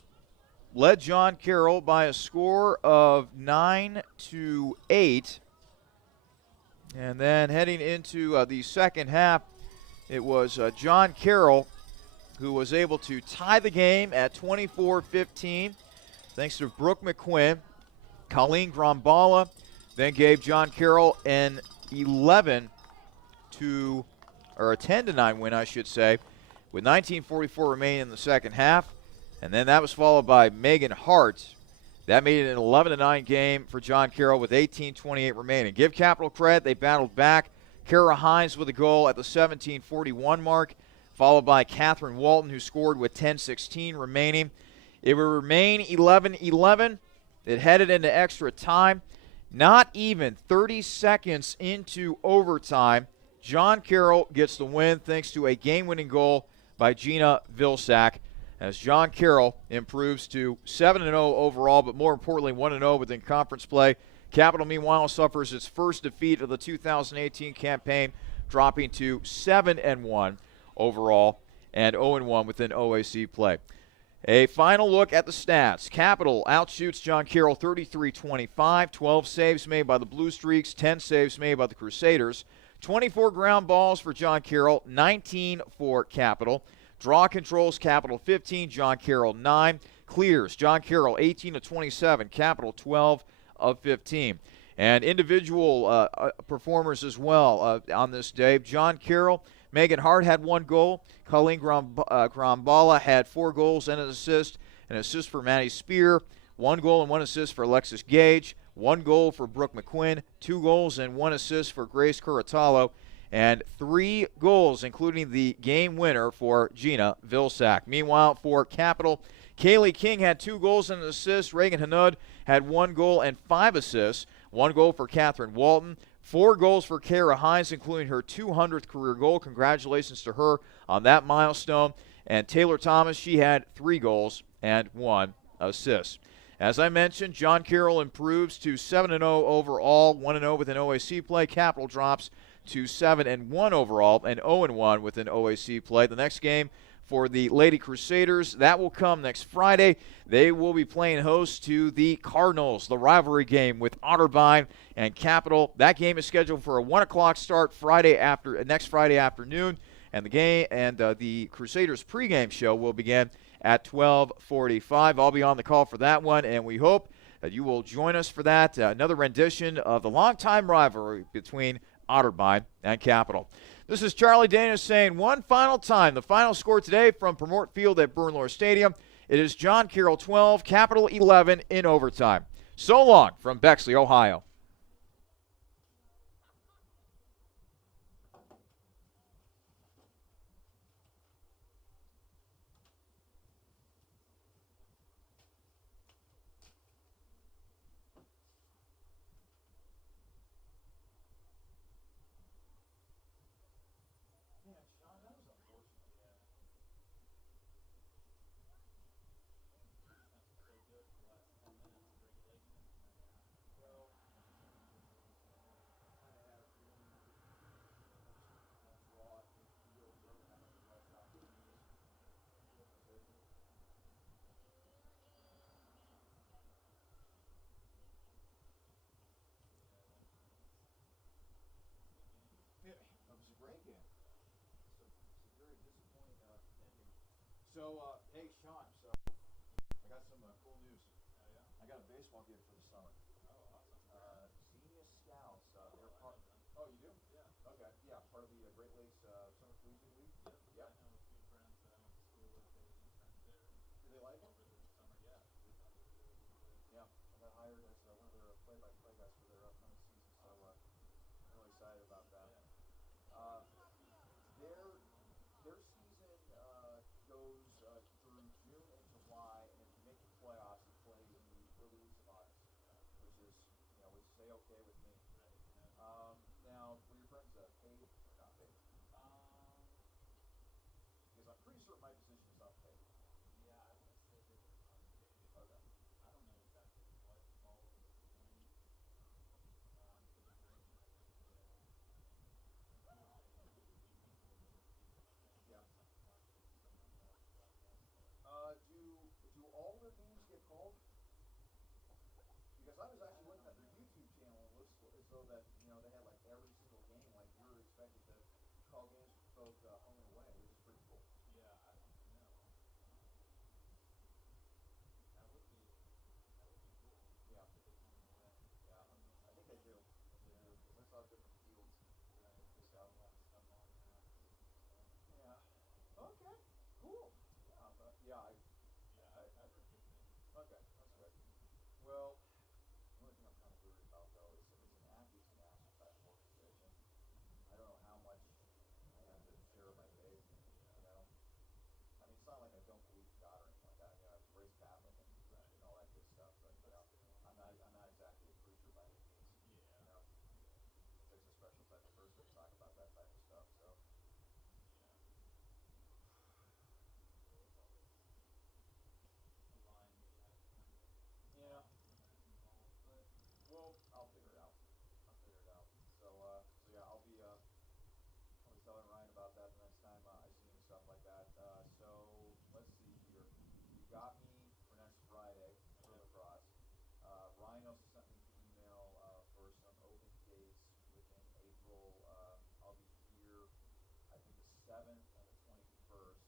led John Carroll by a score of 9-8. And then heading into the second half, it was John Carroll who was able to tie the game at 24-15 thanks to Brooke McQuinn. Colleen Grombala then gave John Carroll an 10-9 win, I should say, with 19:44 remaining in the second half. And then that was followed by Megan Hart. That made it an 11-9 game for John Carroll with 18:28 remaining. Give Capital credit, they battled back. Kara Hines with a goal at the 17:41 mark, followed by Catherine Walton, who scored with 10:16 remaining. It would remain 11-11. It headed into extra time. Not even 30 seconds into overtime, John Carroll gets the win thanks to a game-winning goal by Gina Vilsack, as John Carroll improves to 7-0 overall, but more importantly 1-0 within conference play. Capital, meanwhile, suffers its first defeat of the 2018 campaign, dropping to 7-1 overall and 0-1 within OAC play. A final look at the stats. Capital outshoots John Carroll 33-25, 12 saves made by the Blue Streaks, 10 saves made by the Crusaders, 24 ground balls for John Carroll, 19 for Capital. Draw controls, Capital 15, John Carroll 9. Clears, John Carroll 18-27, Capital 12 of 15. And individual performers as well on this day. John Carroll, Megan Hart had 1 goal. Colleen Grombala had 4 goals and an assist. An assist for Maddie Spear. 1 goal and 1 assist for Alexis Gage. 1 goal for Brooke McQuinn. 2 goals and 1 assist for Grace Curatalo. And 3 goals, including the game winner for Gina Vilsack. Meanwhile, for Capital, Kaylee King had 2 goals and an assist. Reagan Hanud had 1 goal and 5 assists. 1 goal for Catherine Walton. 4 goals for Kara Hines, including her 200th career goal. Congratulations to her on that milestone. And Taylor Thomas, she had 3 goals and 1 assist. As I mentioned, John Carroll improves to 7-0 overall, 1-0 within OAC play. Capital drops to 7-1 overall and 0-1 within OAC play. The next game for the Lady Crusaders, that will come next Friday. They will be playing host to the Cardinals, the rivalry game with Otterbein and Capital. That game is scheduled for a 1 o'clock start next Friday afternoon, and the Crusaders pregame show will begin at 12:45. I'll be on the call for that one, and we hope that you will join us for that. Another rendition of the longtime rivalry between Otterbein and Capital. This is Charlie Dana saying one final time, the final score today from Purmort Field at Bernlohr Stadium. It is John Carroll 12, Capital 11 in overtime. So long from Bexley, Ohio. So, hey, Sean, so I got some cool news. Oh, yeah? I got a baseball gig for the summer. Oh, awesome. Senior Scouts, they're I part. know them. Oh, you do? Yeah. Okay, yeah, part of the Great Lakes Summer Collegiate League. Yep. Yep. I know a few friends that I went to school with. They interned there Do they like it? over the summer. Yeah. They thought it was really, really good. Yeah, I got hired as one of their play-by-play guys for their upcoming season, so I'm really excited about that. Yeah. Their season goes through June and July, and if you make the playoffs, you play in the early weeks of August, which is okay with me. Right. Yeah. Now, were your friends paid or not paid? Um, Because I'm pretty sure my position is unpaid. yeah, I want to say they were unpaid. Okay. I don't know exactly what all of the doing for the duration. I think Yeah. something like that. Do all their games get called? Because I was actually looking at their YouTube channel, and it looks as though that they had like every single game, like you were expected to call games for both home and away, which is pretty cool. Yeah, I don't know. That would be cool. Yeah. If it went away. Yeah, I think they do. They do. Because I saw different fields. Right. Just got a lot of stuff on there. Yeah. Okay. Cool. Yeah. But yeah. I've heard good things. Okay. That's good. Well, the only thing I'm kind of worried about though is it's an athletes and national type of organization. I don't know how much I have to share my faith. I mean, it's not like I don't believe in God or anything like that. I was raised Catholic and all that good stuff, but I'm not exactly a preacher by any means. Yeah. It takes a special type of person to talk about that type of stuff. So. Yeah. But I'll figure it out. So yeah, I'll be telling Ryan about that the next time I see him and stuff like that. So let's see here. You got me for next Friday for Lacrosse. Ryan also sent me an email for some open dates within April. I'll be here, I think the 7th and the 21st.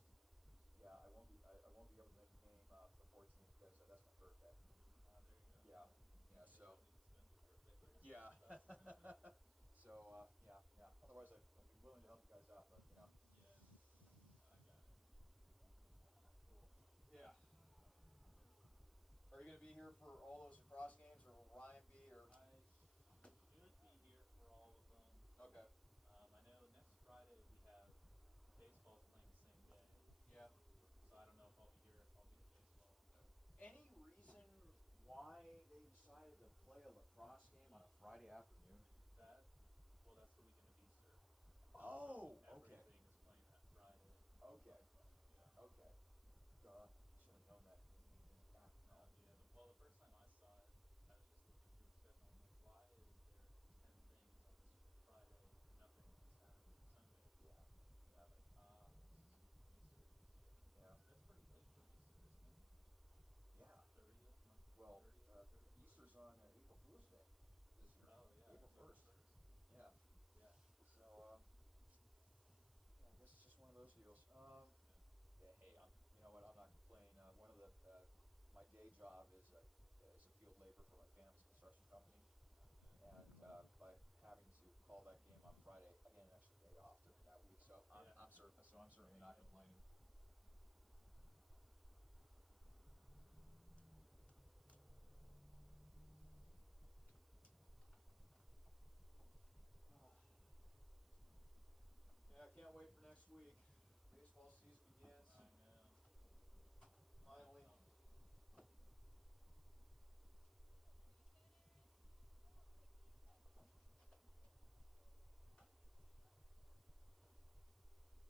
Yeah, I won't be able to make the game for the 14th because that's my birthday. There you go. Yeah. So. Spend your birthday here. Yeah. So yeah. Otherwise, I'd be willing to help you guys out, but Yeah. I got it. Cool. Yeah. Are you going to be here for all those lacrosse games, or will Ryan be? Or I should be here for all of them. okay. I know next Friday we have baseball playing the same day. Yeah. So I don't know if I'll be here, if I'll be at baseball. Any reason why they decided to play a lacrosse game on a Friday afternoon? That's the weekend of Easter. Oh, So okay. everything is playing that Friday. Okay. Yeah. Okay. Duh. Should have known that. The first time I saw it, I was just looking through the schedule and I'm like, why is there 10 things on this Friday and nothing is happening on Sunday? Yeah. Easter is Easter. Yeah. That's pretty late for Easter, isn't it? Yeah. 30th? Well, 30th? Easter's on April Fool's Day this year. Oh, yeah. April 1st. Yeah. Yeah. So, I guess it's just one of those deals. Yeah. Hey, you know what? I'm not complaining. One of my day job is a field laborer for my family's construction company, and by having to call that game on Friday, I get an extra day off during that week. So I'm certainly not complaining. Yeah, I can't wait for next week. Baseball season begins. I know. Finally.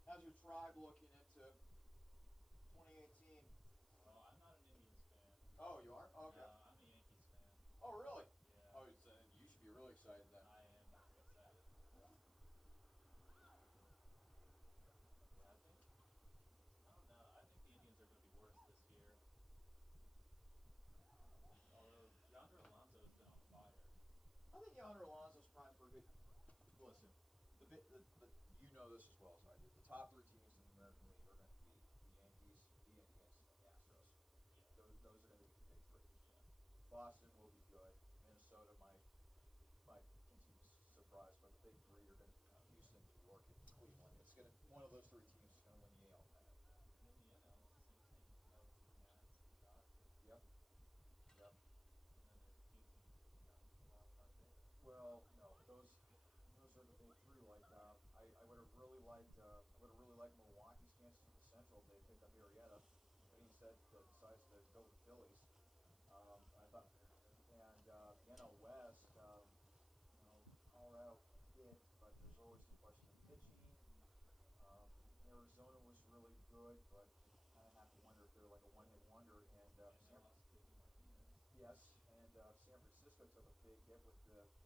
How's your tribe looking into 2018? Well, I'm not an Indians fan. Oh, you aren't? Okay. No, I'm a Yankees fan. Oh, really? Yeah. Oh, you should be really excited then. I am very excited. Yeah, I don't know. I think the Indians are going to be worse this year. Although Yonder Alonso has been on fire. I think Yonder Alonso's prime for a good. Listen, you know this as well as I do. The top three teams in the American League are going to be the Yankees, the Yes, and San Francisco took a big hit with the